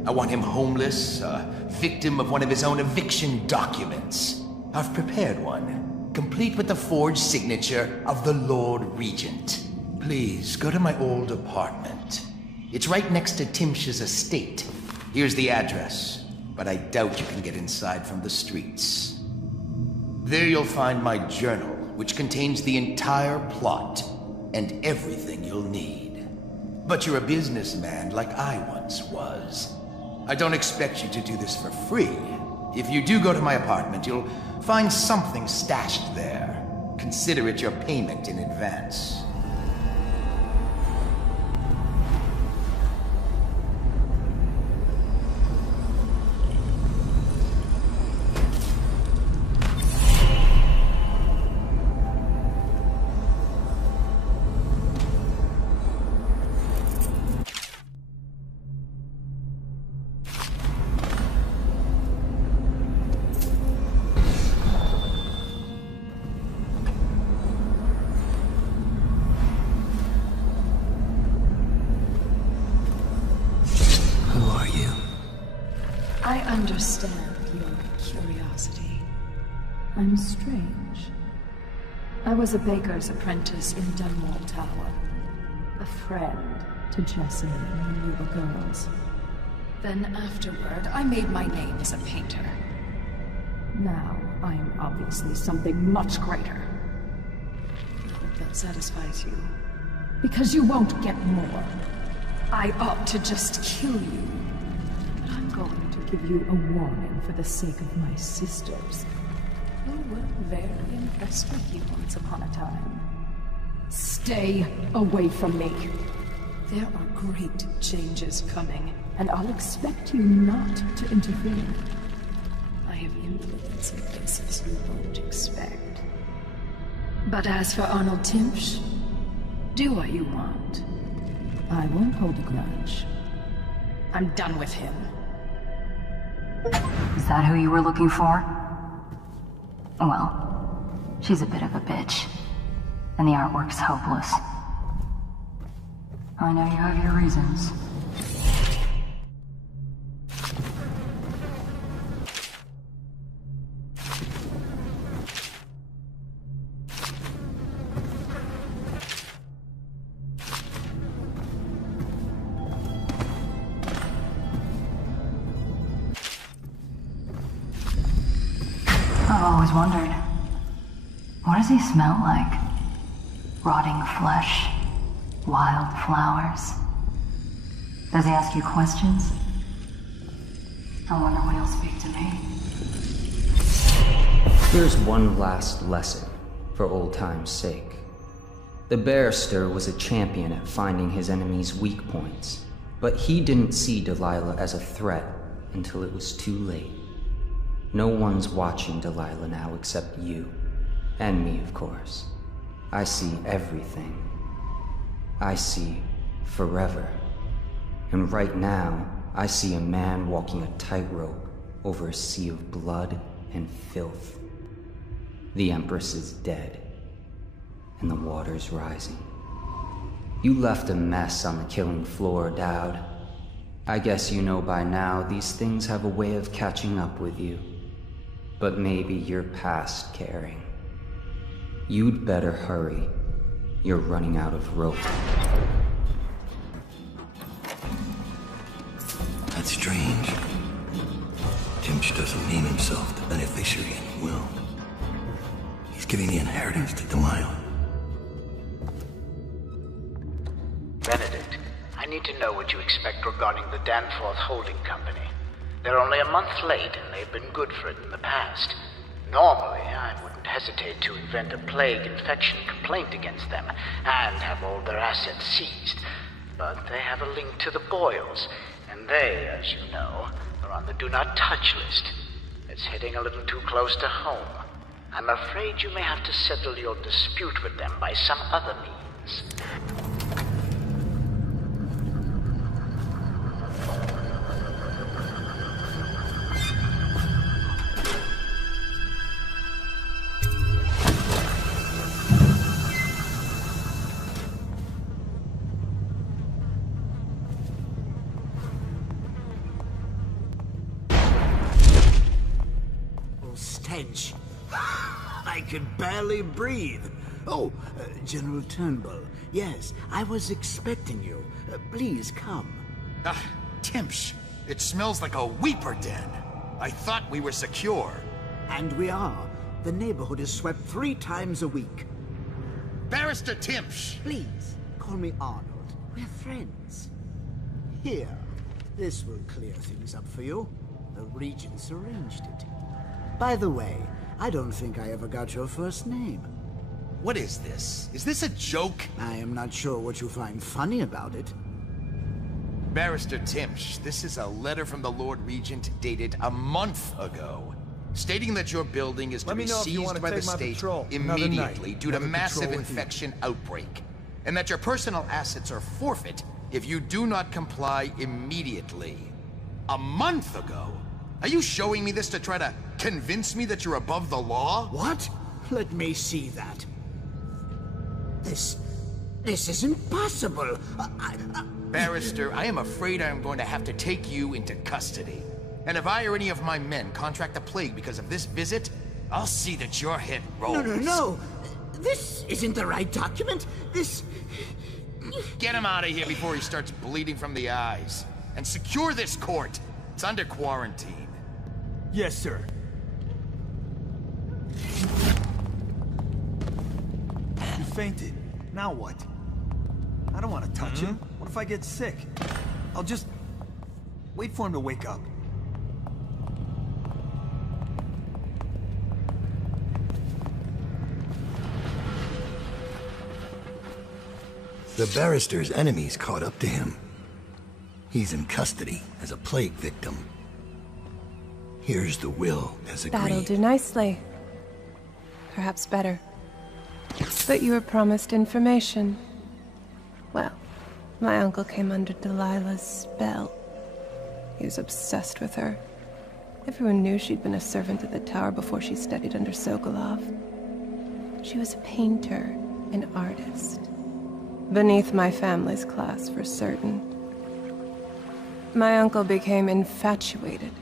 I want him homeless, a victim of one of his own eviction documents. I've prepared one, complete with the forged signature of the Lord Regent. Please, go to my old apartment. It's right next to Timsh's estate. Here's the address, but I doubt you can get inside from the streets. There you'll find my journal, which contains the entire plot and everything you'll need. But you're a businessman like I once was. I don't expect you to do this for free. If you do go to my apartment, you'll find something stashed there. Consider it your payment in advance. I understand your curiosity. I'm strange. I was a baker's apprentice in Dunwall Tower. A friend to Jessie when we were girls. Then afterward, I made my name as a painter. Now, I'm obviously something much greater. I hope that satisfies you. Because you won't get more. I ought to just kill you. But I'm going to give you a warning for the sake of my sisters, who were very impressed with you once upon a time. Stay away from me. There are great changes coming, and I'll expect you not to interfere. I have influence in places you won't expect. But as for Arnold Timsh, do what you want. I won't hold a grudge. I'm done with him. Is that who you were looking for? Well, she's a bit of a bitch. And the artwork's hopeless. I know you have your reasons. I've always wondered, what does he smell like? Rotting flesh? Wild flowers? Does he ask you questions? I wonder when he'll speak to me. Here's one last lesson, for old time's sake. The barrister was a champion at finding his enemy's weak points, but he didn't see Delilah as a threat until it was too late. No one's watching Delilah now except you. And me, of course. I see everything. I see forever. And right now, I see a man walking a tightrope over a sea of blood and filth. The Empress is dead, and the water's rising. You left a mess on the killing floor, Dowd. I guess you know by now these things have a way of catching up with you. But maybe you're past caring. You'd better hurry. You're running out of rope. That's strange. Timsh doesn't name himself the beneficiary in the will. He's giving the inheritance to Delilah. Benedict, I need to know what you expect regarding the Danforth Holding Company. They're only a month late, and they've been good for it in the past. Normally, I wouldn't hesitate to invent a plague infection complaint against them and have all their assets seized. But they have a link to the Boyles, and they, as you know, are on the Do Not Touch list. It's hitting a little too close to home. I'm afraid you may have to settle your dispute with them by some other means. Stench. I can barely breathe. Oh, General Turnbull. Yes, I was expecting you. Please come. Timsh. It smells like a weeper den. I thought we were secure. And we are. The neighborhood is swept 3 times a week. Barrister Timsh! Please, call me Arnold. We're friends. Here, this will clear things up for you. The Regents arranged it. By the way, I don't think I ever got your first name. What is this? Is this a joke? I am not sure what you find funny about it. Barrister Timsh, this is a letter from the Lord Regent dated a month ago, stating that your building is to be seized by the state immediately due to massive infection outbreak, and that your personal assets are forfeit if you do not comply immediately. A month ago? Are you showing me this to try to convince me that you're above the law? What? Let me see that. This isn't possible. Barrister, I am afraid I am going to have to take you into custody. And if I or any of my men contract the plague because of this visit, I'll see that your head rolls. No. This isn't the right document. This... Get him out of here before he starts bleeding from the eyes. And secure this court. It's under quarantine. Yes, sir. You fainted. Now what? I don't want to touch him. What if I get sick? I'll just... wait for him to wake up. The barrister's enemies caught up to him. He's in custody as a plague victim. Here's the will as agreed. That'll do nicely. Perhaps better. But you were promised information. Well, my uncle came under Delilah's spell. He was obsessed with her. Everyone knew she'd been a servant at the tower before she studied under Sokolov. She was a painter, an artist. Beneath my family's class, for certain. My uncle became infatuated.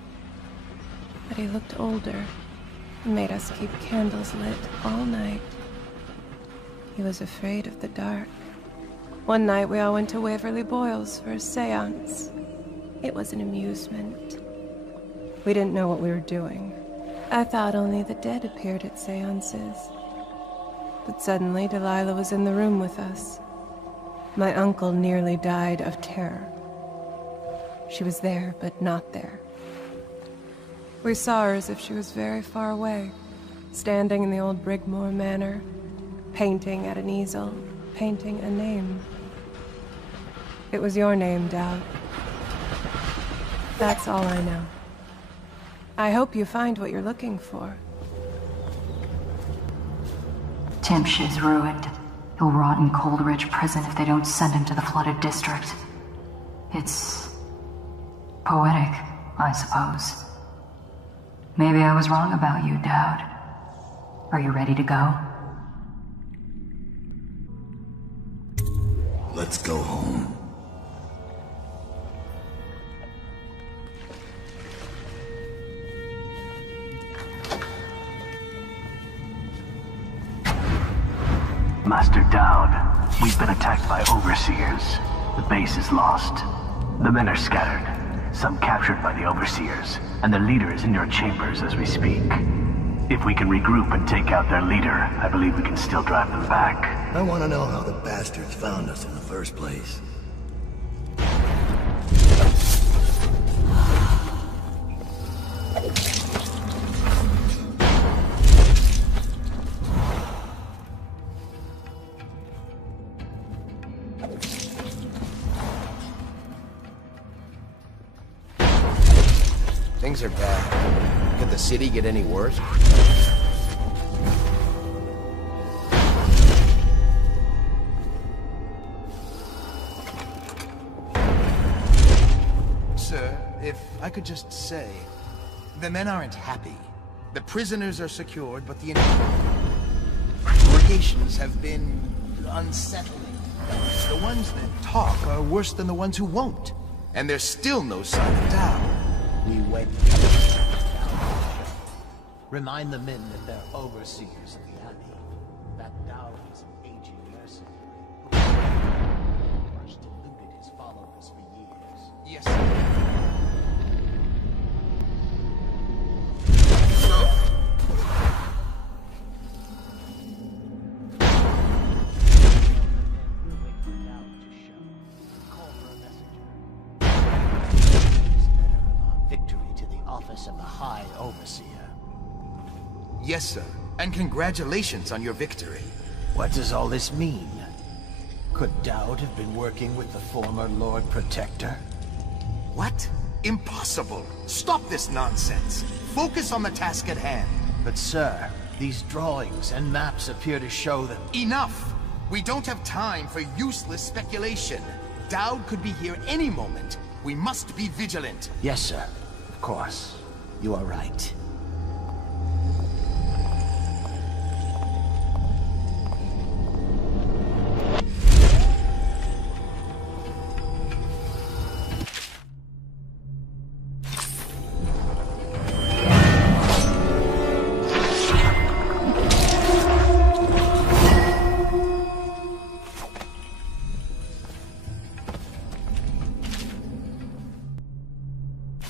But he looked older and made us keep candles lit all night. He was afraid of the dark. One night we all went to Waverly Boyle's for a seance. It was an amusement. We didn't know what we were doing. I thought only the dead appeared at seances. But suddenly, Delilah was in the room with us. My uncle nearly died of terror. She was there, but not there. We saw her as if she was very far away, standing in the old Brigmore Manor, painting at an easel, painting a name. It was your name, Dowd. That's all I know. I hope you find what you're looking for. Timsh is ruined. He'll rot in Coldridge Prison if they don't send him to the flooded district. It's poetic, I suppose. Maybe I was wrong about you, Dowd. Are you ready to go? Let's go home. Master Dowd, we've been attacked by overseers. The base is lost. The men are scattered, some captured by the overseers, and their leader is in your chambers as we speak. If we can regroup and take out their leader, I believe we can still drive them back. I want to know how the bastards found us in the first place. Things are bad. Could the city get any worse? Sir, if I could just say, the men aren't happy. The prisoners are secured, but the interrogations have been unsettling. The ones that talk are worse than the ones who won't. And there's still no sign of Dowd. We went. Remind the men that they're overseers of the Abbey. That Dowd is an aging mercenary who has deluded his followers for years. Yes, Of the High Overseer. Yes, sir. And congratulations on your victory. What does all this mean? Could Dowd have been working with the former Lord Protector? What? Impossible! Stop this nonsense! Focus on the task at hand. But sir, these drawings and maps appear to show that... Enough! We don't have time for useless speculation. Dowd could be here any moment. We must be vigilant. Yes, sir. Of course. You are right.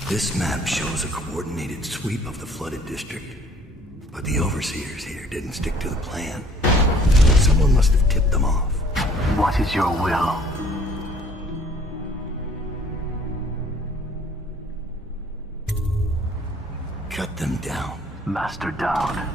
This map shows a coordinated sweep of the flooded district. But the overseers here didn't stick to the plan. Someone must have tipped them off. What is your will? Cut them down. Master Dowd.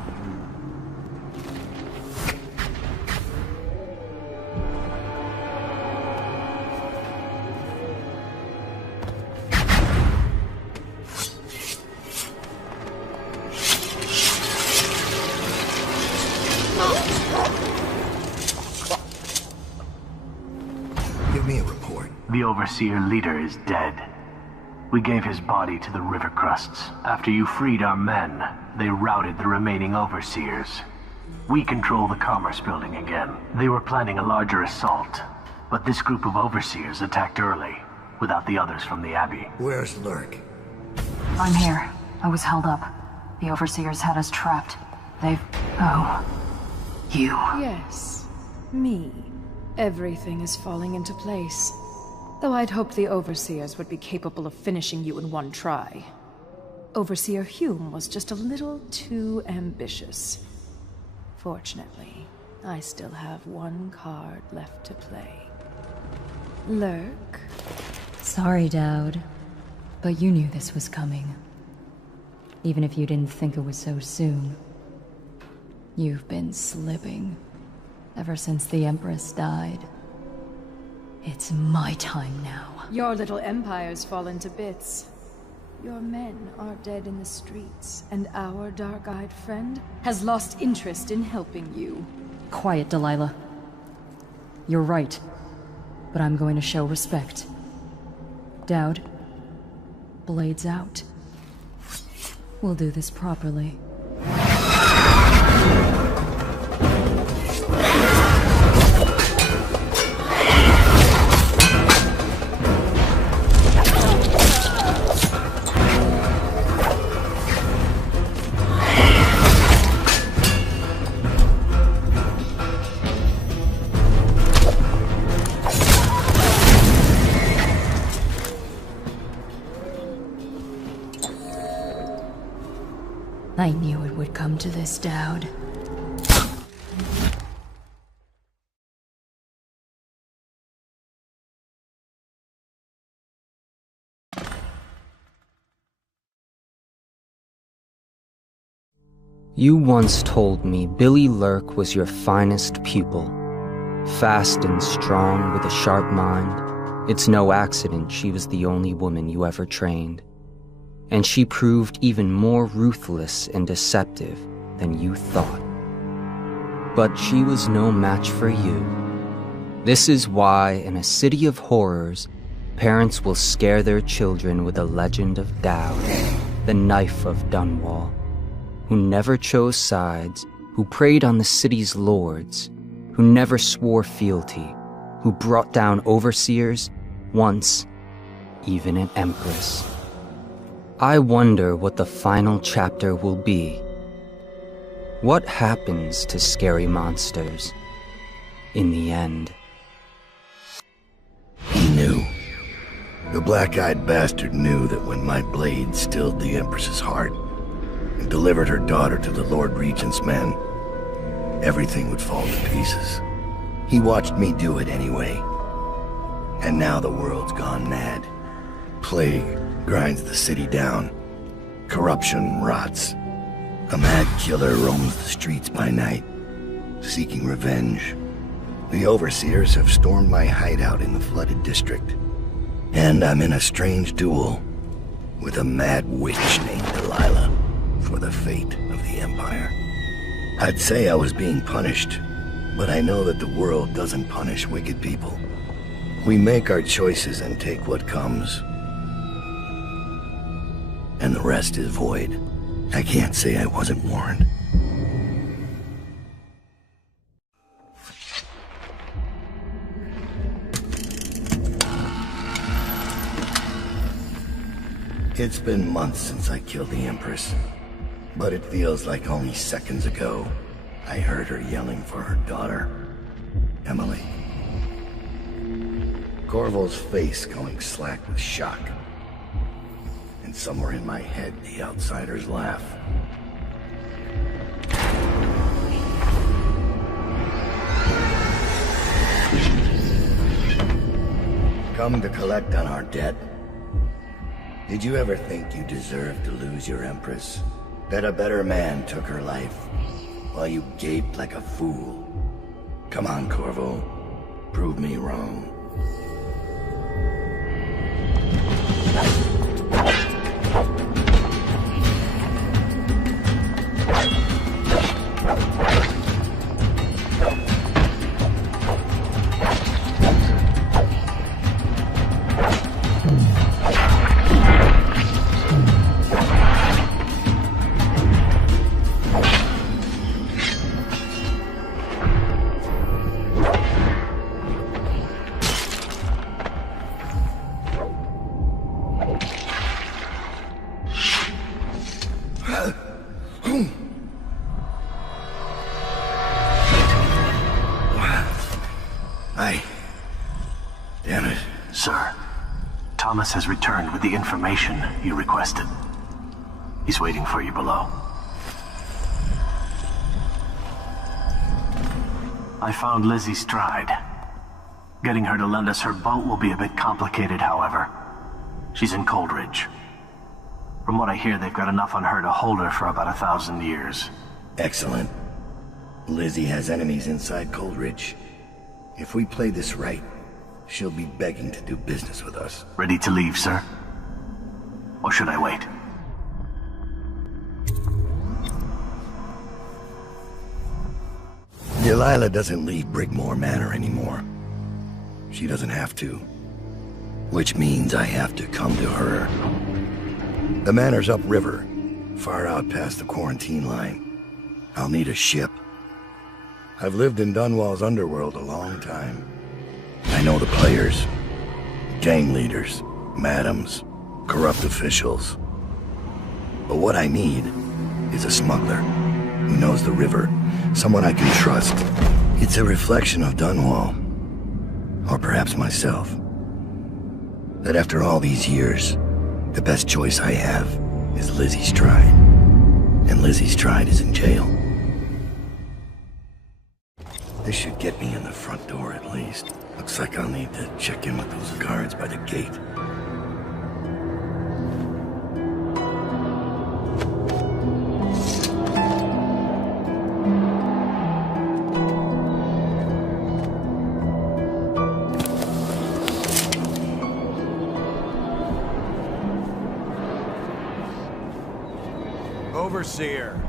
Give me a report. The Overseer leader is dead. We gave his body to the river crusts. After you freed our men, they routed the remaining Overseers. We control the Commerce Building again. They were planning a larger assault, but this group of Overseers attacked early, without the others from the Abbey. Where's Lurk? I'm here. I was held up. The Overseers had us trapped. They've... Oh. You. Yes. Me. Everything is falling into place. Though I'd hoped the Overseers would be capable of finishing you in one try. Overseer Hume was just a little too ambitious. Fortunately, I still have one card left to play. Lurk? Sorry, Dowd, but you knew this was coming. Even if you didn't think it was so soon. You've been slipping ever since the Empress died. It's my time now. Your little empire's fallen to bits. Your men are dead in the streets, and our dark-eyed friend has lost interest in helping you. Quiet, Delilah. You're right, but I'm going to show respect. Dowd, blades out. We'll do this properly. I knew it would come to this, Dowd. You once told me Billy Lurk was your finest pupil. Fast and strong with a sharp mind. It's no accident she was the only woman you ever trained. And she proved even more ruthless and deceptive than you thought. But she was no match for you. This is why, in a city of horrors, parents will scare their children with the legend of Dowd, the knife of Dunwall, who never chose sides, who preyed on the city's lords, who never swore fealty, who brought down overseers, once even an empress. I wonder what the final chapter will be. What happens to scary monsters in the end? He knew. The black-eyed bastard knew that when my blade stilled the Empress's heart and delivered her daughter to the Lord Regent's men, everything would fall to pieces. He watched me do it anyway. And now the world's gone mad. Plague grinds the city down. Corruption rots. A mad killer roams the streets by night, seeking revenge. The overseers have stormed my hideout in the flooded district. And I'm in a strange duel with a mad witch named Delilah for the fate of the Empire. I'd say I was being punished, but I know that the world doesn't punish wicked people. We make our choices and take what comes. And the rest is void. I can't say I wasn't warned. It's been months since I killed the Empress, but it feels like only seconds ago I heard her yelling for her daughter, Emily. Corvo's face going slack with shock. And somewhere in my head, the outsiders laugh. Come to collect on our debt? Did you ever think you deserved to lose your Empress? That a better man took her life, while you gaped like a fool? Come on, Corvo. Prove me wrong. Damn it. Sir, Thomas has returned with the information you requested. He's waiting for you below. I found Lizzie Stride. Getting her to lend us her boat will be a bit complicated, however. She's in Coldridge. From what I hear, they've got enough on her to hold her for about 1,000 years. Excellent. Lizzie has enemies inside Coldridge. If we play this right, she'll be begging to do business with us. Ready to leave, sir? Or should I wait? Delilah doesn't leave Brigmore Manor anymore. She doesn't have to. Which means I have to come to her. The manor's upriver, far out past the quarantine line. I'll need a ship. I've lived in Dunwall's underworld a long time. I know the players. Gang leaders, madams, corrupt officials. But what I need is a smuggler who knows the river, someone I can trust. It's a reflection of Dunwall. Or perhaps myself. That after all these years, the best choice I have is Lizzie Stride. And Lizzie Stride is in jail. This should get me in the front door at least. Looks like I'll need to check in with those guards by the gate. Overseer.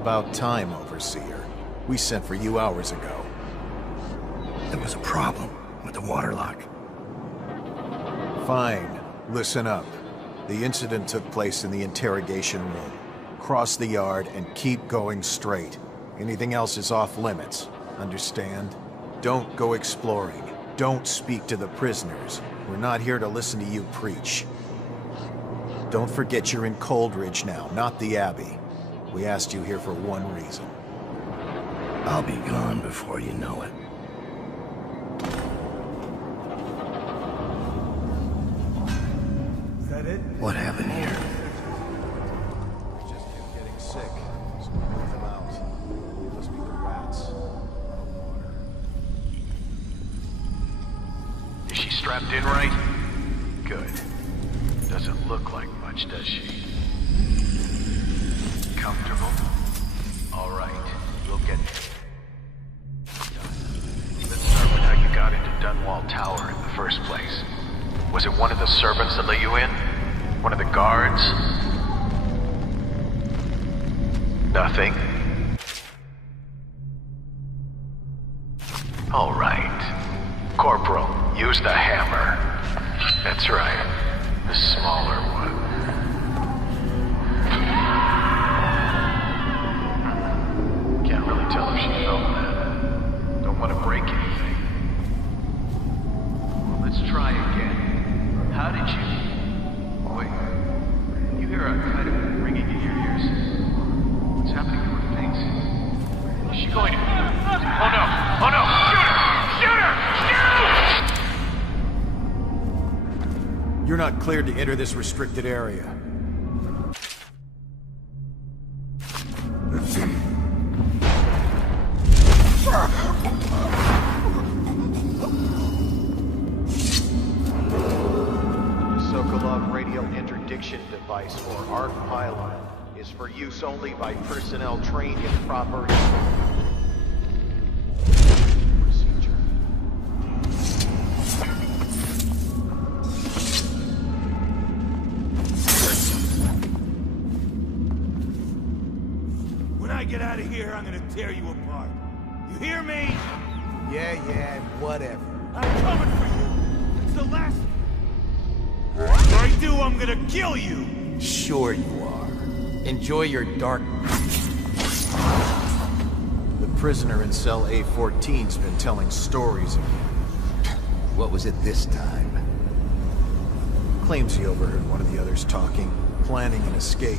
About time, Overseer. We sent for you hours ago. There was a problem with the waterlock. Fine. Listen up. The incident took place in the interrogation room. Cross the yard and keep going straight. Anything else is off limits. Understand? Don't go exploring. Don't speak to the prisoners. We're not here to listen to you preach. Don't forget you're in Coldridge now, not the Abbey. We asked you here for one reason. I'll be gone before you know it. Is that it? What happened here? We just kept getting sick, so we moved them out. It must be the rats. Is she strapped in right? Good. Doesn't look like much, does she? Comfortable? All right, we'll get there. Let's start with how you got into Dunwall Tower in the first place. Was it one of the servants that let you in? One of the guards? Nothing? All right. Corporal, use the hammer. That's right. The smaller one. Can't really tell if she felt that. Don't want to break anything. Well, let's try again. How did you... Wait. You hear a kind of ringing in your ears? What's happening to her face? Is she going to... Oh no! Oh no! Shoot her! Shoot her! Shoot! You're not cleared to enter this restricted area. Sokolov radio interdiction device, or ARC pylon, is for use only by personnel trained in proper procedure. When I get out of here, I'm gonna tear you apart. You hear me? Yeah, whatever. I'm coming for you. It's the last... If I do, I'm gonna kill you. Sure you are. Enjoy your dark... The prisoner in cell A14's been telling stories again. What was it this time? Claims he overheard one of the others talking, planning an escape.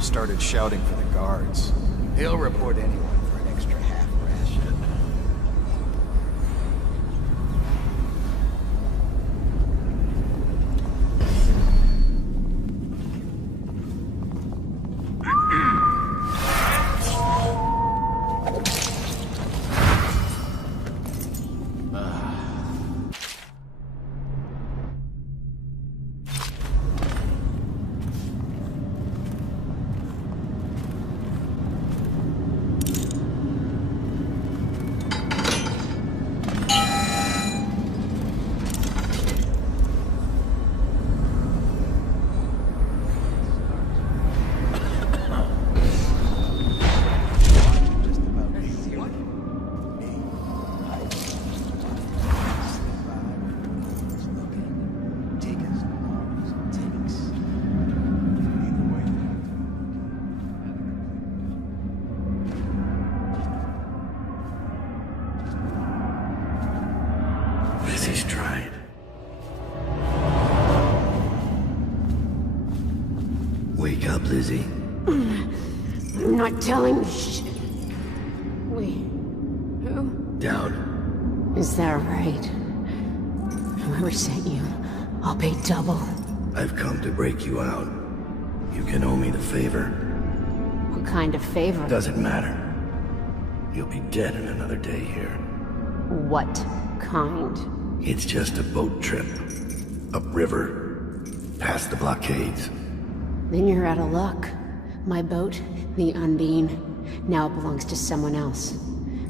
Started shouting for the guards. He'll report anyone for an extra half ration. Lizzie? I'm not telling shit. Wait, who? Dowd. Is that right? Whoever sent you, I'll pay double. I've come to break you out. You can owe me the favor. What kind of favor? Doesn't matter. You'll be dead in another day here. What kind? It's just a boat trip. Upriver. Past the blockades. Then you're out of luck. My boat, the Undine, now it belongs to someone else.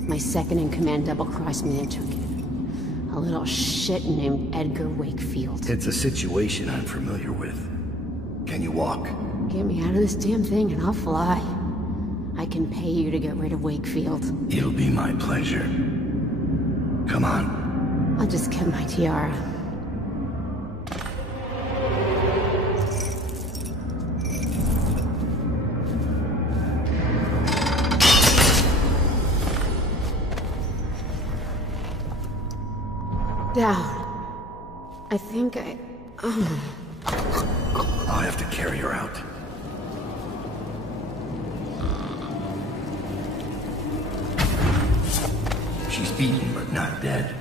My second-in-command double-crossed me and took it. A little shit named Edgar Wakefield. It's a situation I'm familiar with. Can you walk? Get me out of this damn thing and I'll fly. I can pay you to get rid of Wakefield. It'll be my pleasure. Come on. I'll just get my tiara. Down. I think I'll have to carry her out. She's beaten, but not dead.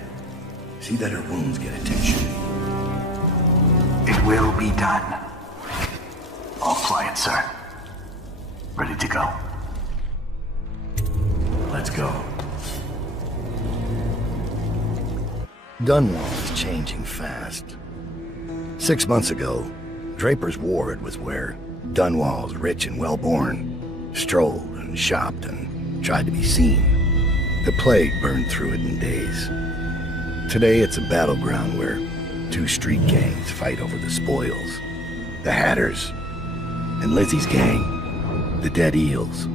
See that her wounds get attention. It will be done. All quiet, sir. Ready to go. Let's go. Dunwall is changing fast. 6 months ago, Draper's Ward was where Dunwall's rich and well-born strolled and shopped and tried to be seen. The plague burned through it in days. Today it's a battleground where 2 street gangs fight over the spoils. The Hatters and Lizzie's gang, the Dead Eels.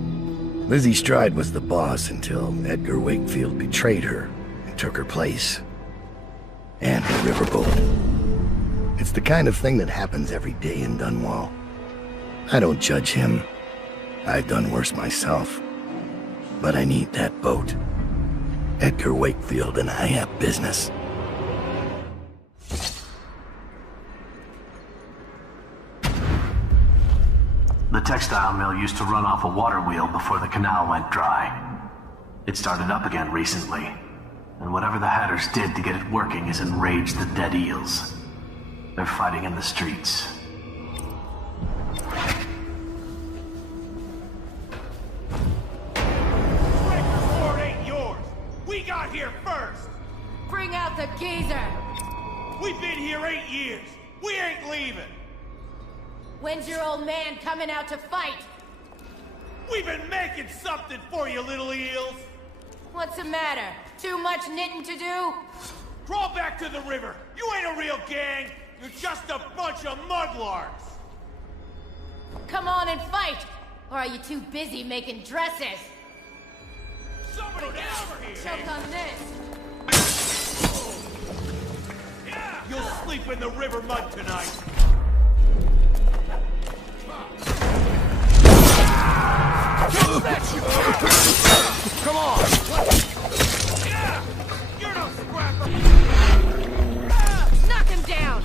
Lizzie Stride was the boss until Edgar Wakefield betrayed her and took her place. And the riverboat. It's the kind of thing that happens every day in Dunwall. I don't judge him. I've done worse myself. But I need that boat. Edgar Wakefield and I have business. The textile mill used to run off a water wheel before the canal went dry. It started up again recently. And whatever the Hatters did to get it working has enraged the Dead Eels. They're fighting in the streets. Breaker ain't yours! We got here first! Bring out the geezer! We've been here 8 years! We ain't leaving! When's your old man coming out to fight? We've been making something for you, little eels! What's the matter? Too much knitting to do? Crawl back to the river! You ain't a real gang! You're just a bunch of mudlarks! Come on and fight! Or are you too busy making dresses? Somebody get over here! Choke on this! Yeah! You'll sleep in the river mud tonight! Come on! Yeah! You're no scrapper! Knock him down!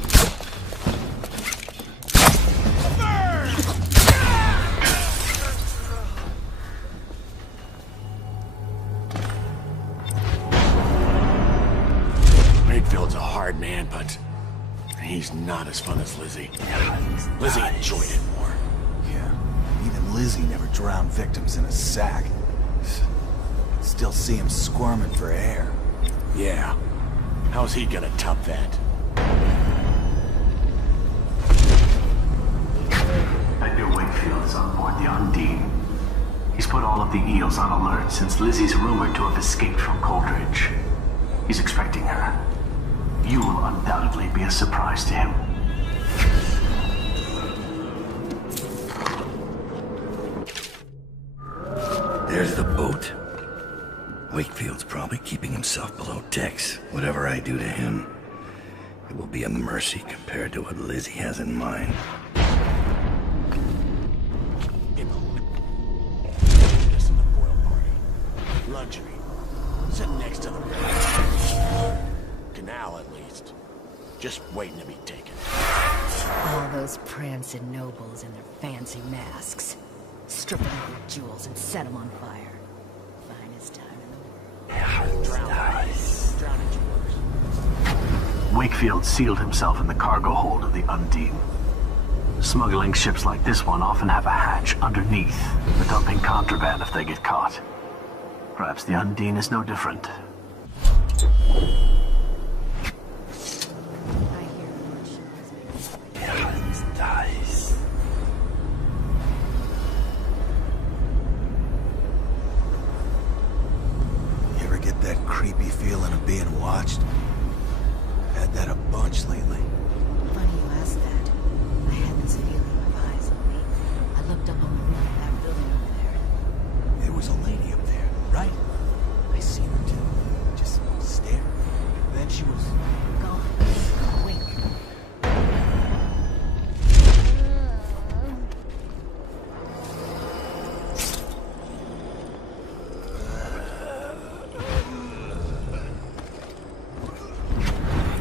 Burn! Wakefield's a hard man, but he's not as fun as Lizzie. Lizzie enjoyed it more. Yeah, even Lizzie never drowned victims in a sack. Still see him squirming for air. Yeah. How's he gonna top that? Edgar Wakefield is on board the Undine. He's put all of the eels on alert since Lizzie's rumored to have escaped from Coldridge. He's expecting her. You will undoubtedly be a surprise to him. There's the boat. Wakefield's probably keeping himself below decks. Whatever I do to him, it will be a mercy compared to what Lizzie has in mind. This in the boil party. Luxury. Sitting next to the river. Canal, at least. Just waiting to be taken. All those those prancing nobles in their fancy masks. Strip them of their jewels and set them on fire. Finest time in the world. Drown jewelers. Wakefield sealed himself in the cargo hold of the Undine. Smuggling ships like this one often have a hatch underneath for dumping contraband if they get caught. Perhaps the Undine is no different. You ever get that creepy feeling of being watched? Had that a bunch lately. Funny you ask that. I had this feeling in my eyes lately. I looked up on the roof of that building over there. There was a lady up there, right? I seen her too. Just staring. Then she was gone. Wink.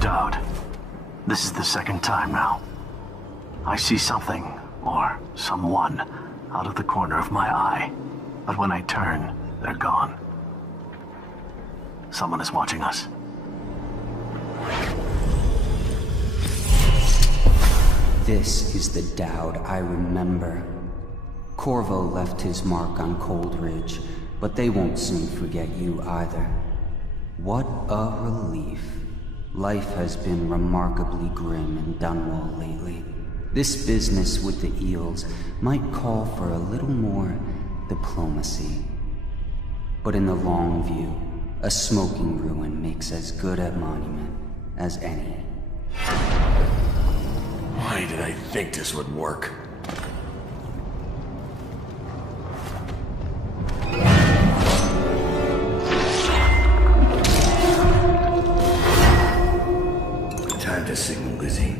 Dowd, this is the second time now. I see something, or someone, out of the corner of my eye. But when I turn, they're gone. Someone is watching us. This is the Dowd I remember. Corvo left his mark on Cold Ridge, but they won't soon forget you either. What a relief. Life has been remarkably grim in Dunwall lately. This business with the eels might call for a little more diplomacy. But in the long view, a smoking ruin makes as good a monument as any. Why did I think this would work? Time to signal Lizzie.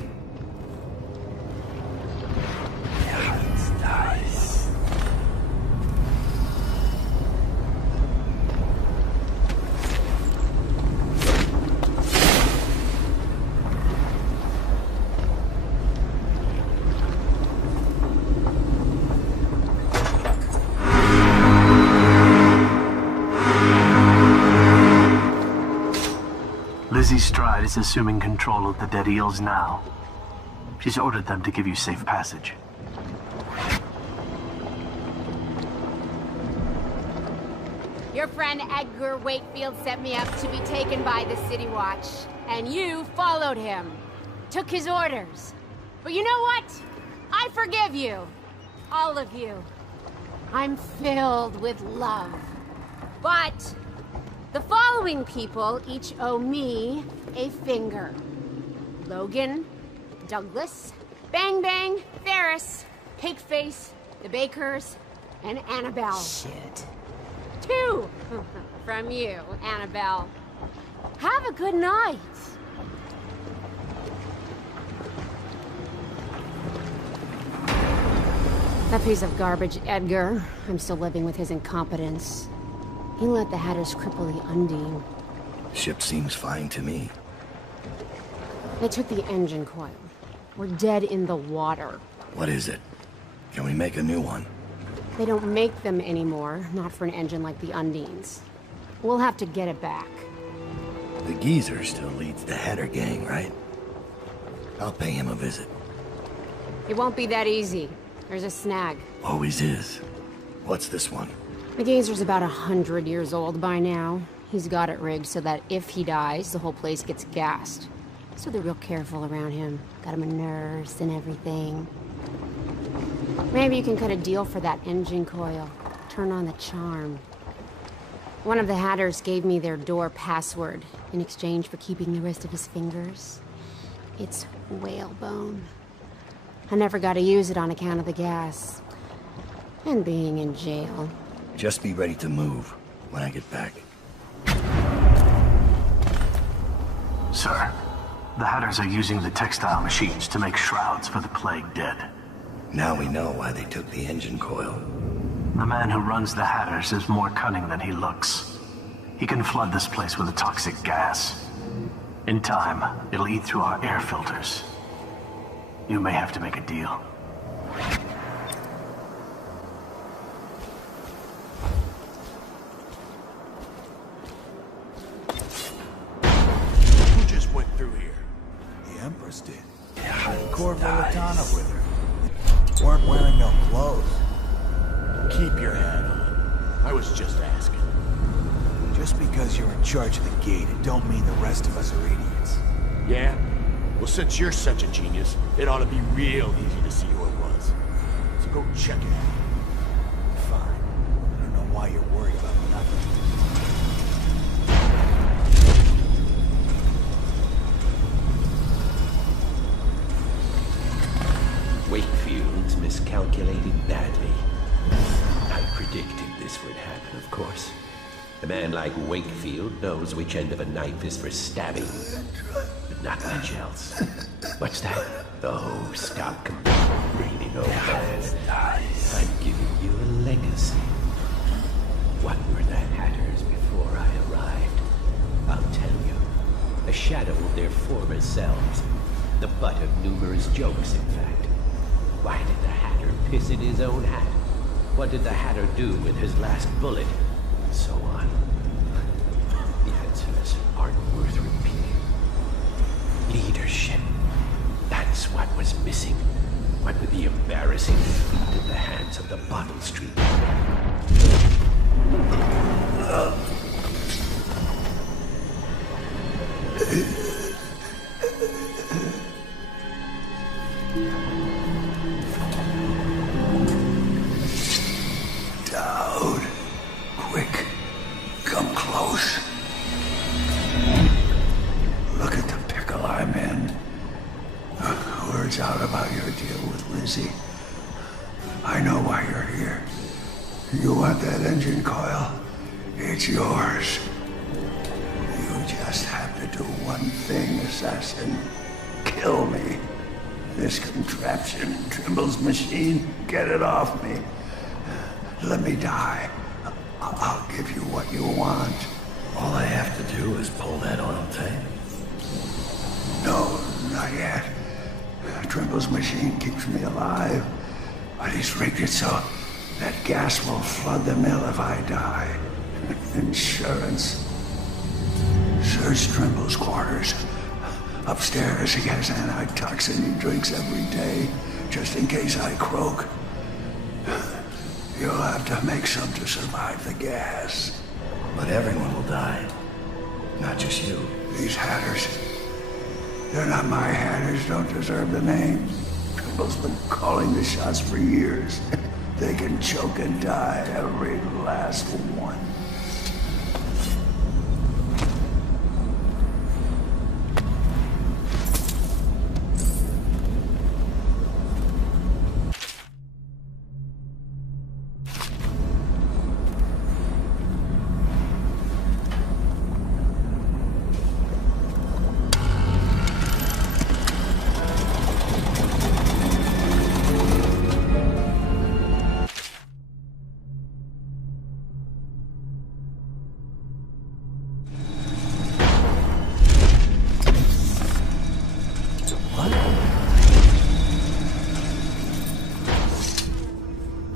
Lizzie Stride is assuming control of the dead eels now. She's ordered them to give you safe passage. Your friend Edgar Wakefield set me up to be taken by the City Watch, and you followed him. Took his orders. But you know what? I forgive you. All of you. I'm filled with love. But the following people each owe me a finger. Logan, Douglas, Bang Bang, Ferris, Pigface, the Bakers, and Annabelle. Shit. 2 from you, Annabelle. Have a good night. That piece of garbage, Edgar. I'm still living with his incompetence. He let the Hatters cripple the Undine. Ship seems fine to me. They took the engine coil. We're dead in the water. What is it? Can we make a new one? They don't make them anymore, not for an engine like the Undine's. We'll have to get it back. The geezer still leads the Hatter gang, right? I'll pay him a visit. It won't be that easy. There's a snag. Always is. What's this one? The geezer's about 100 years old by now. He's got it rigged so that if he dies, the whole place gets gassed. So they're real careful around him. Got him a nurse and everything. Maybe you can cut a deal for that engine coil. Turn on the charm. One of the Hatters gave me their door password in exchange for keeping the rest of his fingers. It's whalebone. I never got to use it on account of the gas. And being in jail. Just be ready to move when I get back. Sir, the Hatters are using the textile machines to make shrouds for the plague dead. Now we know why they took the engine coil. The man who runs the Hatters is more cunning than he looks. He can flood this place with a toxic gas. In time, it'll eat through our air filters. You may have to make a deal. Who just went through here? The Empress did. Corvolatana with her. Weren't wearing no clothes. Keep your hat on. I was just asking. Just because you're in charge of the gate, it don't mean the rest of us are idiots. Yeah? Well, since you're such a genius, it ought to be real easy to see who it was. So go check it out. Fine. I don't know why you're worried about nothing. Wakefield's miscalculated badly. I predicted this would happen, of course. A man like Wakefield knows which end of a knife is for stabbing, but not much else. What's that? Oh, stop complaining, old man. I'm giving you a legacy. What were the Hatters before I arrived? I'll tell you. A shadow of their former selves. The butt of numerous jokes, in fact. Why did the Hatter piss in his own hat? What did the Hatter do with his last bullet? And so on. The answers aren't worth repeating. Leadership. That's what was missing. What with the embarrassing defeat at the hands of the Bottle Street. Dowd. Quick. Come close. Look at the pickle I'm in. Words out about your deal with Lizzie. I know why you're here. You want that engine coil? It's yours. You just have to do one thing, assassin. Kill me. This contraption, Trimble's machine, get it off me. Let me die. I'll give you what you want. All I have to do is pull that oil tank. No, not yet. Trimble's machine keeps me alive, but he's rigged it so that gas will flood the mill if I die. Insurance. Search Trimble's quarters. Upstairs, he has antitoxin he drinks every day, just in case I croak. You'll have to make some to survive the gas. But everyone will die. Not just you. These Hatters. They're not my Hatters, don't deserve the name. Trimble's been calling the shots for years. They can choke and die, every last one.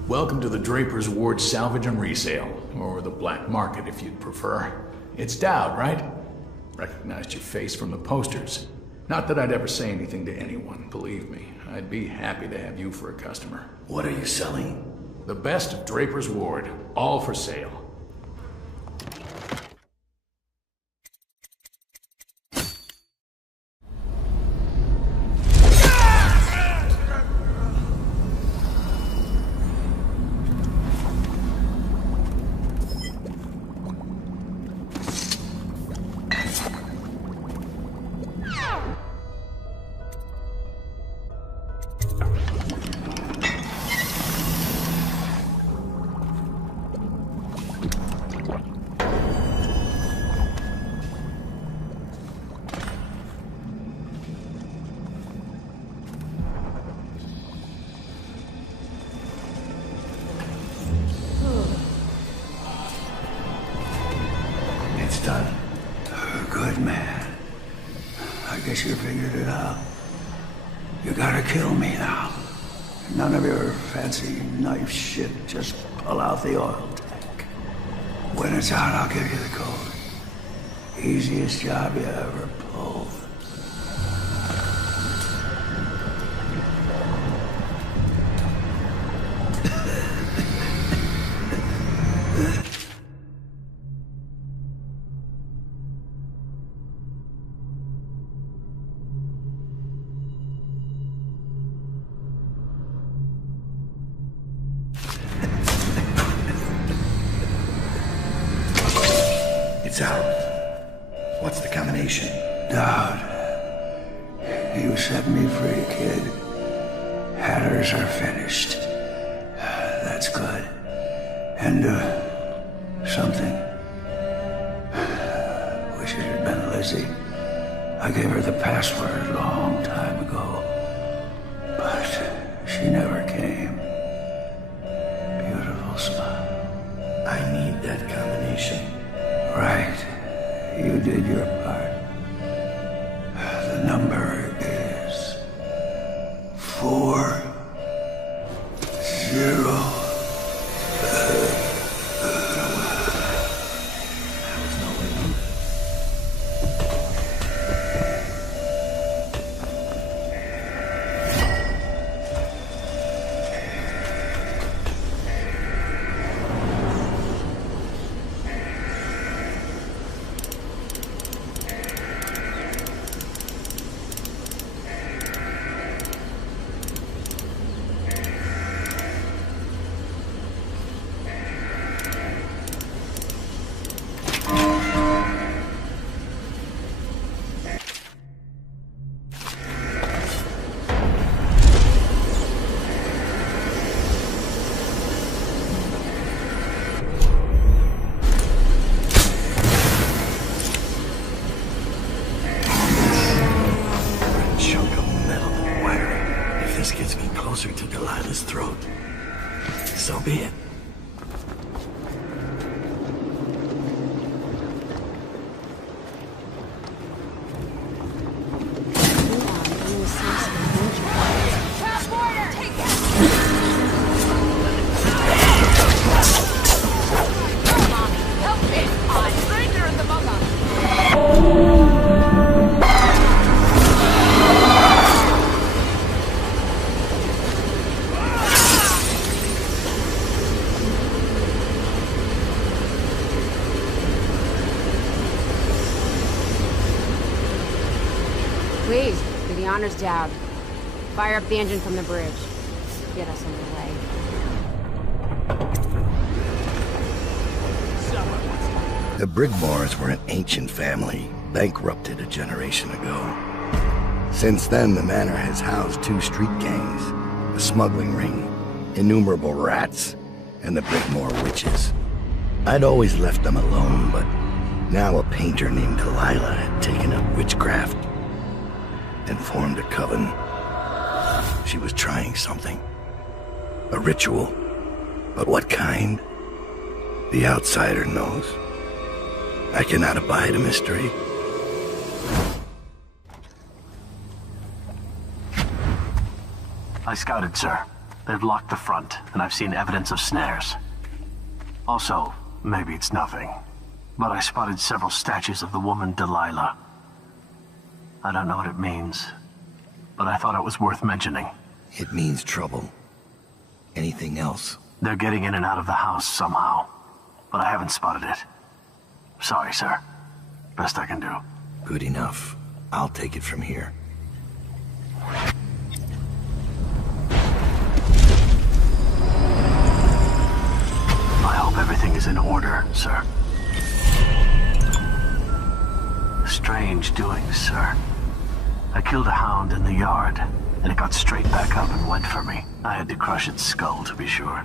Welcome to the Draper's Ward Salvage and Resale, or the Black Market if you'd prefer. It's Dowd, right? Recognized your face from the posters. Not that I'd ever say anything to anyone, believe me. I'd be happy to have you for a customer. What are you selling? The best of Draper's Ward, all for sale. kill me now. None of your fancy knife shit. Just pull out the oil tank. When it's out, I'll give you the code. Easiest job you ever pulled. It's out. What's the combination? Dowd. You set me free, kid. Hatters are finished. That's good. And, something. Wish it had been Lizzie. I gave her the password a long time ago. But she never came. Beautiful smile. I need that combination. Right. You did your part. The number is 40. Closer to Delilah's throat. So be it. Please, do the honors, Dowd. Fire up the engine from the bridge. Get us underway. The Brigmores were an ancient family, bankrupted a generation ago. Since then, the manor has housed 2 street gangs, a smuggling ring, innumerable rats, and the Brigmore witches. I'd always left them alone, but now a painter named Delilah had taken up witchcraft and formed a coven. She was trying something. A ritual. But what kind? The outsider knows. I cannot abide a mystery. I scouted, sir. They've locked the front, and I've seen evidence of snares. Also, maybe it's nothing, but I spotted several statues of the woman Delilah. I don't know what it means, but I thought it was worth mentioning. It means trouble. Anything else? They're getting in and out of the house somehow, but I haven't spotted it. Sorry, sir. Best I can do. Good enough. I'll take it from here. I hope everything is in order, sir. Strange doings, sir. I killed a hound in the yard, and it got straight back up and went for me. I had to crush its skull, to be sure.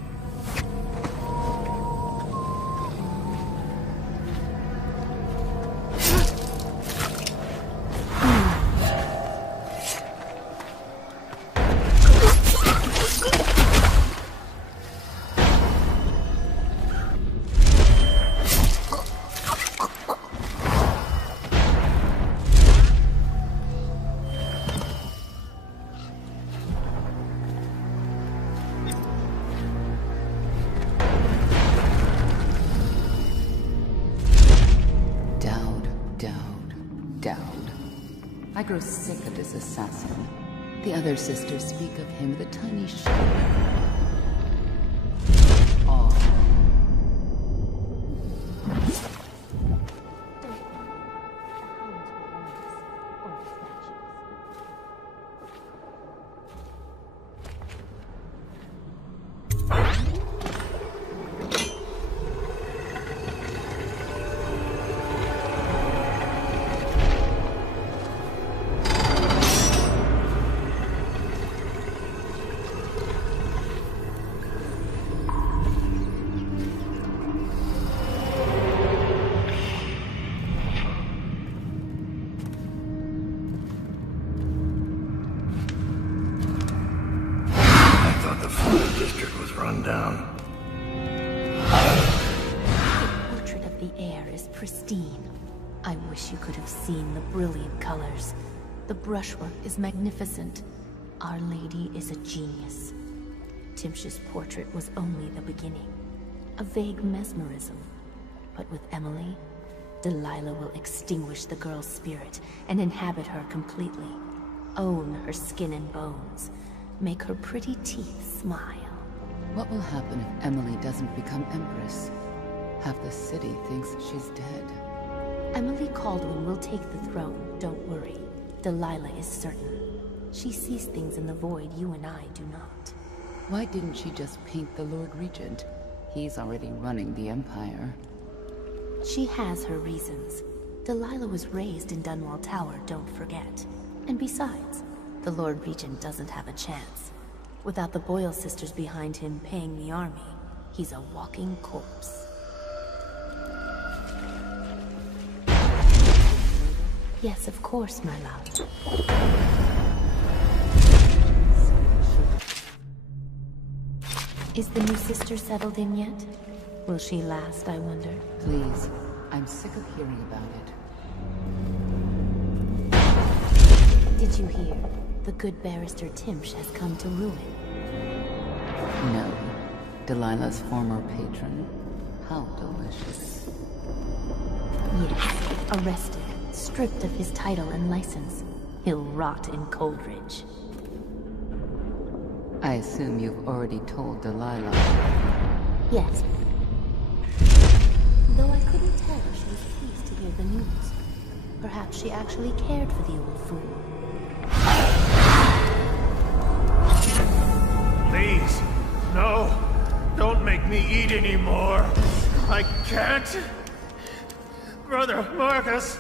grow sick of this assassin. The other sisters speak of him with a tiny shudder. Brilliant colors. The brushwork is magnificent. Our Lady is a genius. Timsh's portrait was only the beginning. A vague mesmerism. But with Emily, Delilah will extinguish the girl's spirit and inhabit her completely. Own her skin and bones. Make her pretty teeth smile. What will happen if Emily doesn't become Empress? Half the city thinks she's dead. Emily Kaldwin will take the throne, don't worry. Delilah is certain. She sees things in the void you and I do not. Why didn't she just paint the Lord Regent? He's already running the Empire. She has her reasons. Delilah was raised in Dunwall Tower, don't forget. And besides, the Lord Regent doesn't have a chance. Without the Boyle sisters behind him paying the army, he's a walking corpse. Yes, of course, my love. Is the new sister settled in yet? Will she last, I wonder? Please, I'm sick of hearing about it. Did you hear? The good barrister Timsh has come to ruin. No. Delilah's former patron. How delicious. Yes, arrested. Stripped of his title and license. He'll rot in Coldridge. I assume you've already told Delilah. Yes. Though I couldn't tell if she was pleased to hear the news. Perhaps she actually cared for the old fool. Please, no. Don't make me eat anymore. I can't. Brother Marcus,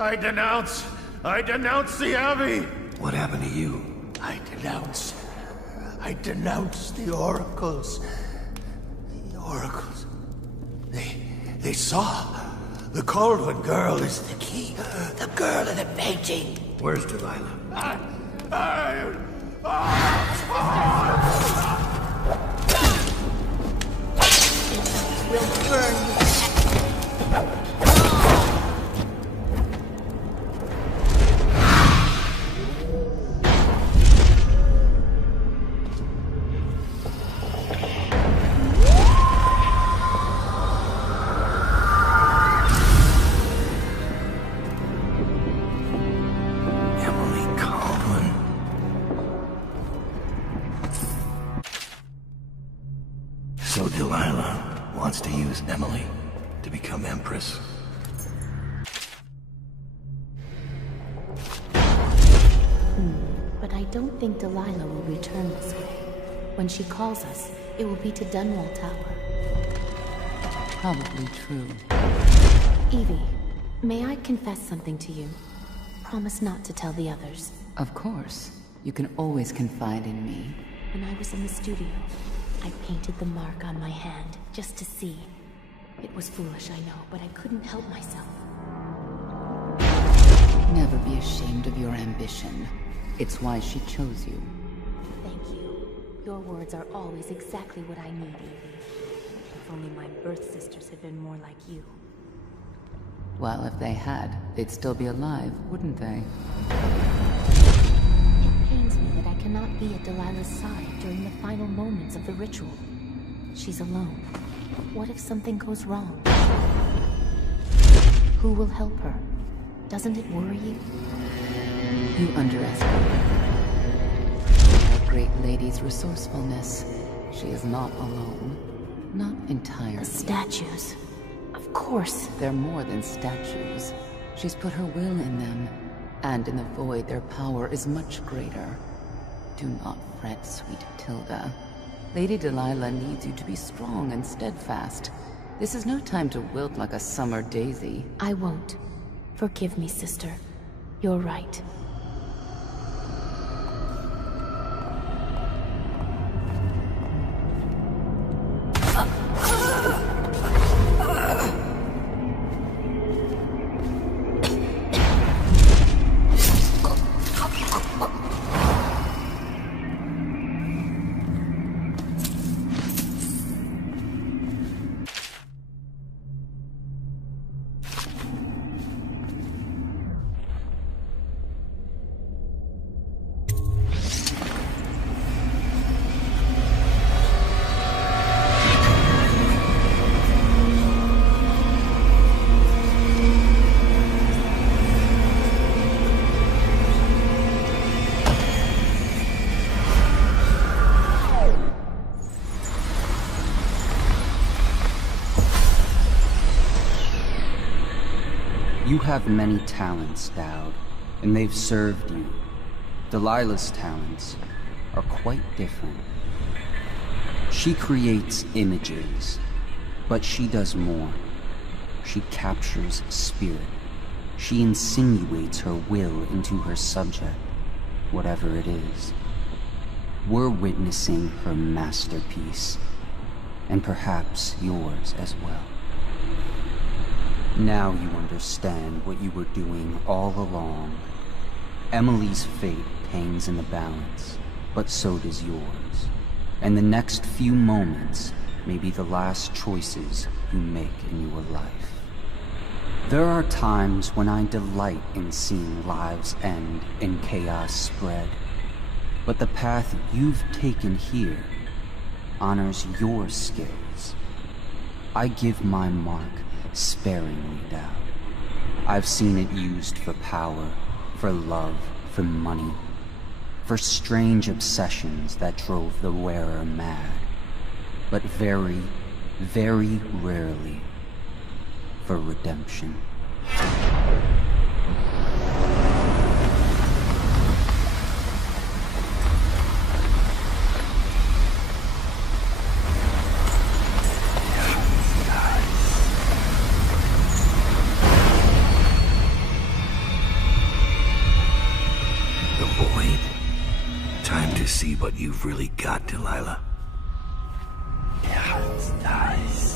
I denounce the Abbey! What happened to you? I denounce the oracles. The oracles. They saw. The Kaldwin girl is the key. The girl in the painting. Where's Delilah? We'll burn you. So Delilah wants to use Emily to become Empress. But I don't think Delilah will return this way. When she calls us, it will be to Dunwall Tower. Probably true. Evie, may I confess something to you? Promise not to tell the others. Of course. You can always confide in me. When I was in the studio, I painted the mark on my hand, just to see. It was foolish, I know, but I couldn't help myself. Never be ashamed of your ambition. It's why she chose you. Thank you. Your words are always exactly what I need, Evie. If only my birth sisters had been more like you. Well, if they had, they'd still be alive, wouldn't they? It pains me that I cannot be at Delilah's side during the final moments of the ritual. She's alone. What if something goes wrong? Who will help her? Doesn't it worry you? You underestimate our great lady's resourcefulness. She is not alone. Not entirely. The statues. Of course. They're more than statues. She's put her will in them. And in the void, their power is much greater. Do not fret, sweet Tilda. Lady Delilah needs you to be strong and steadfast. This is no time to wilt like a summer daisy. I won't. Forgive me, sister. You're right. You have many talents, Dowd, and they've served you. Delilah's talents are quite different. She creates images, but she does more. She captures spirit. She insinuates her will into her subject, whatever it is. We're witnessing her masterpiece, and perhaps yours as well. Now you understand what you were doing all along. Emily's fate hangs in the balance, but so does yours. And the next few moments may be the last choices you make in your life. There are times when I delight in seeing lives end and chaos spread. But the path you've taken here honors your skills. I give my mark sparingly, Dowd. I've seen it used for power, for love, for money, for strange obsessions that drove the wearer mad, but very, very rarely for redemption. See what you've really got, Delilah. Yeah, it's nice.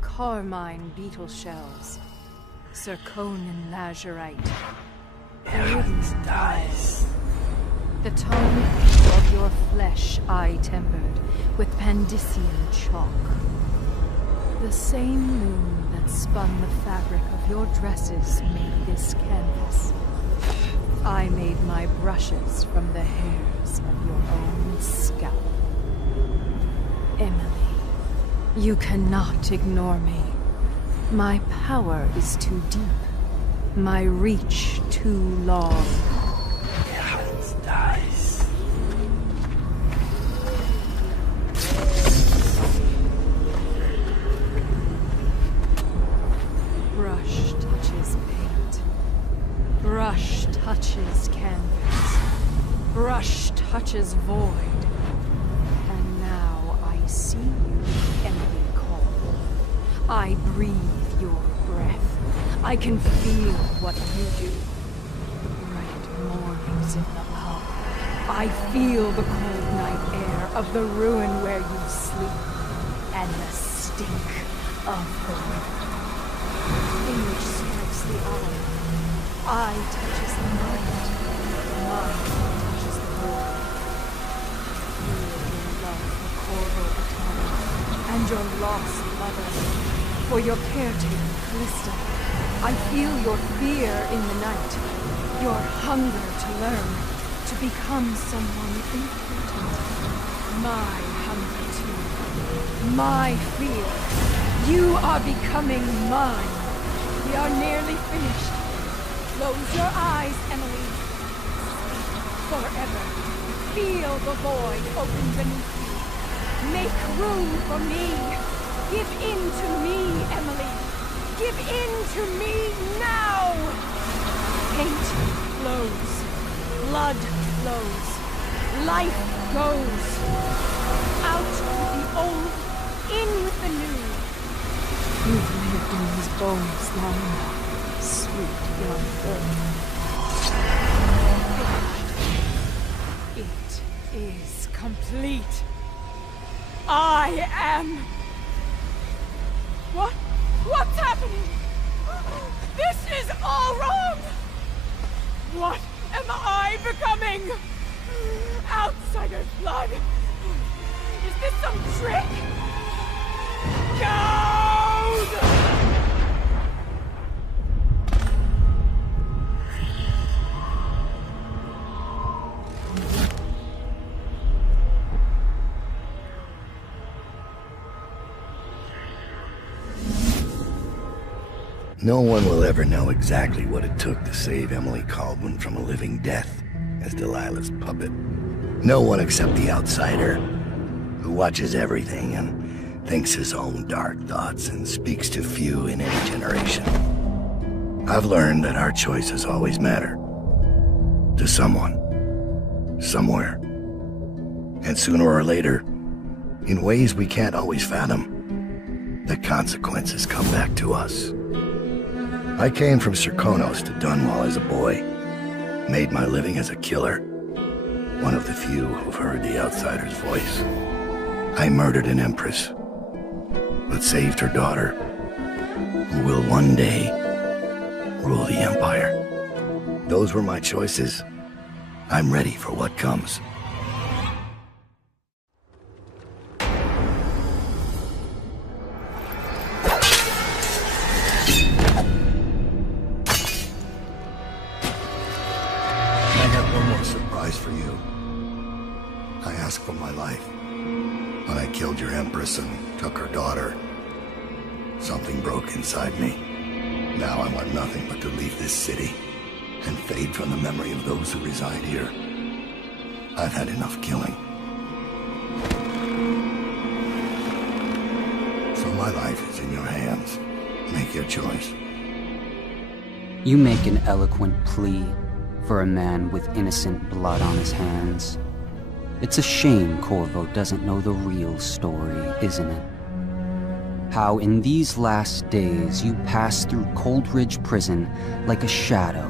Carmine beetle shells, zirconin lazurite, iridium dyes. The tone of your flesh I tempered with Pandician chalk. The same moon that spun the fabric of your dresses made this canvas. I made my brushes from the hairs of your own scalp. Emily. You cannot ignore me. My power is too deep. My reach too long. Yeah, it's nice. Brush touches paint. Brush touches canvas. Brush touches void. And now I breathe your breath. I can feel what you do. The bright mornings in the pub. I feel the cold night air of the ruin where you sleep. And the stink of the river. Image strikes the eye touches the mind. Mind touches the world. Feel your love for Corvo Attano and your lost mother. For your caretaker, Callista. I feel your fear in the night. Your hunger to learn. To become someone important. My hunger too. My fear. You are becoming mine. We are nearly finished. Close your eyes, Emily. Sleep forever. Feel the void open beneath you. Make room for me. Give in to me, Emily. Give in to me now. Hate flows. Blood flows. Life goes. Out with the old, in with the new. You've lived in these bones long enough, sweet young girl. Finished. It is complete. I am... What's happening? This is all wrong! What am I becoming? Outsider's blood? Is this some trick? Coward! Go! No one will ever know exactly what it took to save Emily Kaldwin from a living death as Delilah's puppet. No one except the outsider, who watches everything and thinks his own dark thoughts and speaks to few in any generation. I've learned that our choices always matter. To someone. Somewhere. And sooner or later, in ways we can't always fathom, the consequences come back to us. I came from Serkonos to Dunwall as a boy, made my living as a killer, one of the few who've heard the outsider's voice. I murdered an empress, but saved her daughter, who will one day rule the Empire. Those were my choices. I'm ready for what comes. For you. I asked for my life. When I killed your empress and took her daughter, something broke inside me. Now I want nothing but to leave this city and fade from the memory of those who reside here. I've had enough killing. So my life is in your hands. Make your choice. You make an eloquent plea for a man with innocent blood on his hands. It's a shame Corvo doesn't know the real story, isn't it? How in these last days you passed through Coldridge Prison like a shadow,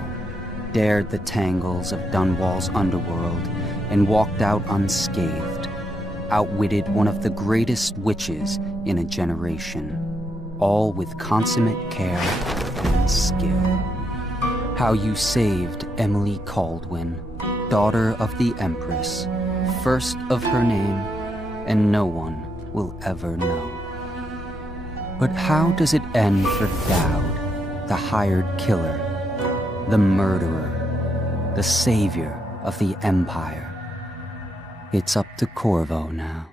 dared the tangles of Dunwall's underworld, and walked out unscathed, outwitted one of the greatest witches in a generation, all with consummate care and skill. How you saved Emily Kaldwin, daughter of the Empress, first of her name, and no one will ever know. But how does it end for Dowd, the hired killer, the murderer, the savior of the Empire? It's up to Corvo now.